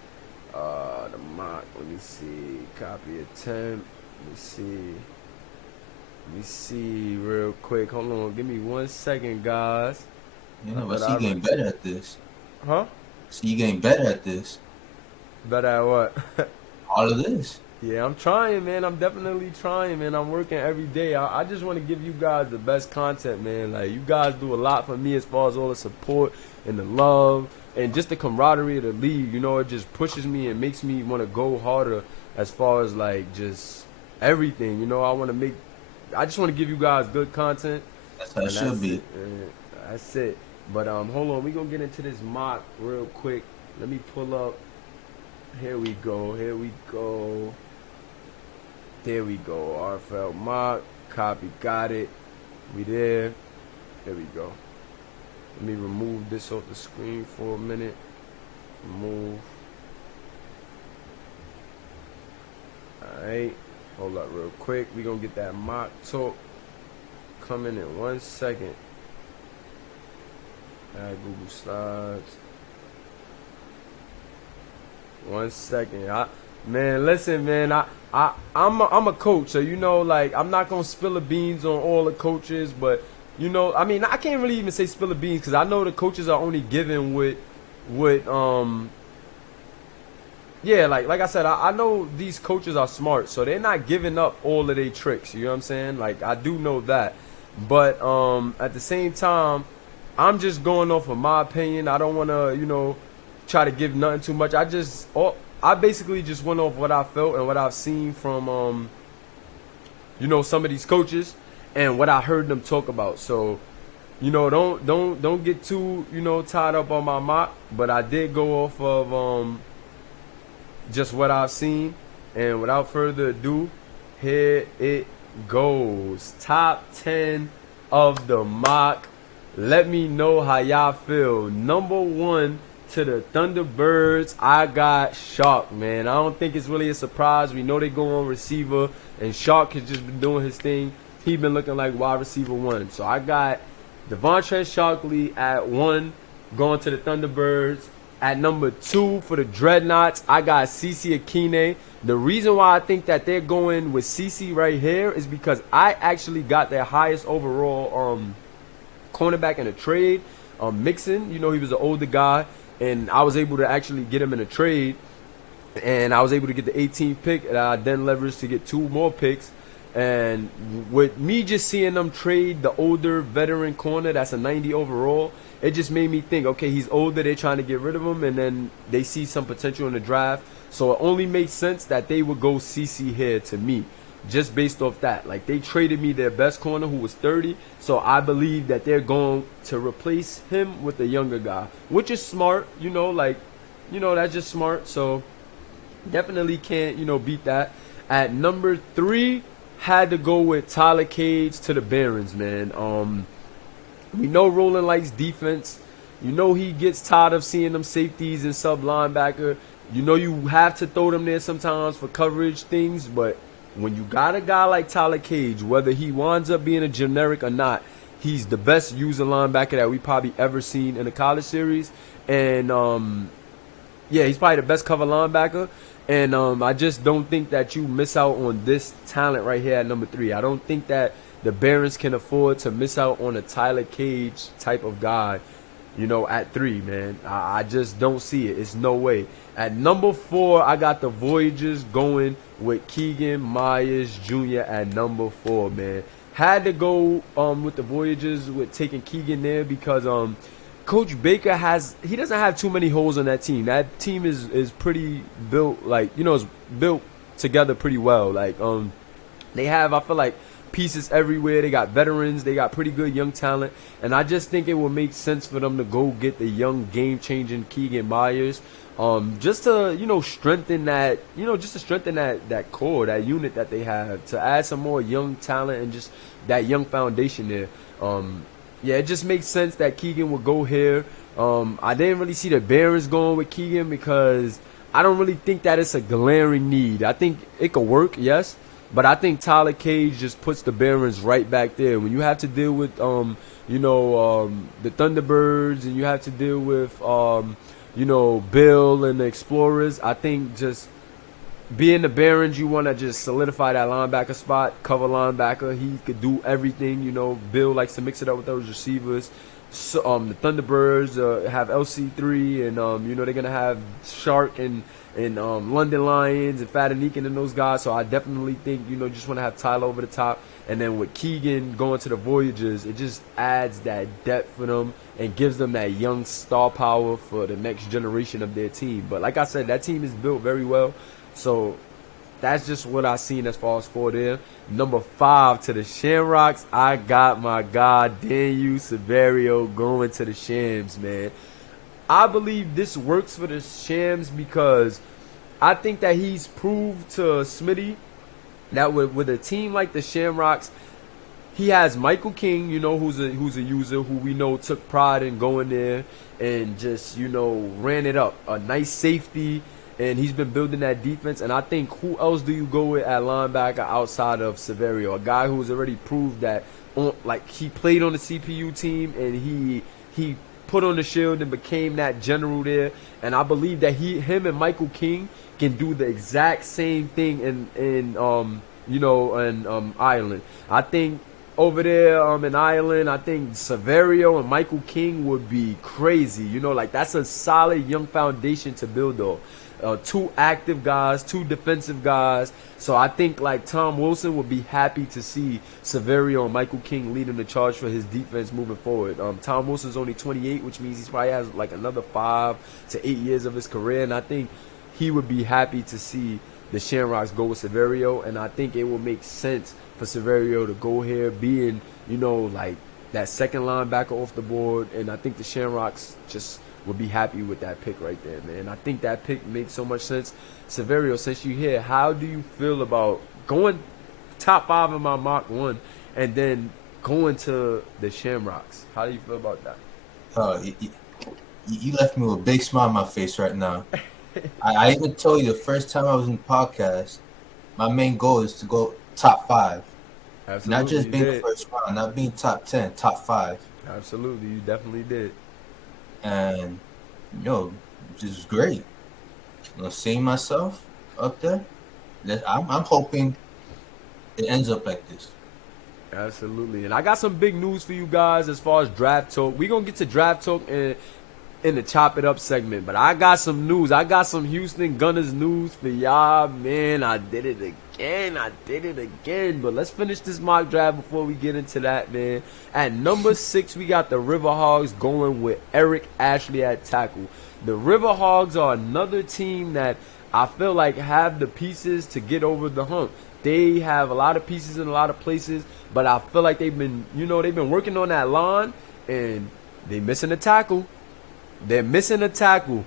The mock, let me see, copy attempt, let me see real quick. Hold on. Give me 1 second, guys. But see, you getting better at this. Huh? See, you getting better at this. Better at what? All of this. Yeah, I'm trying, man. I'm definitely trying, man. I'm working every day. I just want to give you guys the best content, man. Like, you guys do a lot for me as far as all the support and the love and just the camaraderie of the league. You know, it just pushes me and makes me want to go harder as far as, like, just everything. You know, I just want to give you guys good content. That's how it should be. That's it. But hold on, we gonna get into this mock real quick. Let me pull up. Here we go. There we go. RFL mock. Copy. Got it. We there. There we go. Let me remove this off the screen for a minute. Remove. Alright. Hold up real quick. We gonna get that mock talk coming in 1 second. Add Google Slides. 1 second. Man, listen, man. I'm a coach, so you know, like, I'm not gonna spill the beans on all the coaches, but you know, I mean, I can't really even say spill the beans because I know the coaches are only given with yeah, like I said, I know these coaches are smart, so they're not giving up all of their tricks. You know what I'm saying? Like, I do know that, but at the same time, I'm just going off of my opinion. I don't want to, you know, try to give nothing too much. I basically just went off what I felt and what I've seen from, you know, some of these coaches and what I heard them talk about. So, you know, don't get too, you know, tied up on my mock. But I did go off of just what I've seen. And without further ado, here it goes. Top 10 of the mock. Let me know how y'all feel. Number 1 to the Thunderbirds, I got Shark, man. I don't think it's really a surprise. We know they go on receiver, and Shark has just been doing his thing. He been looking like wide receiver 1. So I got Devontae Sharkley at 1, going to the Thunderbirds. At number 2 for the Dreadnoughts, I got CeCe Akine. The reason why I think that they're going with CeCe right here is because I actually got their highest overall cornerback in a trade. Mixon, he was an older guy, and I was able to actually get him in a trade, and I was able to get the 18th pick, and I then leveraged to get 2 more picks. And with me just seeing them trade the older veteran corner that's a 90 overall, it just made me think, okay, he's older, they're trying to get rid of him, and then they see some potential in the draft. So it only makes sense that they would go CC here to me, just based off that. Like, they traded me their best corner who was 30, so I believe that they're going to replace him with a younger guy, which is smart, that's just smart. So definitely can't, beat that. At number 3, had to go with Tyler Cage to the Barons, man. We know Roland likes defense. He gets tired of seeing them safeties and sub linebacker. You have to throw them there sometimes for coverage things, but when you got a guy like Tyler Cage, whether he winds up being a generic or not, he's the best user linebacker that we probably ever seen in a college series. And, he's probably the best cover linebacker. And I just don't think that you miss out on this talent right here at number 3. I don't think that the Barons can afford to miss out on a Tyler Cage type of guy, at 3, man. I just don't see it. It's no way. At number 4, I got the Voyagers going with Keegan Myers Jr. at number 4, man. Had to go with the Voyagers with taking Keegan there because Coach Baker he doesn't have too many holes on that team. That team is pretty built, it's built together pretty well. They have, I feel like, pieces everywhere. They got veterans. They got pretty good young talent. And I just think it would make sense for them to go get the young game-changing Keegan Myers. Just to, strengthen that, that core, that unit that they have, to add some more young talent and just that young foundation there. It just makes sense that Keegan would go here. I didn't really see the Barons going with Keegan because I don't really think that it's a glaring need. I think it could work, yes, but I think Tyler Cage just puts the Barons right back there. When you have to deal with, the Thunderbirds, and you have to deal with, Bill and the Explorers, I think just being the Barons, you want to just solidify that linebacker spot, cover linebacker. He could do everything. Bill likes to mix it up with those receivers. So, the Thunderbirds have LC3, and they're gonna have Shark and London Lions and Fadanikin and those guys. So I definitely think just want to have Tyler over the top, and then with Keegan going to the Voyagers, it just adds that depth for them and gives them that young star power for the next generation of their team. But like I said, that team is built very well. So that's just what I seen as far as 4 there. Number 5 to the Shamrocks, I got my guy Daniel Severio going to the Shams, man. I believe this works for the Shams because I think that he's proved to Smitty that with a team like the Shamrocks, he has Michael King, who's a user who we know took pride in going there and just, ran it up. A nice safety. And he's been building that defense. And I think who else do you go with at linebacker outside of Severio? A guy who's already proved that, he played on the CPU team and he put on the shield and became that general there. And I believe that him and Michael King can do the exact same thing in Ireland. I think over there in Ireland, I think Severio and Michael King would be crazy. That's a solid young foundation to build off. 2 active guys, 2 defensive guys. So I think Tom Wilson would be happy to see Severio and Michael King leading the charge for his defense moving forward. Tom Wilson's only 28, which means he probably has another 5 to 8 years of his career. And I think he would be happy to see the Shamrocks go with Severio. And I think it will make sense for Severio to go here being, that second linebacker off the board. And I think the Shamrocks just would be happy with that pick right there, man. I think that pick makes so much sense. Severio, since you're here, how do you feel about going top 5 in my mock 1 and then going to the Shamrocks? How do you feel about that? You left me with a big smile on my face right now. I even told you the first time I was in the podcast, my main goal is to go top 5. Absolutely, not just being the first round, not being top 10, top 5. Absolutely, you definitely did. And, this is great. Seeing myself up there, I'm hoping it ends up like this. Absolutely. And I got some big news for you guys as far as draft talk. We're going to get to draft talk in the Chop It Up segment. But I got some news. I got some Houston Gunners news for y'all. Man, I did it again. But let's finish this mock draft before we get into that, man. At number 6, we got the Riverhogs going with Eric Ashley at tackle. The Riverhogs are another team that I feel like have the pieces to get over the hump. They have a lot of pieces in a lot of places, but I feel like they've been working on that line, and they're missing a tackle. They're missing a tackle.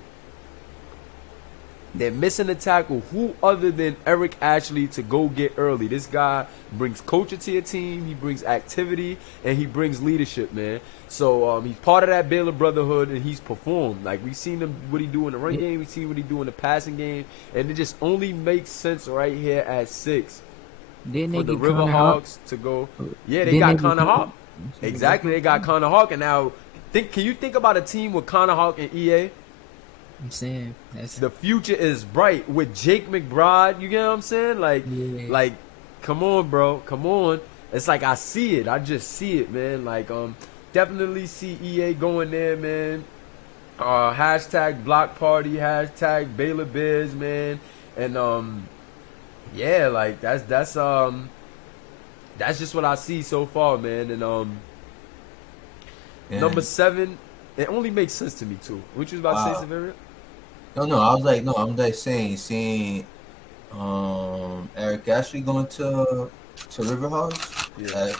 Who other than Eric Ashley to go get early? This guy brings culture to your team. He brings activity, and he brings leadership, man. So he's part of that Baylor Brotherhood, and he's performed. Like, we've seen him, what he do in the run game. We've seen what he do in the passing game. And it just only makes sense right here at 6 for the Riverhogs to go. Yeah, they got Connor Hawk. Exactly, they got Connor Hawk. And now, can you think about a team with Connor Hawk and EA? I'm saying the future is bright with Jake McBride. You get what I'm saying? Like, come on, bro, come on. It's like I see it. I just see it, man. Like, definitely see EA going there, man. Hashtag block party. Hashtag Baylor Bears, man. And yeah, like that's just what I see so far, man. And number 7, it only makes sense to me too. What you was about to say, Severia? No, I'm like seeing Eric Ashley going to Riverhogs at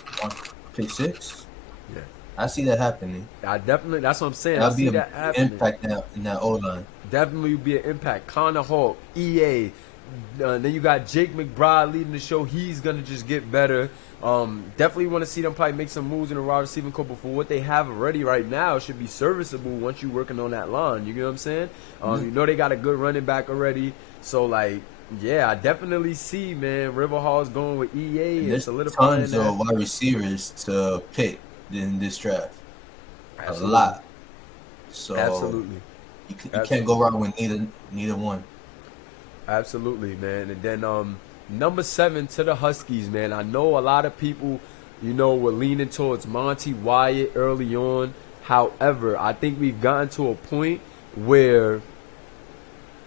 pick 6. Yeah, I see that happening. That's what I'm saying. That'll I see that happening. Impact in that O-line. Definitely be an impact. Connor Hawk, EA. Then you got Jake McBride leading the show. He's gonna just get better. Definitely want to see them probably make some moves in the wide receiving corps, but for what they have already right now should be serviceable once you're working on that line. You get what I'm saying? You know they got a good running back already. So, like, yeah, I definitely see, man, Riverhogs going with EA and solidifying that. There's tons of wide receivers to pick in this draft. Absolutely. A lot. So absolutely. You can't go wrong with neither one. Absolutely, man. And then number 7 to the Huskies, man. I know a lot of people, were leaning towards Monty Wyatt early on. However, I think we've gotten to a point where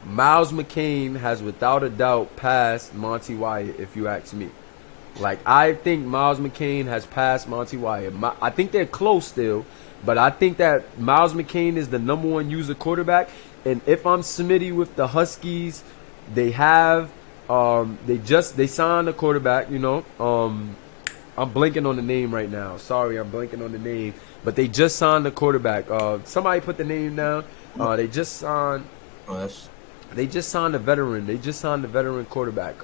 Miles McCain has without a doubt passed Monty Wyatt, if you ask me. Like, I think Miles McCain has passed Monty Wyatt. I think they're close still, but I think that Miles McCain is the number 1 user quarterback. And if I'm Smitty with the Huskies, they have they signed a quarterback, I'm blanking on the name right now. Sorry, I'm blanking on the name. But they just signed a quarterback. Somebody put the name down. They just signed a veteran. They just signed a veteran quarterback.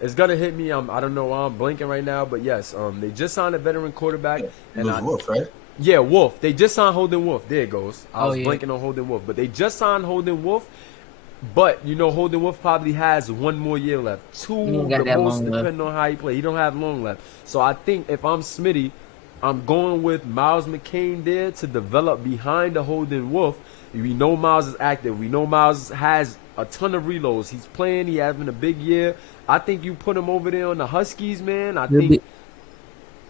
It's gonna hit me. I don't know why I'm blanking right now, but yes, they just signed a veteran quarterback. And Wolf, right? Yeah, Wolf. They just signed Holden Wolf. There it goes. I was blanking on Holden Wolf, but they just signed Holden Wolf. But Holden Wolf probably has 1 more year left. 2 the most, depending on how he play. He don't have long left. So I think if I'm Smitty, I'm going with Miles McCain there to develop behind the Holden Wolf. We know Miles is active. We know Miles has a ton of reloads. He's playing. He having a big year. I think you put him over there on the Huskies, man.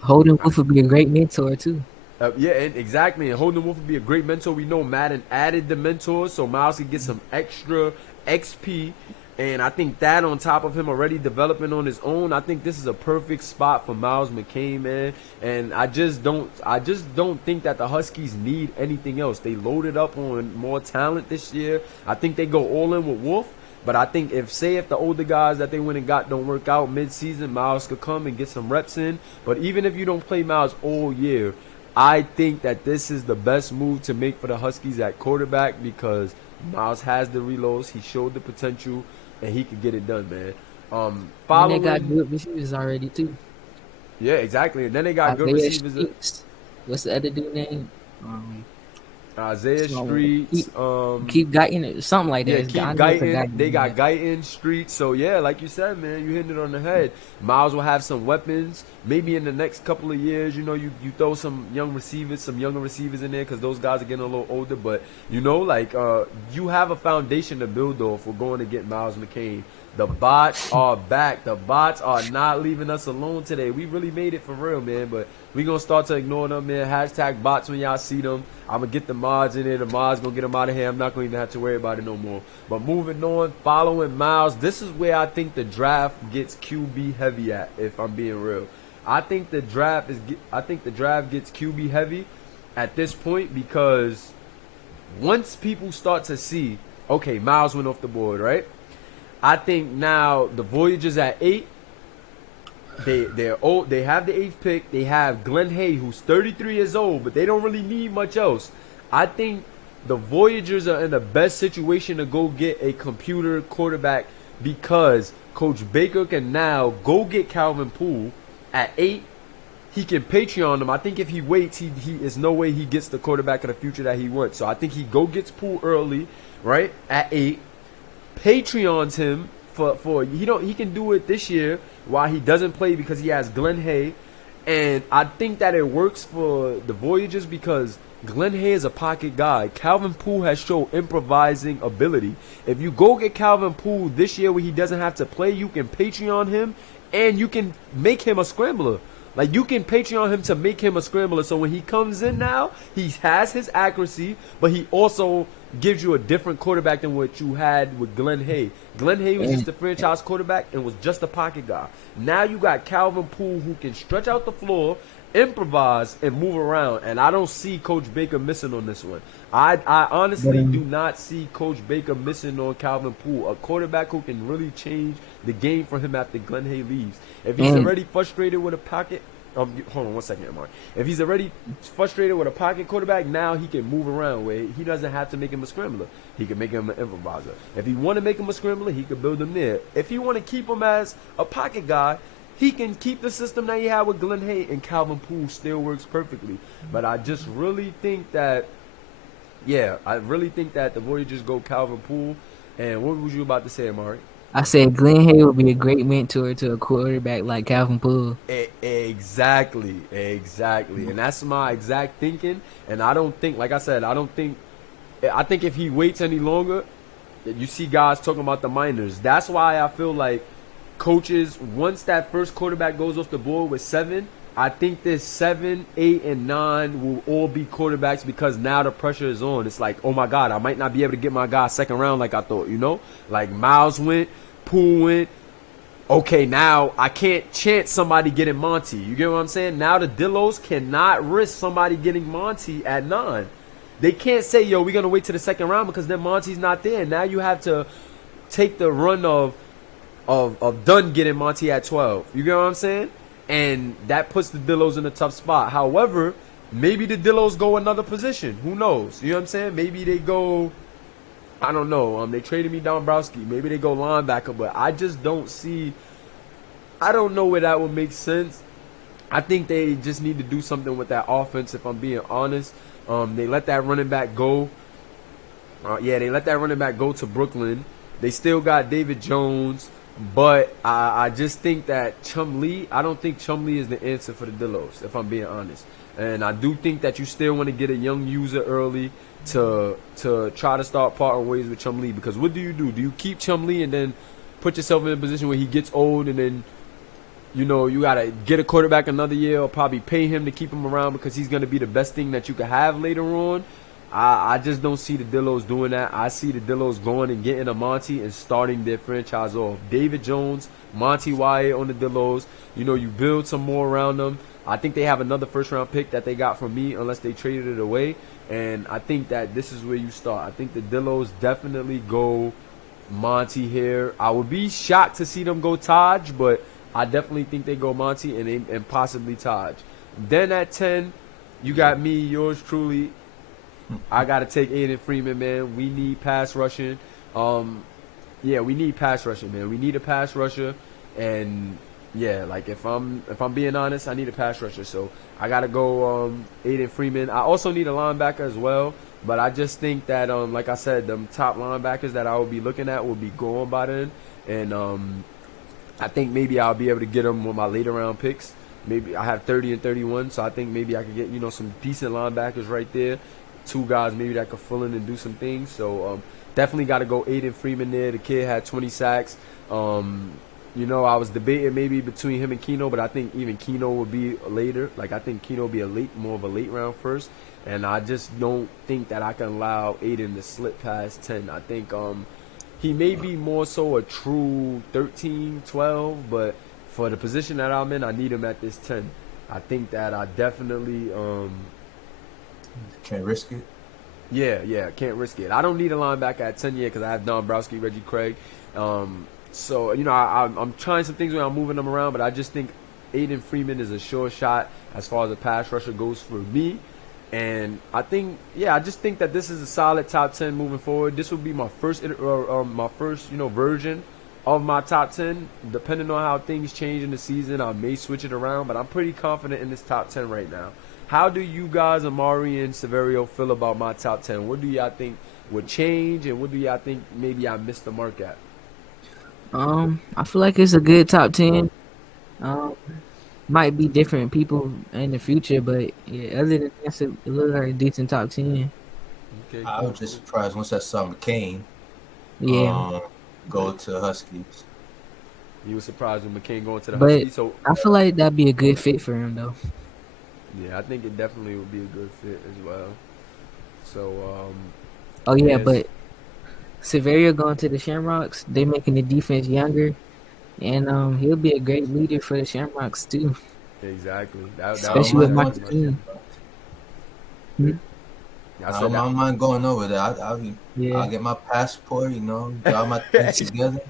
Holden Wolf would be a great mentor too. Yeah, exactly. And Holden Wolf would be a great mentor. We know Madden added the mentor, so Miles can get some extra XP. And I think that on top of him already developing on his own, I think this is a perfect spot for Miles McCain, man. And I just don't think that the Huskies need anything else. They loaded up on more talent this year. I think they go all in with Wolf. But I think if the older guys that they went and got don't work out mid-season, Miles could come and get some reps in. But even if you don't play Miles all year, I think that this is the best move to make for the Huskies at quarterback because Miles has the reloads. He showed the potential, and he could get it done, man. And they got good receivers already, too. Yeah, exactly. And then they got good receivers. What's the other dude name? Isaiah So Streets. keep Guyton, something like that. Yeah, I keep know it's a Guyton. They got Guyton. Guyton Street. So yeah, like you said, man, you hitting it on the head. Miles will have some weapons. Maybe in the next couple of years, you throw some younger receivers in there because those guys are getting a little older. But you have a foundation to build off. We're going to get Miles McCain. The bots are back. The bots are not leaving us alone today. We really made it for real, man. But we gonna start to ignore them, man. Hashtag bots when y'all see them. I'm gonna get the mods in there. The mods gonna get them out of here. I'm not gonna even have to worry about it no more. But moving on, following Miles, this is where I think the draft gets QB heavy at. If I'm being real, I think the draft gets QB heavy at this point because once people start to see, okay, Miles went off the board, right? I think now the Voyagers at 8. They're old. They have the 8th pick. They have Glenn Hay, who's 33 years old, but they don't really need much else. I think the Voyagers are in the best situation to go get a computer quarterback because Coach Baker can now go get Calvin Poole at 8. He can Patreon him. I think if he waits, he is no way he gets the quarterback of the future that he wants. So I think he go gets Poole early, right at 8. Patreons him for he can do it this year while he doesn't play because he has Glenn Hay, and I think that it works for the Voyagers because Glenn Hay is a pocket guy. Calvin Poole has shown improvising ability. If you go get Calvin Poole this year where he doesn't have to play, you can Patreon him and you can make him a scrambler. Like, you can Patreon him to make him a scrambler. So when he comes in now, he has his accuracy, but he also gives you a different quarterback than what you had with Glenn Hay. Glenn Hay was just a franchise quarterback and was just a pocket guy. Now you got Calvin Poole who can stretch out the floor, improvise, and move around. And I don't see Coach Baker missing on this one. I honestly do not see Coach Baker missing on Calvin Poole, a quarterback who can really change the game for him after Glenn Hay leaves. If he's already frustrated with a pocket, hold on one second, Mark. If he's already frustrated with a pocket quarterback, now he can move around where he doesn't have to make him a scrambler. He can make him an improviser. If he want to make him a scrambler, he can build him there. If he want to keep him as a pocket guy, he can keep the system that he had with Glenn Hay, and Calvin Poole still works perfectly. But I just really think that, the Voyagers go Calvin Poole. And what was you about to say, Amari? I said Glenn Hay would be a great mentor to a quarterback like Calvin Poole. Exactly. And that's my exact thinking. And I think if he waits any longer, you see guys talking about the minors. That's why I feel like coaches, once that first quarterback goes off the board with 7, I think this 7, 8, and 9 will all be quarterbacks because now the pressure is on. It's like, oh my God, I might not be able to get my guy second round like I thought, Like Miles went, Poole went. Okay, now I can't chance somebody getting Monty. You get what I'm saying? Now the Dillos cannot risk somebody getting Monty at 9. They can't say, yo, we're going to wait to the second round because then Monty's not there. Now you have to take the run of Dunn getting Monty at 12. You get what I'm saying? And that puts the Dillos in a tough spot. However, maybe the Dillos go another position. Who knows? You know what I'm saying? Maybe they go, I don't know. They traded me Dombrowski. Maybe they go linebacker, but I just don't see. I don't know where that would make sense. I think they just need to do something with that offense, if I'm being honest. They let that running back go. They let that running back go to Brooklyn. They still got David Jones. But I just think that I don't think Chumlee is the answer for the Dillos, if I'm being honest. And I do think that you still want to get a young user early to try to start parting ways with Chumlee. Because what do? Do you keep Chumlee and then put yourself in a position where he gets old and then, you got to get a quarterback another year or probably pay him to keep him around because he's going to be the best thing that you could have later on? I just don't see the Dillos doing that. I see the Dillos going and getting a Monty and starting their franchise off. David Jones, Monty Wyatt on the Dillos. You build some more around them. I think they have another first-round pick that they got from me unless they traded it away. And I think that this is where you start. I think the Dillos definitely go Monty here. I would be shocked to see them go Taj, but I definitely think they go Monty and possibly Taj. Then at 10, you got me, yours truly. I got to take Aiden Freeman, man. We need pass rushing. We need pass rushing, man. We need a pass rusher. And, if I'm being honest, I need a pass rusher. So I got to go Aiden Freeman. I also need a linebacker as well. But I just think that, like I said, the top linebackers that I will be looking at will be going by then. And I think maybe I'll be able to get them with my later round picks. Maybe I have 30 and 31, so I think maybe I could get, some decent linebackers right there. Two guys maybe that could fill in and do some things. So definitely got to go Aiden Freeman there. The kid had 20 sacks. I was debating maybe between him and Keno, but I think even Keno would be later. Like, I think Keno would be more of a late round first. And I just don't think that I can allow Aiden to slip past 10. I think he may be more so a true 13, 12, but for the position that I'm in, I need him at this 10. I think that I definitely can't risk it. Yeah, can't risk it. I don't need a linebacker at 10 yet because I have Dombrowski, Reggie Craig. So, I'm trying some things where I'm moving them around, but I just think Aiden Freeman is a sure shot as far as a pass rusher goes for me. And I just think that this is a solid top 10 moving forward. This will be my first version of my top 10. Depending on how things change in the season, I may switch it around, but I'm pretty confident in this top 10 right now. How do you guys, Amari and Severio, feel about my top 10? What do y'all think would change, and what do y'all think maybe I missed the mark at? I feel like it's a good top 10. Might be different people in the future, but yeah, other than that, it looks like a decent top 10. Okay, I was just surprised once I saw McCain go to Huskies. You were surprised when McCain going to the But Huskies? So I feel like that'd be a good fit for him, though. yeah, I think it definitely would be a good fit as well. So But Severio going to the Shamrocks, they making the defense younger. And he'll be a great leader for the Shamrocks too. Exactly. Especially with Mike Team. I don't mind going over there. I'll get my passport, draw my things together.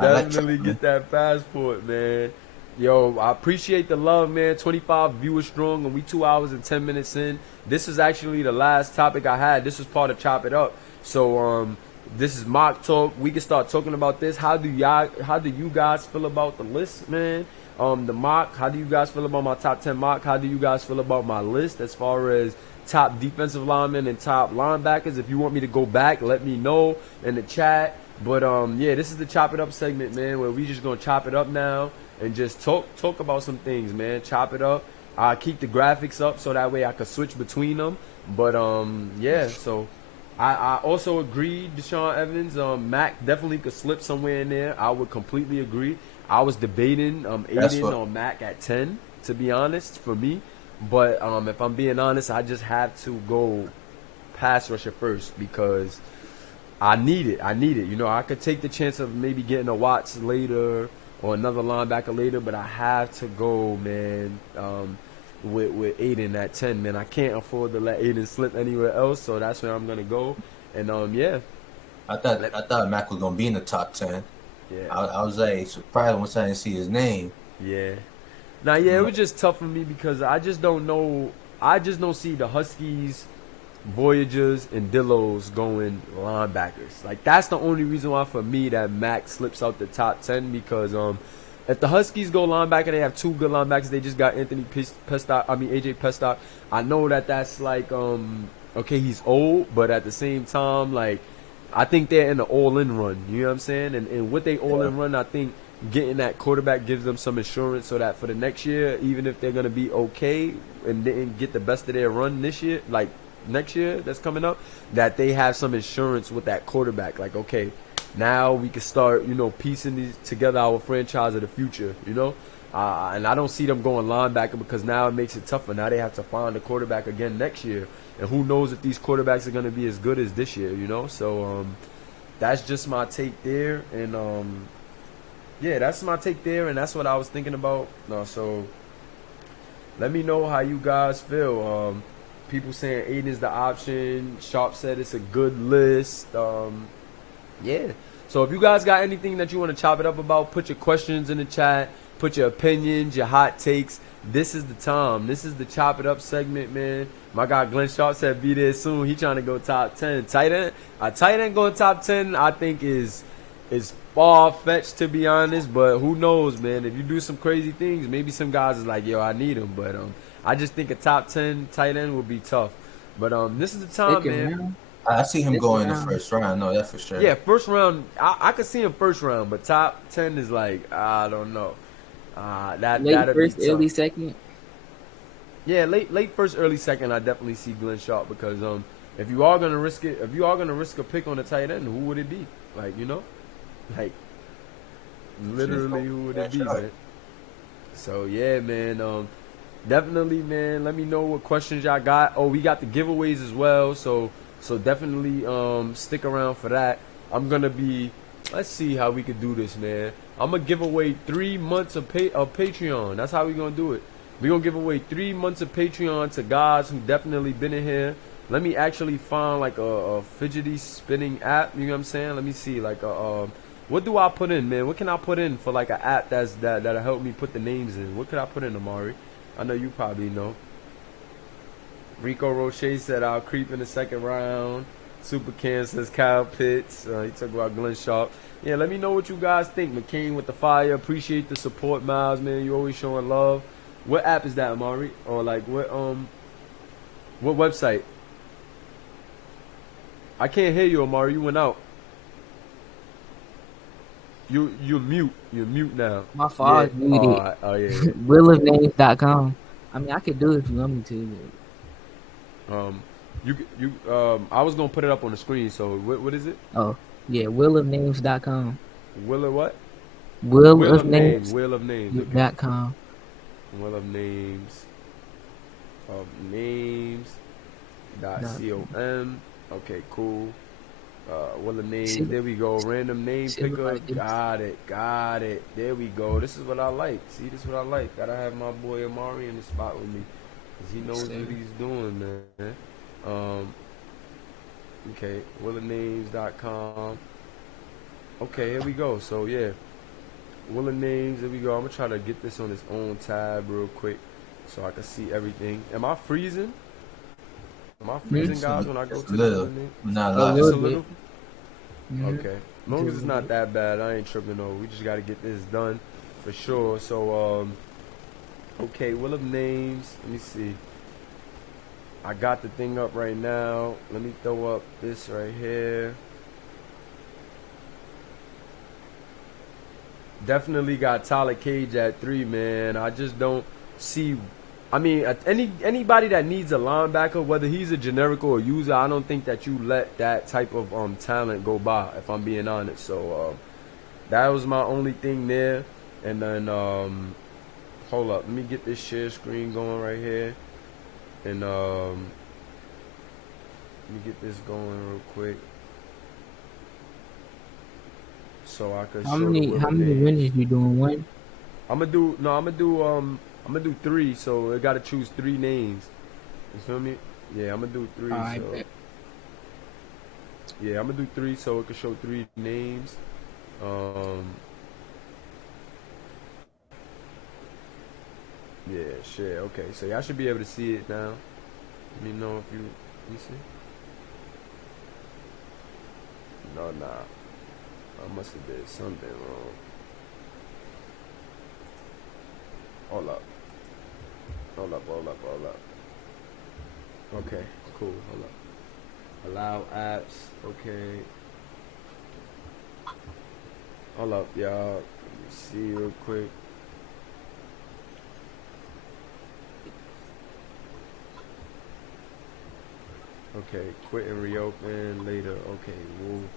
Definitely get that passport, man. Yo, I appreciate the love, man. 25 viewers strong, and we 2 hours and 10 minutes in. This is actually the last topic I had. This was part of Chop It Up. So this is mock talk. We can start talking about this. How do you guys feel about the list, man? The mock. How do you guys feel about my top 10 mock? How do you guys feel about my list as far as top defensive linemen and top linebackers? If you want me to go back, let me know in the chat. But this is the Chop It Up segment, man, where we just gonna chop it up now and just talk about some things, man. Chop it up. I keep the graphics up so that way I can switch between them. But so I also agree, Deshaun Evans. Mac definitely could slip somewhere in there. I would completely agree. I was debating Aiden on Mac at 10, to be honest, for me. But if I'm being honest, I just have to go pass rusher first because I need it. I could take the chance of maybe getting a Watts later or another linebacker later, but I have to go, man, with Aiden at 10, man. I can't afford to let Aiden slip anywhere else, so that's where I'm gonna go. And I thought Mac was gonna be in the top 10. Yeah, I was surprised once I didn't see his name. Yeah. Now, it was just tough for me because I just don't know. I just don't see the Huskies, Voyagers, and Dillos going linebackers. Like, that's the only reason why for me that Mac slips out the top 10 because if the Huskies go linebacker, they have two good linebackers. They just got AJ Pestock. I know that's like okay, he's old, but at the same time, like, I think they're in the all-in run. You know what I'm saying? And with they all-in run, I think getting that quarterback gives them some insurance so that for the next year, even if they're gonna be okay and didn't get the best of their run this year, like next year that's coming up, that they have some insurance with that quarterback. Like, okay, now we can start, piecing these together, our franchise of the future, and I don't see them going linebacker because now it makes it tougher. Now they have to find a quarterback again next year, and who knows if these quarterbacks are going to be as good as this year, So that's just my take there, and that's my take there, and that's what I was thinking about. So let me know how you guys feel. People saying Aiden's the option. Sharp said it's a good list. So if you guys got anything that you want to chop it up about, put your questions in the chat, put your opinions, your hot takes. This is the time. This is the Chop It Up segment, man. My guy Glenn Sharp said be there soon. He trying to go top 10. A tight end going top 10, I think is far-fetched, to be honest. But who knows, man. If you do some crazy things, maybe some guys is like, yo, I need him. But I just think a top 10 tight end will be tough. But this is the time, Second man. round. I see him Second going in the round. first round. No, that's for sure. Yeah, first round. I could see him first round, but top 10 is like I don't know. Late That'd be first, tough. early second. Yeah, late first, early second. I definitely see Glenn Sharp because if you are gonna risk it, if you are gonna risk a pick on the tight end, who would it be? Like like literally, who would it be, man? So yeah, man. Definitely, man. Let me know what questions y'all got. Oh, we got the giveaways as well. So definitely stick around for that. I'm gonna be. Let's see how we could do this, man. I'm gonna give away 3 months of Patreon. That's how we gonna do it. We gonna give away 3 months of Patreon to guys who definitely been in here. Let me actually find like a fidgety spinning app. You know what I'm saying? Let me see like what do I put in, man? What can I put in for like an app that'll help me put the names in? What could I put in, Amari? I know you probably know. Rico Roche said I'll creep in the second round. Super Cam says Kyle Pitts. He talked about Glenn Sharp. Yeah, let me know what you guys think. McCain with the fire. Appreciate the support, Miles, man. You always showing love. What app is that, Amari? Or like what website? I can't hear you, Amari. You went out. You're mute. You're mute now. My fault. Yeah. Muted. Oh yeah. Willofnames.com. I mean, I could do it if you want me to. I was gonna put it up on the screen. So what is it? Oh, yeah, willofnames.com. Will of what? Will of names. Will of names. Okay. .com. Will of names. Of names. .com. Okay, cool. Will of names. There we go. Random name picker. Got it. There we go. This is what I like. See, this is what I like. Gotta have my boy Amari in the spot with me, cause he knows what he's doing, man. Okay, willofnames.com. Okay, here we go. So yeah, Will of Names. Here we go. I'm gonna try to get this on its own tab real quick, so I can see everything. Am I freezing? Am I freezing, guys, when I go to the Will of Names? Not just a little. Mm-hmm. Okay, as long as it's not that bad, I ain't tripping over. We just gotta get this done for sure. So okay, Will of Names. Let me see. I got the thing up right now. Let me throw up this right here. Definitely got Tyler Cage at 3, man. I just don't see. I mean, anybody that needs a linebacker, whether he's a generic or a user, I don't think that you let that type of talent go by, if I'm being honest. So that was my only thing there. And then hold up, let me get this share screen going right here. And let me get this going real quick, so I could. How many winners you doing? One? I'm gonna do 3. So I gotta choose 3 names. You feel me? Yeah, I'm gonna do 3. Right, so yeah, I'm gonna do 3 so it could show 3 names. Yeah, shit. Okay, so y'all should be able to see it now. Let me know if you see. No, nah. I must have did something wrong. Hold up. Okay, cool. Hold up. Allow apps. Okay. Hold up, y'all. Let me see real quick. Okay, quit and reopen later. Okay, move.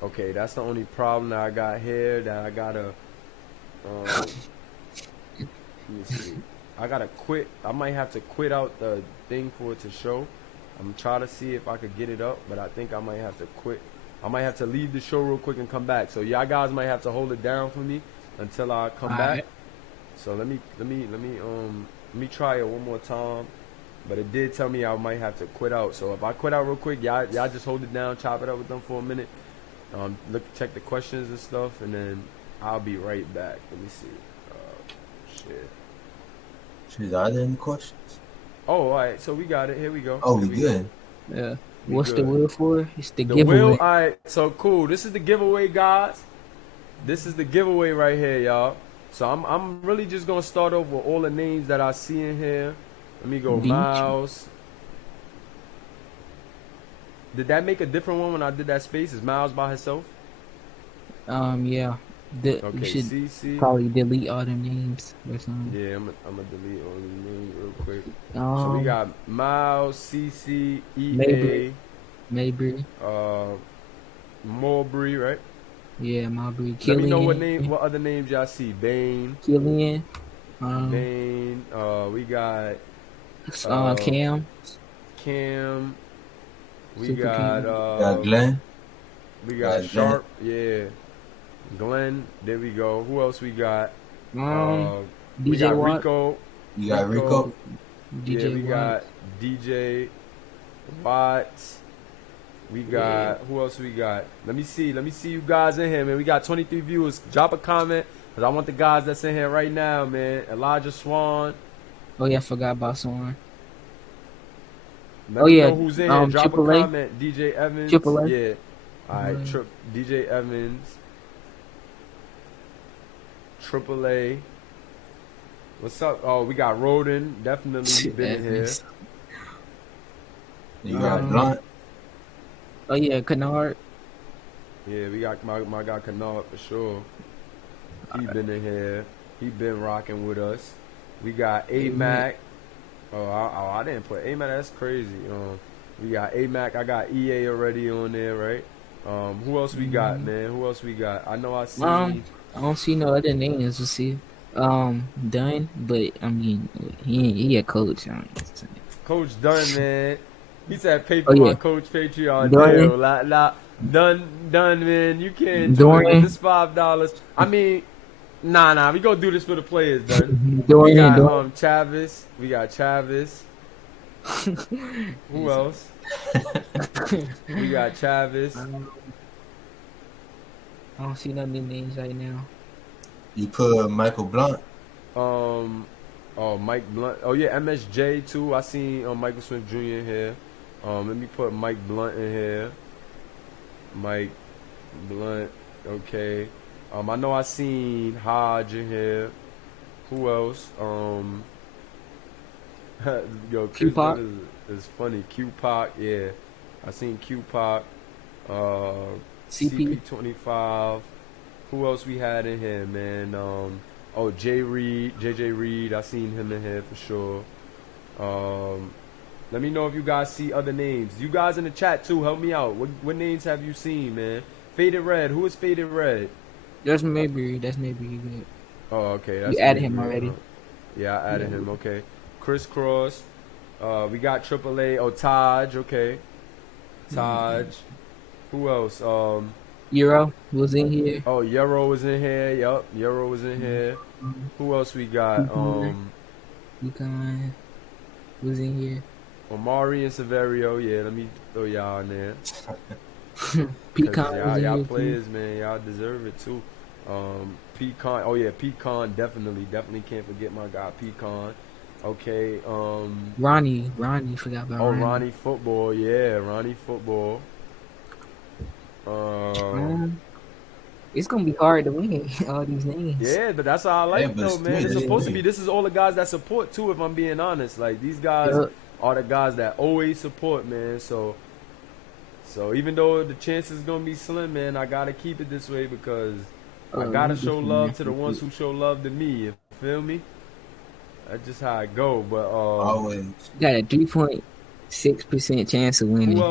Okay, that's the only problem that I got here. That I gotta. Let me see. I gotta quit. I might have to quit out the thing for it to show. I'm trying to see if I could get it up, but I think I might have to quit. I might have to leave the show real quick and come back. So y'all guys might have to hold it down for me until I come back. So let me try it one more time. But it did tell me I might have to quit out. So if I quit out real quick, y'all just hold it down, chop it up with them for a minute. Check the questions and stuff, and then I'll be right back. Let me see. Shit, are there any questions? Oh, all right. So we got it. Here we go. Oh, we good. Yeah. What's the wheel for? It's the giveaway. giveaway. All right. So cool. This is the giveaway, guys. This is the giveaway right here, y'all. So I'm really just gonna start over all the names that I see in here. Let me go. Miles. Did that make a different one when I did that space? Is Miles by himself? Yeah. You Okay, should CC. probably delete all them names or something. Yeah, I'm gonna delete all the names real quick. So we Um, got Miles, CC, Mayberry, EA, Mayberry. Mulberry, right? Yeah, Marbury, Let me know Killian, what other names y'all see. Bane, Killian. We got uh, Cam, Cam. We Super got Cam. Glenn. Glenn. Sharp. Yeah, Glenn. There we go. Who else we got? We DJ got Watt, Rico. You got Rico. Yeah, DJ we got Watts. DJ Watts. We got who else we got? Let me see you guys in here, man. We got 23 viewers. Drop a comment, cause I want the guys that's in here right now, man. Elijah Swan. Oh yeah, I forgot about someone. Let me know who's in here. Drop a AAA. comment. DJ Evans. AAA. Yeah. All right. DJ Evans. AAA. What's up? Oh, we got Roden. Definitely been in here. You got Blunt. Oh yeah, Kennard. Yeah, we got my guy Kennard for sure. He been in here. He been rocking with us. We got A-Mac. Oh, I didn't put A-Mac. That's crazy. We got A-Mac. I got EA already on there, right? Who else we got, man? Who else we got? I know I see. I don't see no other names. Let's see. Dunn, but I mean, he a coach. Coach Dunn, man. He said, "Pay for my coach Patreon." Dorian. Dunn, man. You can't Dorian. join this $5. I mean, nah. We gonna do this for the players, Dunn. Dorian. We got Chavis. We got Chavis. Who else? We got Chavis. I don't see none of the names right now. You put Michael Blunt. Mike Blunt. Oh yeah, MSJ too. I seen Michael Smith Jr. in here. Let me put Mike Blunt in here. Mike Blunt. Okay. I know I seen Hodge in here. Who else? Yo, Q-Pop is funny. Q-Pop, yeah. I seen Q-Pop. CP. CP25. Who else we had in here, man? JJ Reed. I seen him in here for sure. Let me know if you guys see other names. You guys in the chat too, help me out. What names have you seen, man? Faded Red. Who is Faded Red? That's maybe good. Oh, okay. You added him already. Yeah, I added him. Okay. Crisscross. We got AAA. Oh, Taj. Okay. Taj. Who else? Euro was in here. Oh, Euro was in here. Yup, Euro was in here. Who else we got? Econ was in here. Omari and Severio. Yeah, let me throw y'all in there. Pecan. Y'all players, man. Y'all deserve it too. Pecan. Oh yeah, Pecan. Definitely can't forget my guy Pecan. Okay. Ronnie. Forgot about Ronnie. Ronnie Football. Yeah, Ronnie Football. It's gonna be hard to win all these names. Yeah, but that's how I like it though, man. It's supposed to be. This is all the guys that support too. If I'm being honest, like these guys are the guys that always support, man. So even though the chances gonna be slim, man, I gotta keep it this way because I gotta show love to the ones who show love to me. You feel me? That's just how I go. But always got a 3.6% chance of winning. Who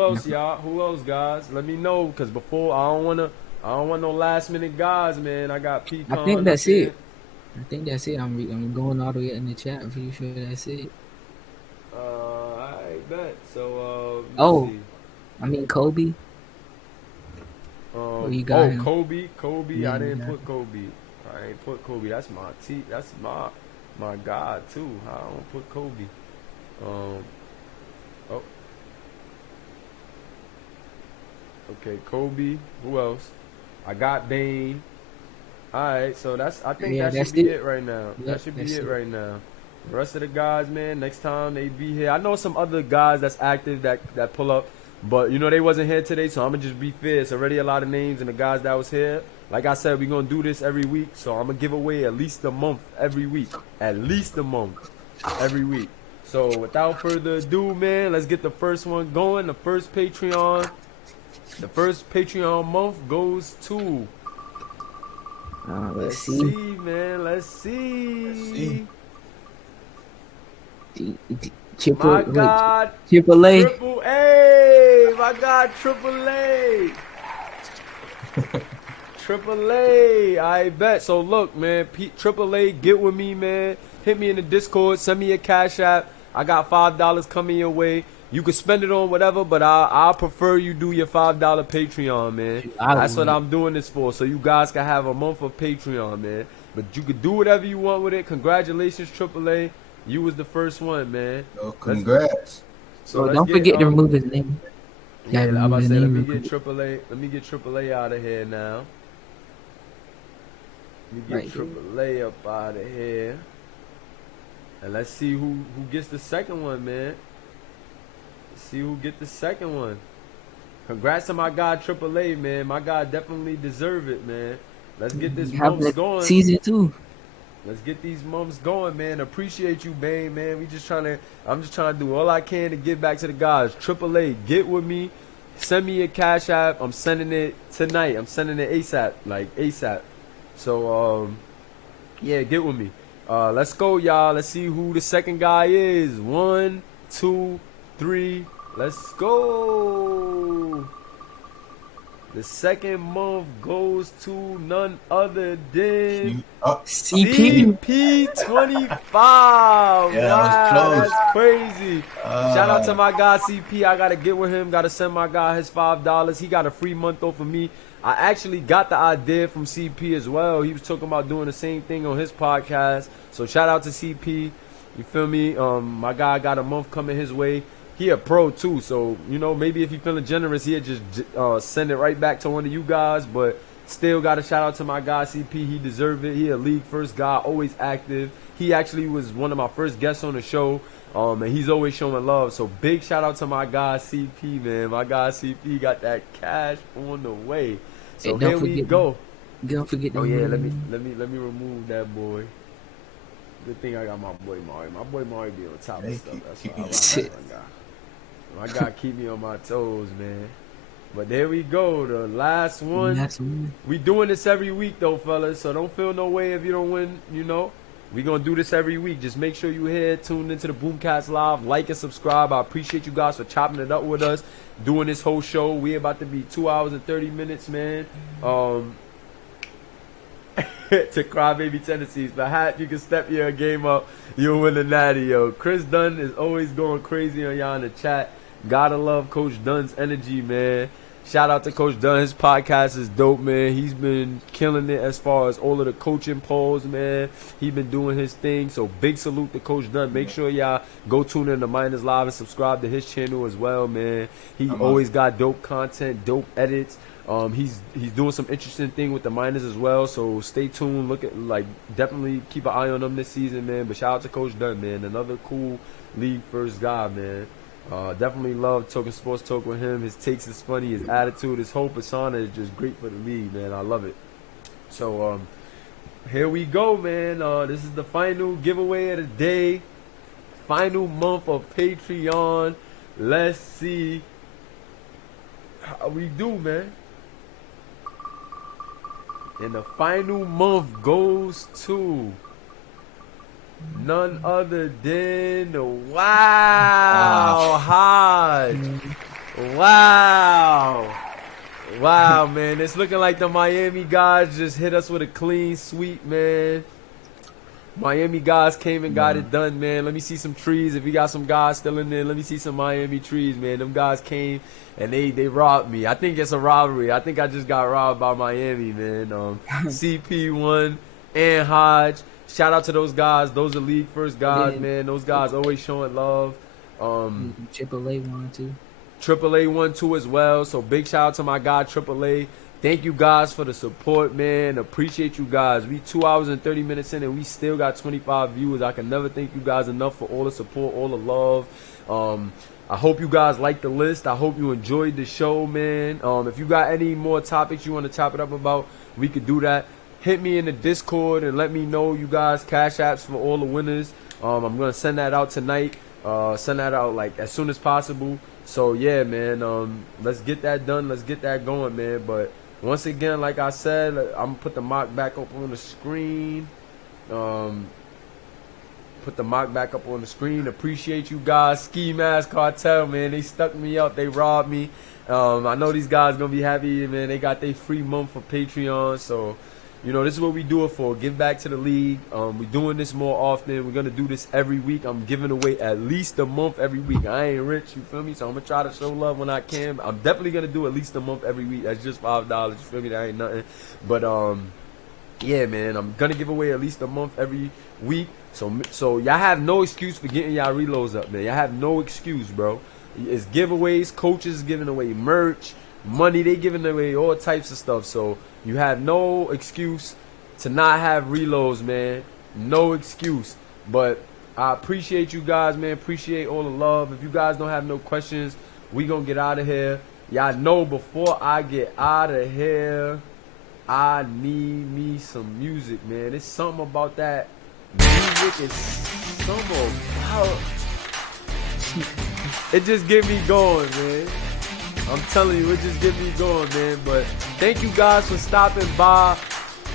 else, y'all? Who else, guys? Let me know because before I don't want no last minute guys, man. I got Pecan. I think that's it. I'm going all the way in the chat. I'm pretty sure that's it. I bet. So see. I mean Kobe. You got him. Kobe. Yeah, I didn't put Kobe. That's my That's my god too. I don't put Kobe. Okay, Kobe. Who else? I got Bane. Alright, so I think that should be it right now. That should be it right now. The rest of the guys, man, next time they be here. I know some other guys that's active that pull up, but you know they wasn't here today, so I'm gonna just be fair. It's already a lot of names and the guys that was here. Like I said, we're gonna do this every week, so I'm gonna give away at least a month every week. At least a month every week. So without further ado, man, let's get the first one going. The first Patreon month goes to. Let's see. Man. Let's see. Triple My God. Triple A. Triple A. My God, Triple A. Triple A. I bet. So look, man, Triple A, get with me, man. Hit me in the Discord. Send me a Cash App. I got $5 coming your way. You can spend it on whatever, but I prefer you do your $5 Patreon, man. That's what I'm doing this for, so you guys can have a month of Patreon, man. But you can do whatever you want with it. Congratulations, AAA. You was the first one, man. Oh, congrats. So don't forget to remove his name. Yeah, I'm about to say, let me get AAA out of here now. Let me get AAA up out of here. And let's see who gets the second one, man. See who get the second one. Congrats to my guy AAA, man. My guy definitely deserve it, man. Let's get this months going. Season 2. Let's get these months going, man. Appreciate you, Bane, man. I'm just trying to do all I can to get back to the guys. AAA, get with me. Send me a Cash App. I'm sending it tonight. I'm sending it ASAP, like ASAP. So, yeah, get with me. Let's go, y'all. Let's see who the second guy is. 1, 2, 3. Let's go. The second month goes to none other than CP25. Yeah, wow, that was close. That's crazy. Shout out to my guy CP. I gotta get with him. Gotta send my guy his $5. He got a free month off of me. I actually got the idea from CP as well. He was talking about doing the same thing on his podcast. So shout out to CP. You feel me? My guy got a month coming his way. He a pro too, so you know, maybe if he feeling generous, he'll just send it right back to one of you guys. But still got to shout out to my guy CP. He deserve it. He a league first guy, always active. He actually was one of my first guests on the show, and he's always showing love. So big shout out to my guy CP, man. My guy CP got that cash on the way. So hey, here we go. Don't forget. Oh yeah, let me remove that boy. Good thing I got my boy Mari. My boy Mari be on top of stuff. That's why I like my guy. My guy keep me on my toes, man. But there we go, the last one. We doing this every week though, fellas. So don't feel no way if you don't win. You know, we gonna do this every week. Just make sure you here, tuned into the BoomCast Live, like and subscribe. I appreciate you guys for chopping it up with us, doing this whole show. We about to be 2 hours and 30 minutes, man. To crybaby tendencies, but Hat, you can step your game up. You'll win the natty, yo. Chris Dunn is always going crazy on y'all in the chat. Gotta love Coach Dunn's energy, man. Shout out to Coach Dunn. His podcast is dope, man. He's been killing it as far as all of the coaching polls, man. He been doing his thing. So big salute to Coach Dunn. Make sure y'all go tune in to Miners Live and subscribe to his channel as well, man. He always got dope content, dope edits. He's doing some interesting thing with the Miners as well. So stay tuned. Definitely keep an eye on them this season, man. But shout out to Coach Dunn, man. Another cool league first guy, man. Definitely love talking sports talk with him. His takes is funny. His attitude, his whole persona is just great for the league, man. I love it. So here we go, man. This is the final giveaway of the day. Final month of Patreon. Let's see how we do, man. And the final month goes to none other than Hodge. Wow, man. It's looking like the Miami guys just hit us with a clean sweep, man. Miami guys came and got it done, man. Let me see some trees. If you got some guys still in there, let me see some Miami trees, man. Them guys came and they robbed me. I think it's a robbery. I think I just got robbed by Miami, man. CP1 and Hodge. Shout out to those guys. Those are league first guys, man. Those guys always showing love. AAA won too. AAA won too as well. So big shout out to my guy AAA. Thank you guys for the support, man. Appreciate you guys. We 2 hours and 30 minutes in and we still got 25 viewers. I can never thank you guys enough for all the support, all the love. I hope you guys like the list. I hope you enjoyed the show, man. If you got any more topics you want to chop it up about, we could do that. Hit me in the Discord and let me know you guys cash apps for all the winners. I'm going to send that out tonight. Send that out like as soon as possible. So yeah, man, let's get that done. Let's get that going, man. But once again, like I said, I'm gonna put the mock back up on the screen. Put the mock back up on the screen. Appreciate you guys. Ski Mask Cartel, man. They stuck me up. They robbed me. I know these guys gonna be happy, man. They got their free month for Patreon. So, you know, this is what we do it for. Give back to the league. We're doing this more often. We're gonna do this every week. I'm giving away at least a month every week. I ain't rich, you feel me? So I'm gonna try to show love when I can. I'm definitely gonna do at least a month every week. That's just $5. You feel me? That ain't nothing. But yeah, man, I'm gonna give away at least a month every week. So y'all have no excuse for getting y'all reloads up, man. Y'all have no excuse, bro. It's giveaways, coaches giving away merch, money, they giving away all types of stuff. So you have no excuse to not have reloads, man. No excuse. But I appreciate you guys, man. Appreciate all the love. If you guys don't have no questions, we gonna get out of here. Y'all know before I get out of here, I need me some music, man. It's something about that. Music is something about it just get me going, man. I'm telling you, it just get me going, man. But thank you guys for stopping by.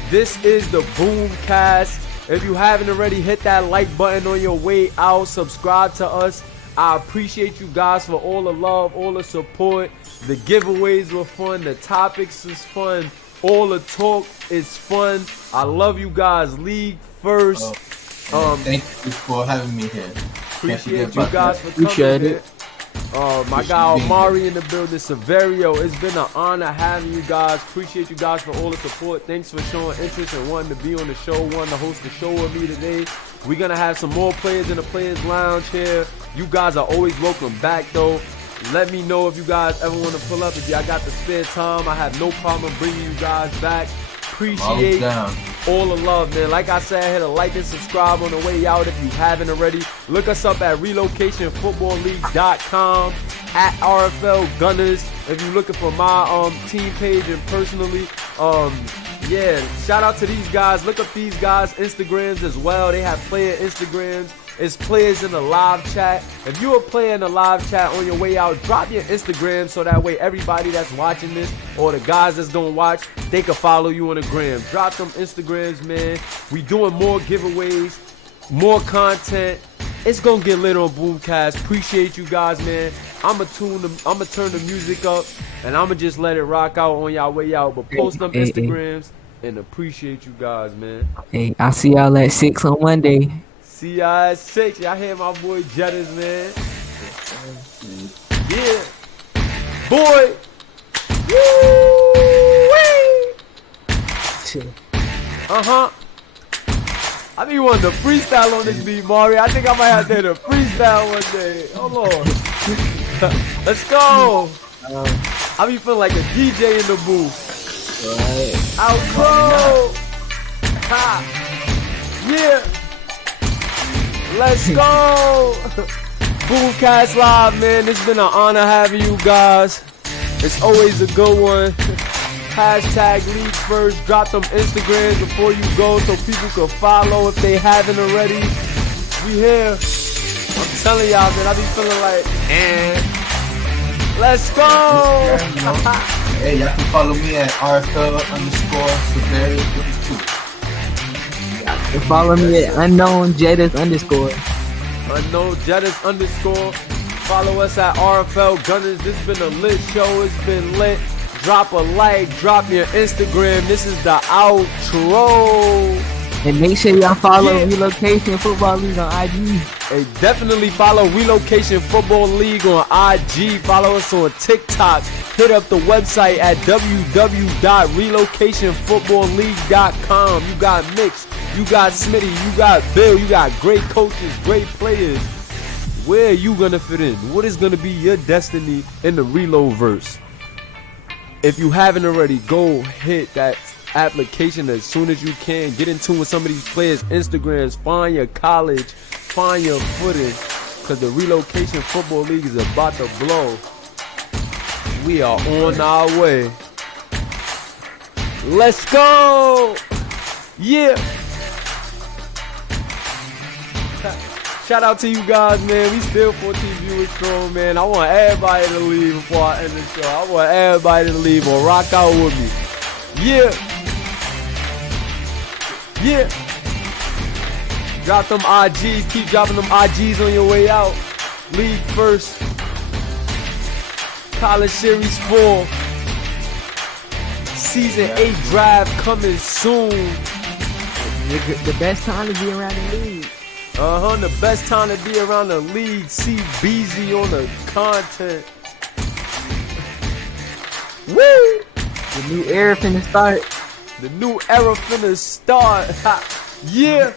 This is the BoomCast. If you haven't already, hit that like button on your way out. Subscribe to us. I appreciate you guys for all the love, all the support. The giveaways were fun. The topics is fun. All the talk is fun. I love you guys. League first. Thank you for having me here. Appreciate you guys for coming. Appreciate it. My guy Omari in the building, Severio. It's been an honor having you guys. Appreciate you guys for all the support. Thanks for showing interest and wanting to be on the show, wanting to host the show with me today. We're going to have some more players in the Players Lounge here. You guys are always welcome back, though. Let me know if you guys ever want to pull up. If y'all got the spare time, I have no problem bringing you guys back. Appreciate all the love, man. Like I said, hit a like and subscribe on the way out if you haven't already. Look us up at relocationfootballleague.com, at RFL Gunners. If you're looking for my team page and personally, yeah, shout out to these guys. Look up these guys' Instagrams as well. They have player Instagrams. It's players in the live chat. If you're a player in the live chat on your way out, drop your Instagram so that way everybody that's watching this or the guys that's gonna watch, they can follow you on the gram. Drop some Instagrams, man. We doing more giveaways, more content. It's gonna get lit on BoomCast. Appreciate you guys, man. I'ma turn the music up and I'ma just let it rock out on y'all way out. But post them Instagrams and appreciate you guys, man. Hey, I'll see y'all at 6 on Monday. See y'all at 6. Y'all hear my boy Jettas, man. Yeah. Boy. Woo-wee. Uh-huh. I be wanting to freestyle on this beat, Mari. I think I might have to hit a freestyle one day. Hold on. Let's go. I be feeling like a DJ in the booth. Outro. Ha. Yeah. Let's go! BoomCast Live, man. It's been an honor having you guys. It's always a good one. Hashtag League First. Drop them Instagrams before you go so people can follow if they haven't already. We here. I'm telling y'all, man. I be feeling like, let's go! Hey, y'all can follow me at RFL_Severio52. Follow me at Unknown Jettas _. Unknown Jettas _ Follow us at RFL Gunners. This has been a lit show. It's been lit. Drop a like. Drop your Instagram. This is the outro. And make sure y'all follow Relocation Football League on IG. Hey, definitely follow Relocation Football League on IG. Follow us on TikTok. Hit up the website at www.relocationfootballleague.com. You got Mix, you got Smitty, you got Bill, you got great coaches, great players. Where are you gonna fit in? What is gonna be your destiny in the Reload verse? If you haven't already, go hit that application as soon as you can. Get in tune with some of these players' Instagrams. Find your college, find your footing, because the Relocation Football League is about to blow. We are on our way. Let's go! Yeah! Shout out to you guys, man. We still 14 viewers strong, man. I want everybody to leave before I end the show. I want everybody to leave or rock out with me. Yeah. Yeah. Drop them IGs. Keep dropping them IGs on your way out. League first. College Series 4. Season 8 draft coming soon. The best time to be around the league. The best time to be around the league. See BZ on the content. Woo! The new era finna start. The new era finna start. Yeah.